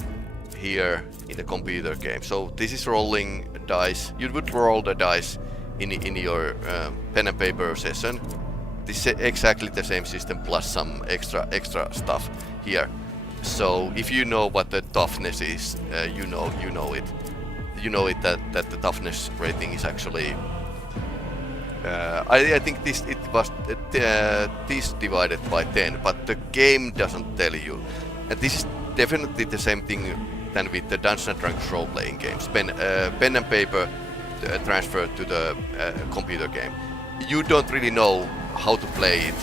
here in the computer game. So this is rolling dice. You would roll the dice in your pen and paper session. This is exactly the same system plus some extra stuff here. So if you know what the toughness is, you know it. You know it that the toughness rating is actually. I think this divided by 10, but the game doesn't tell you. And this is definitely the same thing than with the Dungeons and Dragons role-playing games. Pen and paper transferred to the computer game. You don't really know how to play it,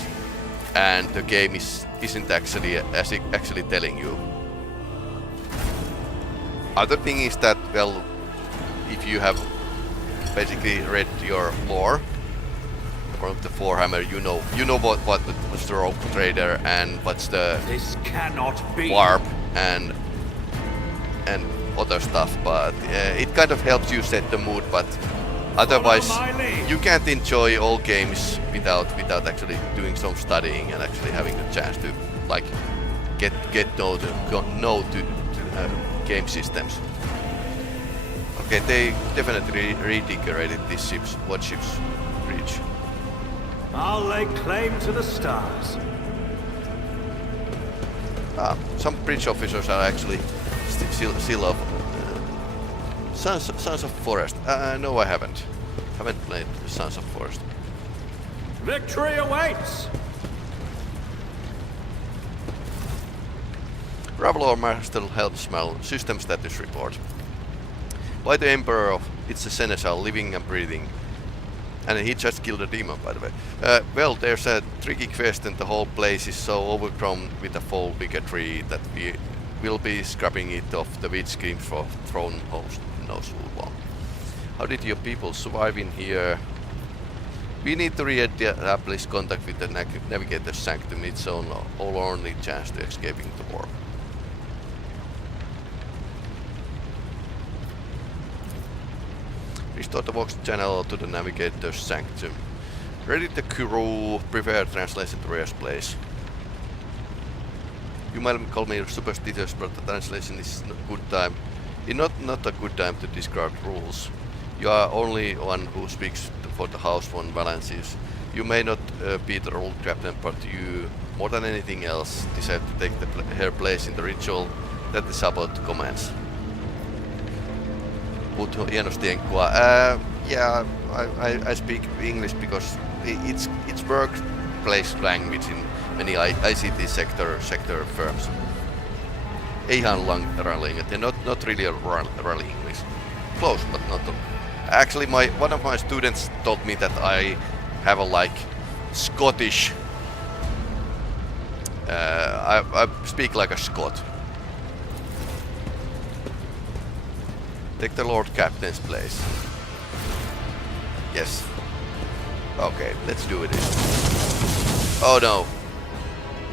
and the game isn't actually telling you. Other thing is that, well, if you have basically read your lore from the Warhammer, you know what's the rope trader and what's the This cannot be. warp and other stuff, but it kind of helps you set the mood. But otherwise, Follow my lead. you can't enjoy all games without actually doing some studying and actually having the chance to like get know to game systems. Okay, they definitely redecorated these ships. What ships reach? I'll lay claim to the stars. Some bridge officers are actually still of Sons of Forest. No, I haven't played Sons of Forest. Victory awaits! Ravelor Master Helpsmell System Status Report. By the Emperor of it's a seneschal living and breathing. And he just killed a demon, by the way. Well, there's a tricky quest and the whole place is so overgrown with a fall bigotry that we will be scrubbing it off the witch scream for throne host knows who long. How did your people survive in here? We need to re-establish contact with the Navigator's Sanctum. It's our only chance to escaping the war. Restore the Vox channel to the Navigator's Sanctum. Ready the crew, prepare translation to Rhea's place. You might call me superstitious, but the translation is not good time. Not a good time to describe rules. You are only one who speaks for the House von Valancius. You may not be the role captain, but you, more than anything else, decide to take her place in the ritual that the Sabbath commands. Puhut hienosti enkkua. Yeah, I speak English because it's workplace language in many ICT sector firms. Ei ihan rally English, not really a rally English. Close, but not. Actually, one of my students told me that I have a like Scottish. I speak like a Scot. Take the Lord Captain's place. Yes. Okay, let's do it. Oh no.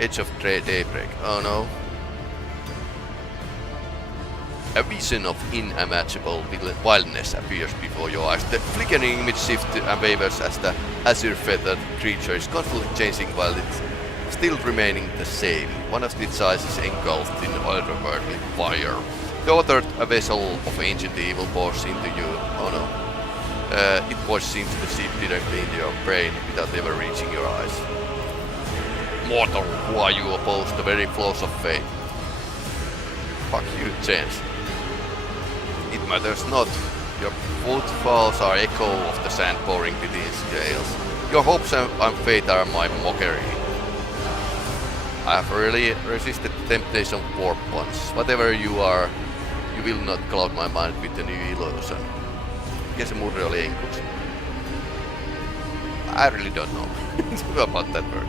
Edge of Daybreak. Oh no. A vision of unimaginable wildness appears before your eyes. The flickering image shifts and wavers as the azure-feathered creature is constantly changing while it's still remaining the same. One of its eyes is engulfed in otherworldly fire. The other, a vessel of ancient evil, pours into you. Oh no. It seems to seep directly into your brain without ever reaching your eyes. Mortal, who are you opposed to the very flaws of fate? Fuck you, James. It matters not. Your footfalls are echo of the sand pouring between scales. Your hopes and fate are my mockery. I have really resisted the temptation of warp once. Whatever you are, you will not cloud my mind with a new illusion. Mikä se murre oli enkuksi? I really don't know about that word.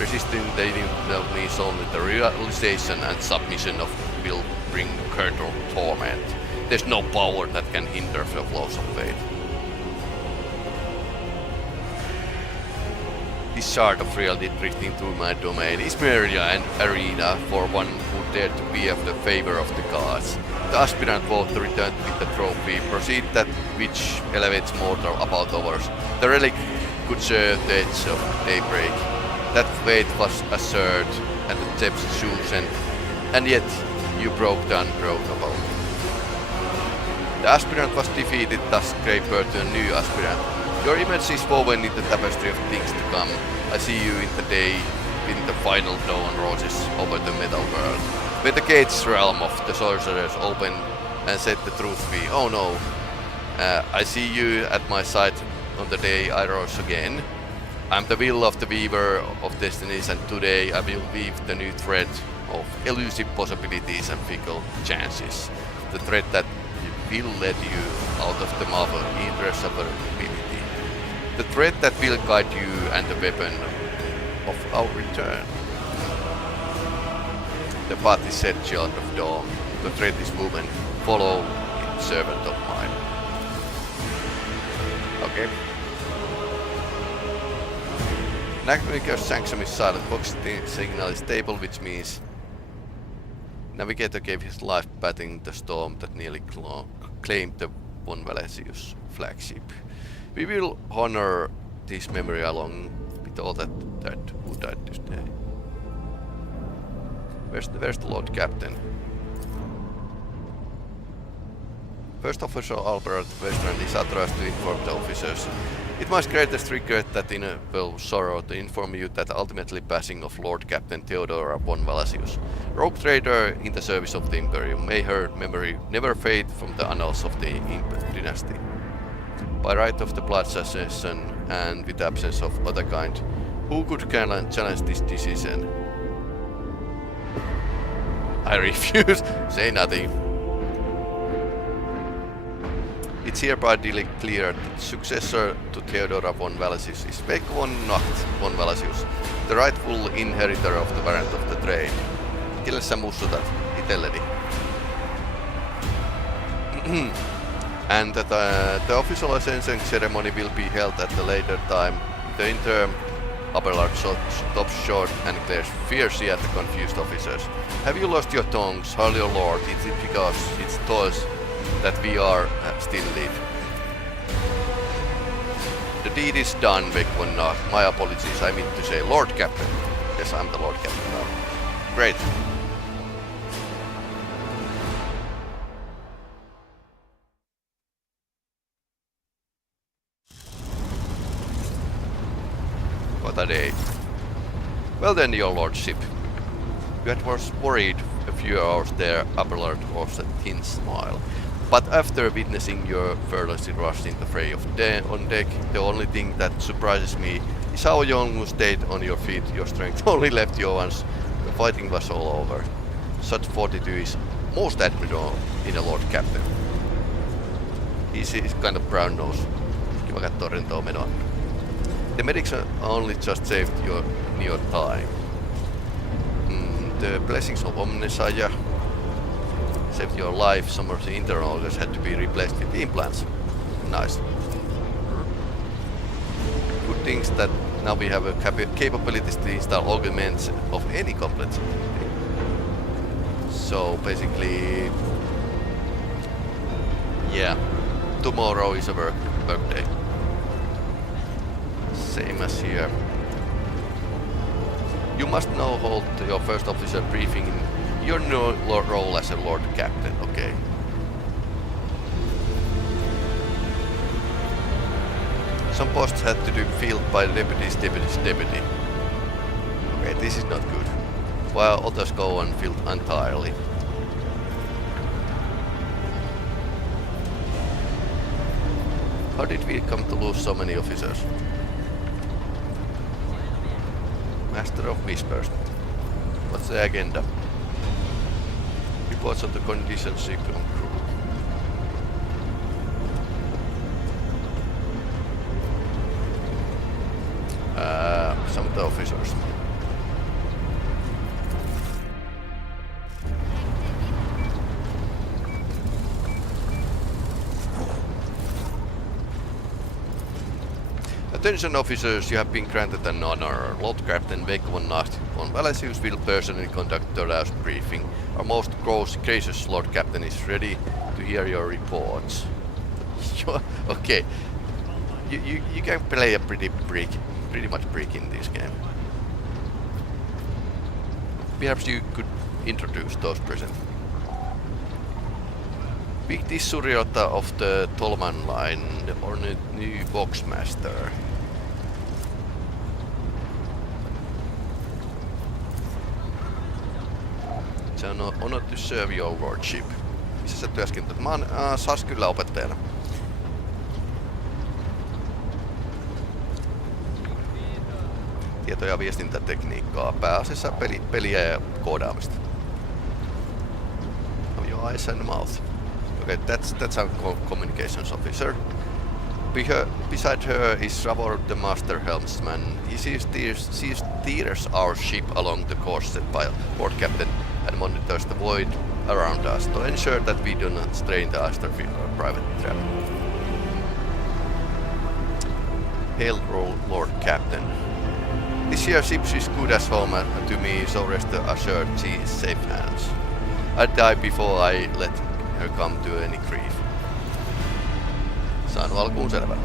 Resisting the inevitable means only the realization and submission of will bring eternal torment. There's no power that can hinder the flows of fate. this shard of reality drifting through my domain is merely an arena for one who dared to be of the favor of the gods. The aspirant vote to return with the trophy, proceed that which elevates mortal above others. The relic could serve the edge of daybreak. That fate was assured and the steps chosen, and yet you broke the unbreakable. The aspirant was defeated, thus gave birth to a new aspirant. Your image is woven in the tapestry of things to come. I see you in the day when the final dawn roses over the metal world. When the gates realm of the sorcerers open and set the truth free. Oh no. I see you at my side on the day I rose again. I'm the will of the weaver of destinies, and today I will weave the new thread of elusive possibilities and fickle chances. The thread that will lead you out of the marvel irreversibility. The thread that will guide you and the weapon of our return. The path is set, child of dawn. The thread is woven. Follow it, servant of mine. Okay. Navigator's sanction is silent. Box signal is stable, which means Navigator gave his life battling the storm that nearly claimed the Von Valesius flagship. We will honor this memory along with all that who died this day. Where's the Lord Captain? First Officer Albert Westland is authorized to inform the officers. It my greatest regret that ineffable sorrow to inform you that ultimately passing of Lord Captain Theodora von Valesius, rogue trader in the service of the Imperium. May her memory never fade from the annals of the Imp dynasty. By right of the blood succession and with absence of other kind, who could challenge this decision? I refuse. Say nothing. It's hereby declared that the successor to Theodora von Valesius is Veikko von Nacht von Valesius, the rightful inheritor of the variant of the trade. Kelle sä mussutat? Itelleni. And that the official ascension ceremony will be held at a later time. The interim Abelard stops short and glares fiercely at the confused officers. Have you lost your tongues, holy lord? Is it because it's toils that we are still live? The deed is done, Veikko von Nacht. My apologies, I mean to say Lord Captain. Yes, I'm the Lord Captain now. Great. What a day. Well then, your lordship. You was worried a few hours there, Abelard was a thin smile. But after witnessing your fearless rush in the fray on deck, the only thing that surprises me is how young you stayed on your feet. Your strength only left you once the fighting was all over. Such fortitude is most admirable in a Lord Captain. He's kind of brown nose. Kiva kattoo rentoa menoa. The medics only just saved your time. The blessings of Omnisaya saved your life. Some of the internal organs had to be replaced with implants. Nice. Good things that now we have a capabilities to install augments of any complexity. So basically, yeah, tomorrow is a work day. Same as here. You must now hold your first officer briefing in your new role as a Lord Captain, okay? Some posts had to be filled by deputy's deputy. Okay, this is not good. While others go unfilled entirely. How did we come to lose so many officers? Master of Whispers. What's the agenda? Reports of the conditions ship on crew. Some of the officers. Attention officers, you have been granted an honor. Lord Captain von Valesius will personally conduct the last briefing. Our most gracious Lord Captain is ready to hear your reports. Okay, you can play a pretty much brick in this game. Perhaps you could introduce those present. Big Tissuriotta of the Tolman line or new Voxmaster. Se on honor to serve your lordship. Missä sä työskentelet? Mä oon Saskylä opettajana. Tieto- ja viestintätekniikkaa, pääasiassa peliä ja koodaamista. Oh, your eyes and mouth. Okay, that's our communications officer. Beside her is Ravor the master helmsman. He steers our ship along the course set by Lord Captain and monitors the void around us to ensure that we do not strain the astrofield or private travel. Hail, Lord Captain. This year's ship is good as home to me, so rest assured she is safe hands. I'd die before I let her come to any grief. Saanut alkuun selvä.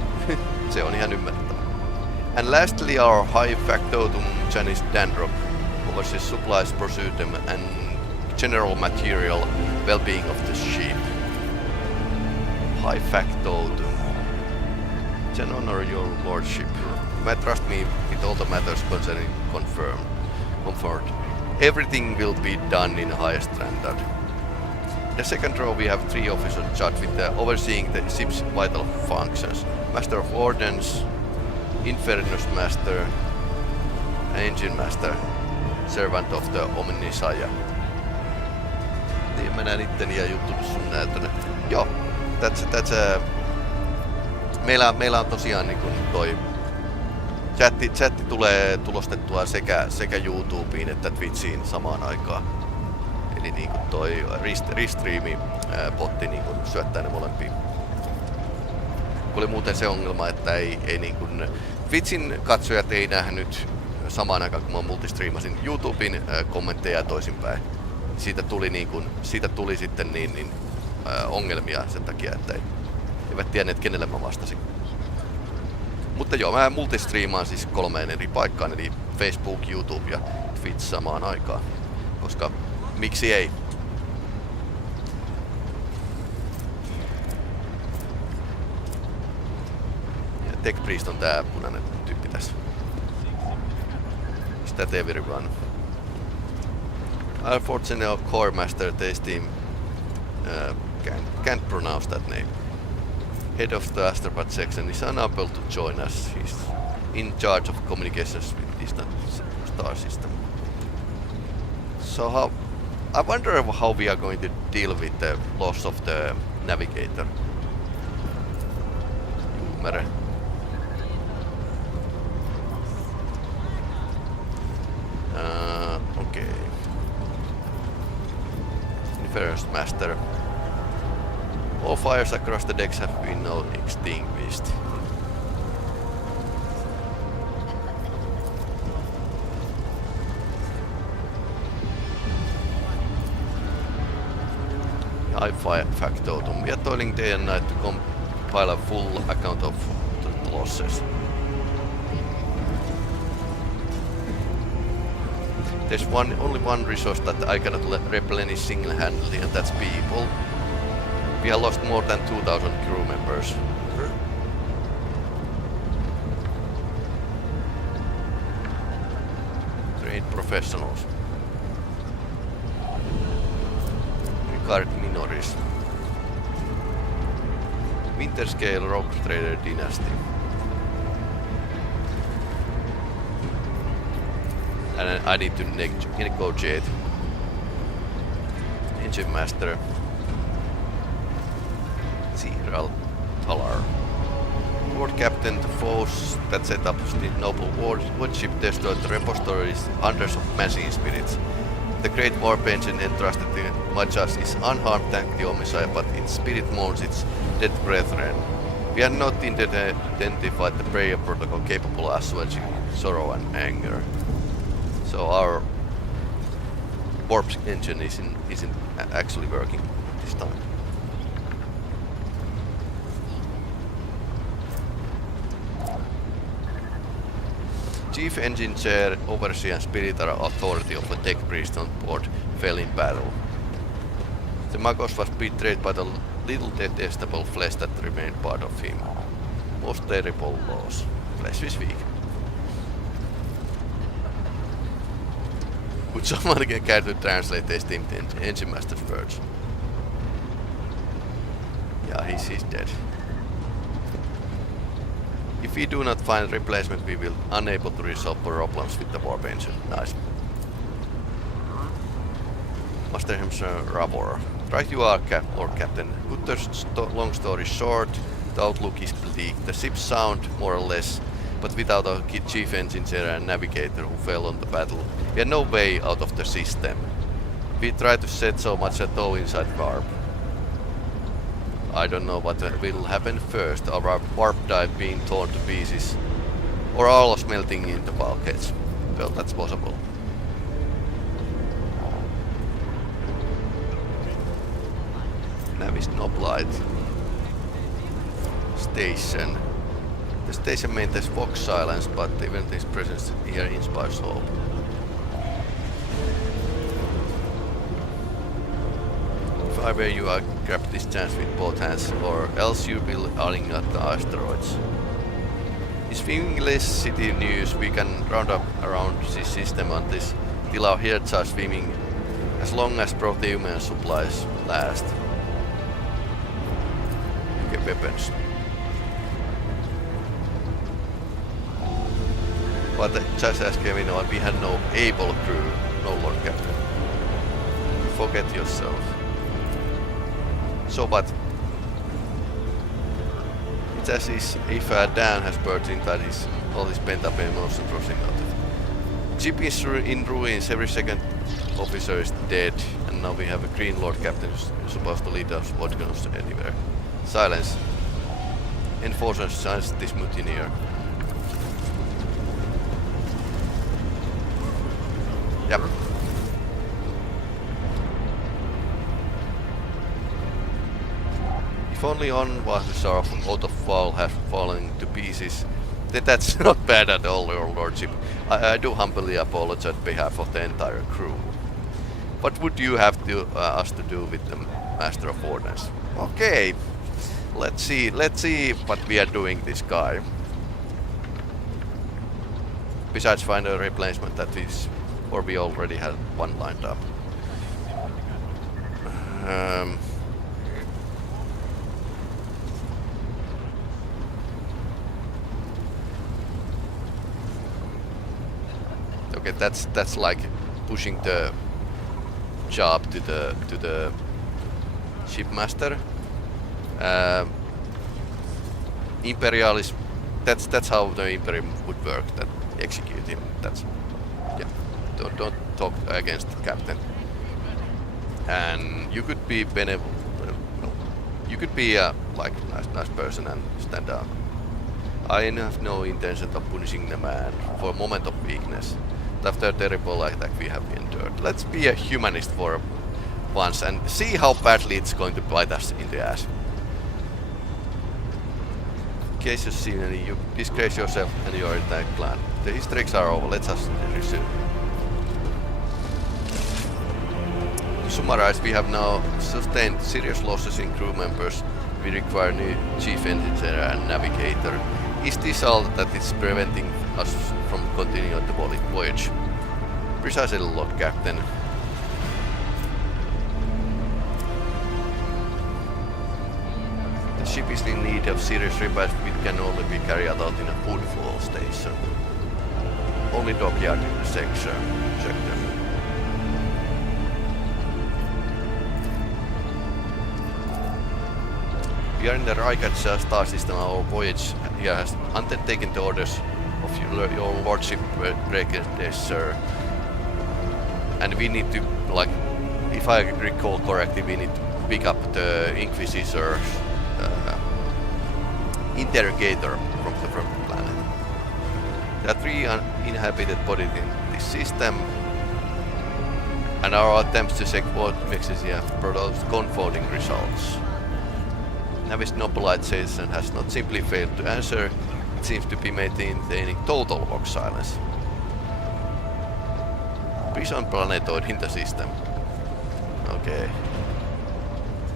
Se on ihan ymmärrettävä. And lastly, our high factotum Janice Dandrop oversees supplies, pursuit them, and general material well-being of the ship. High factotum. Can honor your lordship. You may trust me with all the matters concerning comfort. Everything will be done in highest standard. In the second row we have 3 officers charged with overseeing the ship's vital functions. Master of Ordnance, Infernus Master, Engine Master, Servant of the Omnisaja. Niin mä näen itteni ja juttunut sun näytönä. Joo, that's meillä on tosiaan niin kuin toi chatti tulee tulostettua sekä YouTubeen että Twitchiin samaan aikaan. Eli niin kuin toi restreami botti niin kuin syöttää ne molempiin. Oli muuten se ongelma, että ei niin kuin Twitchin katsojat ei nähnyt samaan aikaan kun mä multistriimasin YouTuben kommentteja toisinpäin. Siitä tuli sitten ongelmia sen takia, että eivät tienneet kenelle mä vastasin. Mutta joo, mä multistriimaan siis 3 eri paikkaan, eli Facebook, YouTube ja Twitch samaan aikaan. Koska miksi ei? Ja Tech Priest on tää punainen tyyppi tässä. Is that everyone? Unfortunately, Core Master Taste Team can't pronounce that name. Head of the Astropad section is unable to join us. He's in charge of communications with distant star system. So I wonder how we are going to deal with the loss of the navigator. Ymmärrä. Okay. First Master. All fires across the decks have been now extinguished. High factotum. We are toiling day and night to compile a full account of the losses. There's only one resource that I cannot replenish single-handedly, and that's people. We have lost more than 2,000 crew members. Trained professionals. Regard minories. Winterscale Rogue Trader Dynasty. And I need to negotiate. Engine Master. Zihral Talar. Lord Captain, the foes that set up the noble warship destroyed the repositories, hundreds of machine spirits. The great warp engine entrusted to Majas is unharmed thanks to Omniscient, but its spirit mourns its dead brethren. We have not identified the prayer protocol capable of assuaging sorrow and anger. So our warp engine isn't actually working this time. Chief Engineer, Overseer and Spiritual Authority of the Tech Priest on board fell in battle. The Magos was betrayed by the little detestable flesh that remained part of him. Most terrible loss. Flesh is weak. Would someone care to translate the esteemed engine master's words? Yeah, he's dead. If we do not find replacement, we will unable to resolve problems with the warp engine. Nice. Master Hemsher Ravor. Right you are, Captain. Cut the long story short, the outlook is bleak. The ship's sound, more or less, but without a chief engineer and navigator who fell on the battle, we had no way out of the system. We tried to set so much a tow inside warp. I don't know what will happen first, our warp dive being torn to pieces, or all of us melting into bulkheads. Well, that's possible. Navis Noblight Station. The station maintains Fox silence, but even its presence here inspires hope. If I were you, I'd grab this chance with both hands, or else you'll be ailing at the asteroids. In swimmingless city news, we can round up around this system on this till our hearts are swimming, as long as protein supplies last. Okay, weapons. But just as Kevin, we had no able crew, no Lord Captain. Forget yourself. So, but it's as if Dan has burst inside all his pent-up emotion rushing out. Ship is in ruins, every second officer is dead, and now we have a Green Lord Captain who's supposed to lead us what goes anywhere. Silence. Enforcers signs this mutineer. Yep. If only on was out of fall has fallen to pieces, then that's not bad at all, your lordship. I do humbly apologize on behalf of the entire crew. What would you have us to do with the Master of Ordnance? Okay, let's see what we are doing this guy. Besides find a replacement that is, or we already had one lined up. Okay, that's like pushing the job to the shipmaster. Imperialis, that's how the Imperium would work. That execute him. That's yeah. Don't talk against the captain. And you could be benevolent. You could be a like nice person and stand down. I have no intention of punishing the man for a moment of weakness. After a terrible attack we have endured. Let's be a humanist for once and see how badly it's going to bite us in the ass. In case you've seen any, you disgrace yourself and your entire clan. The hysterics are over, let us resume. To summarize, we have now sustained serious losses in crew members. We require new chief engineer and navigator. Is this all that is preventing us from continuing the voyage? Precisely, Lord Captain. The ship is in need of serious repairs which can only be carried out in a footfall station. Only dockyard in the sector. We are in the Raikat star system. Our voyage here has undertaken the orders of your lordship, sir. And we need to, like, if I recall correctly, we need to pick up the Inquisitor's interrogator from the front planet. There are 3 uninhabited bodies in this system, and our attempts to check what mixes have produced confounding results. Navis mobilization has not simply failed to answer, it seems to be maintaining total vox silence. Prison planetoid in the system. Okay.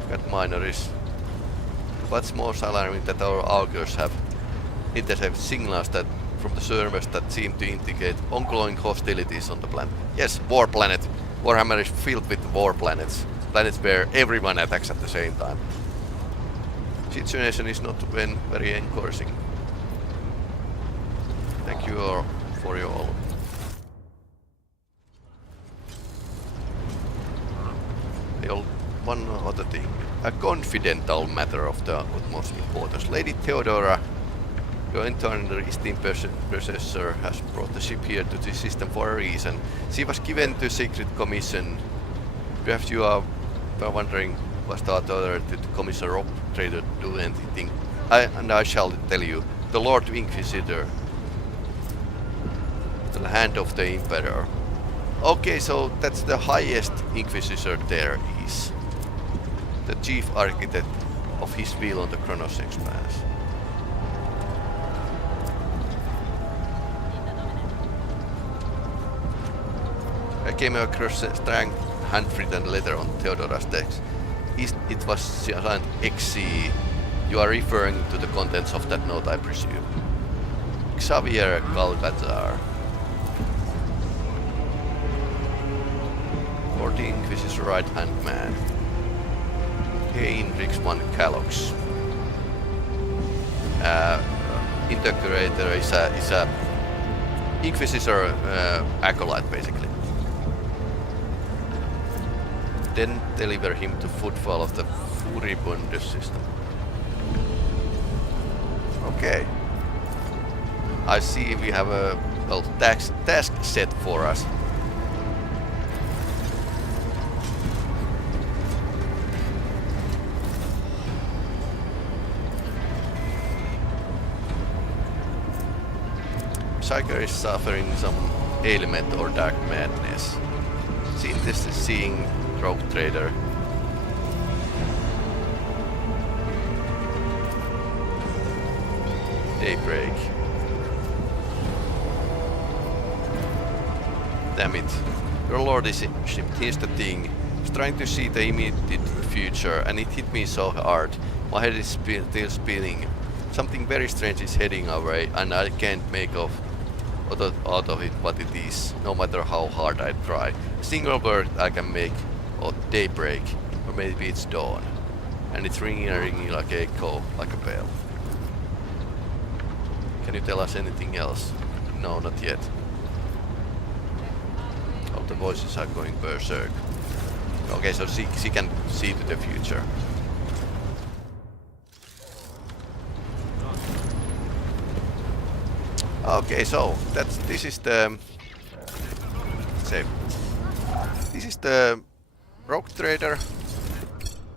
Got minories. What's more alarming that our augurs have intercepted signals that from the servers that seem to indicate ongoing hostilities on the planet. Yes, war planet. Warhammer is filled with war planets. Planets where everyone attacks at the same time. Situation is not very encouraging. Thank you all for your all. One other thing. A confidential matter of the utmost importance. Lady Theodora, your internal esteemed predecessor, has brought the ship here to the system for a reason. She was given to secret commission. Perhaps you are wondering, was the authority to commission Rogue Trader do anything? I shall tell you. The Lord Inquisitor, the hand of the Emperor. Okay, so that's the highest Inquisitor there is. The chief architect of his will on the Chronos Expanse. I came across a strange handwritten letter on Theodora's desk. It was signed XC. You are referring to the contents of that note, I presume. Xavier Galgazar. For the Inquisitor's right-hand man. Heinrich von Kalox. Integrator is a Inquisitor acolyte, basically. Then deliver him to footfall of the Furibund system. Okay. I see we have a task set for us. Psyker is suffering some ailment or dark madness. Synthesis is seeing Rogue Trader. Daybreak. Damn it. Your lordship, here's the thing. I was trying to see the immediate future and it hit me so hard. My head is still spinning. Something very strange is heading our way and I can't make out of it what it is, no matter how hard I try. A single word I can make, or daybreak, or maybe it's dawn. And it's ringing like a echo, like a bell. Can you tell us anything else? No, not yet. Oh, the voices are going berserk. Okay, so she can see to the future. Okay, so this is the Rogue Trader.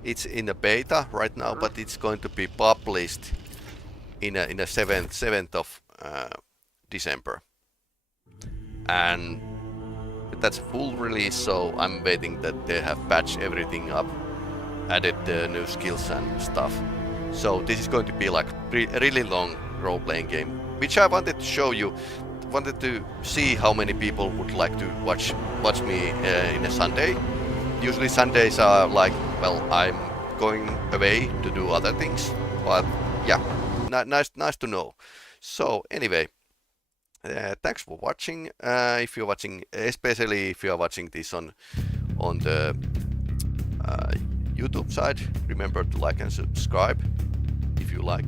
It's in a beta right now, but it's going to be published in a 7th of December, and that's full release. So I'm waiting that they have patched everything up, added the new skills and stuff. So this is going to be like a really long role-playing game, which I wanted to show you. Wanted to see how many people would like to watch me in a Sunday. Usually Sundays are like, well, I'm going away to do other things, but yeah, nice to know. So anyway, thanks for watching. If you're watching, especially if you are watching this on the YouTube side, remember to like and subscribe if you like,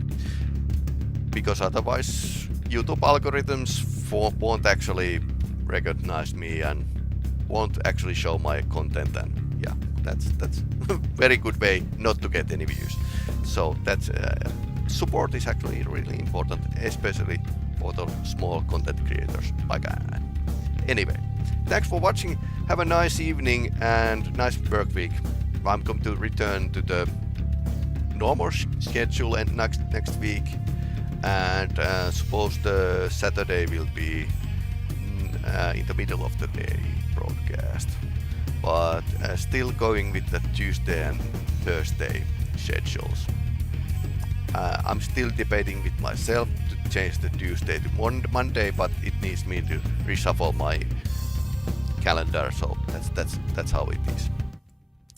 because otherwise YouTube algorithms won't actually recognize me and won't actually show my content, and yeah, that's very good way not to get any views. So that's support is actually really important, especially for the small content creators like I am. Anyway, thanks for watching. Have a nice evening and nice work week. I'm going to return to the normal schedule and next week. and suppose the Saturday will be in the middle of the day broadcast, but still going with the Tuesday and Thursday schedules. I'm still debating with myself to change the Tuesday to Monday, but it needs me to reshuffle my calendar, so that's how it is.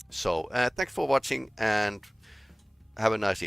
So thanks for watching and have a nice evening.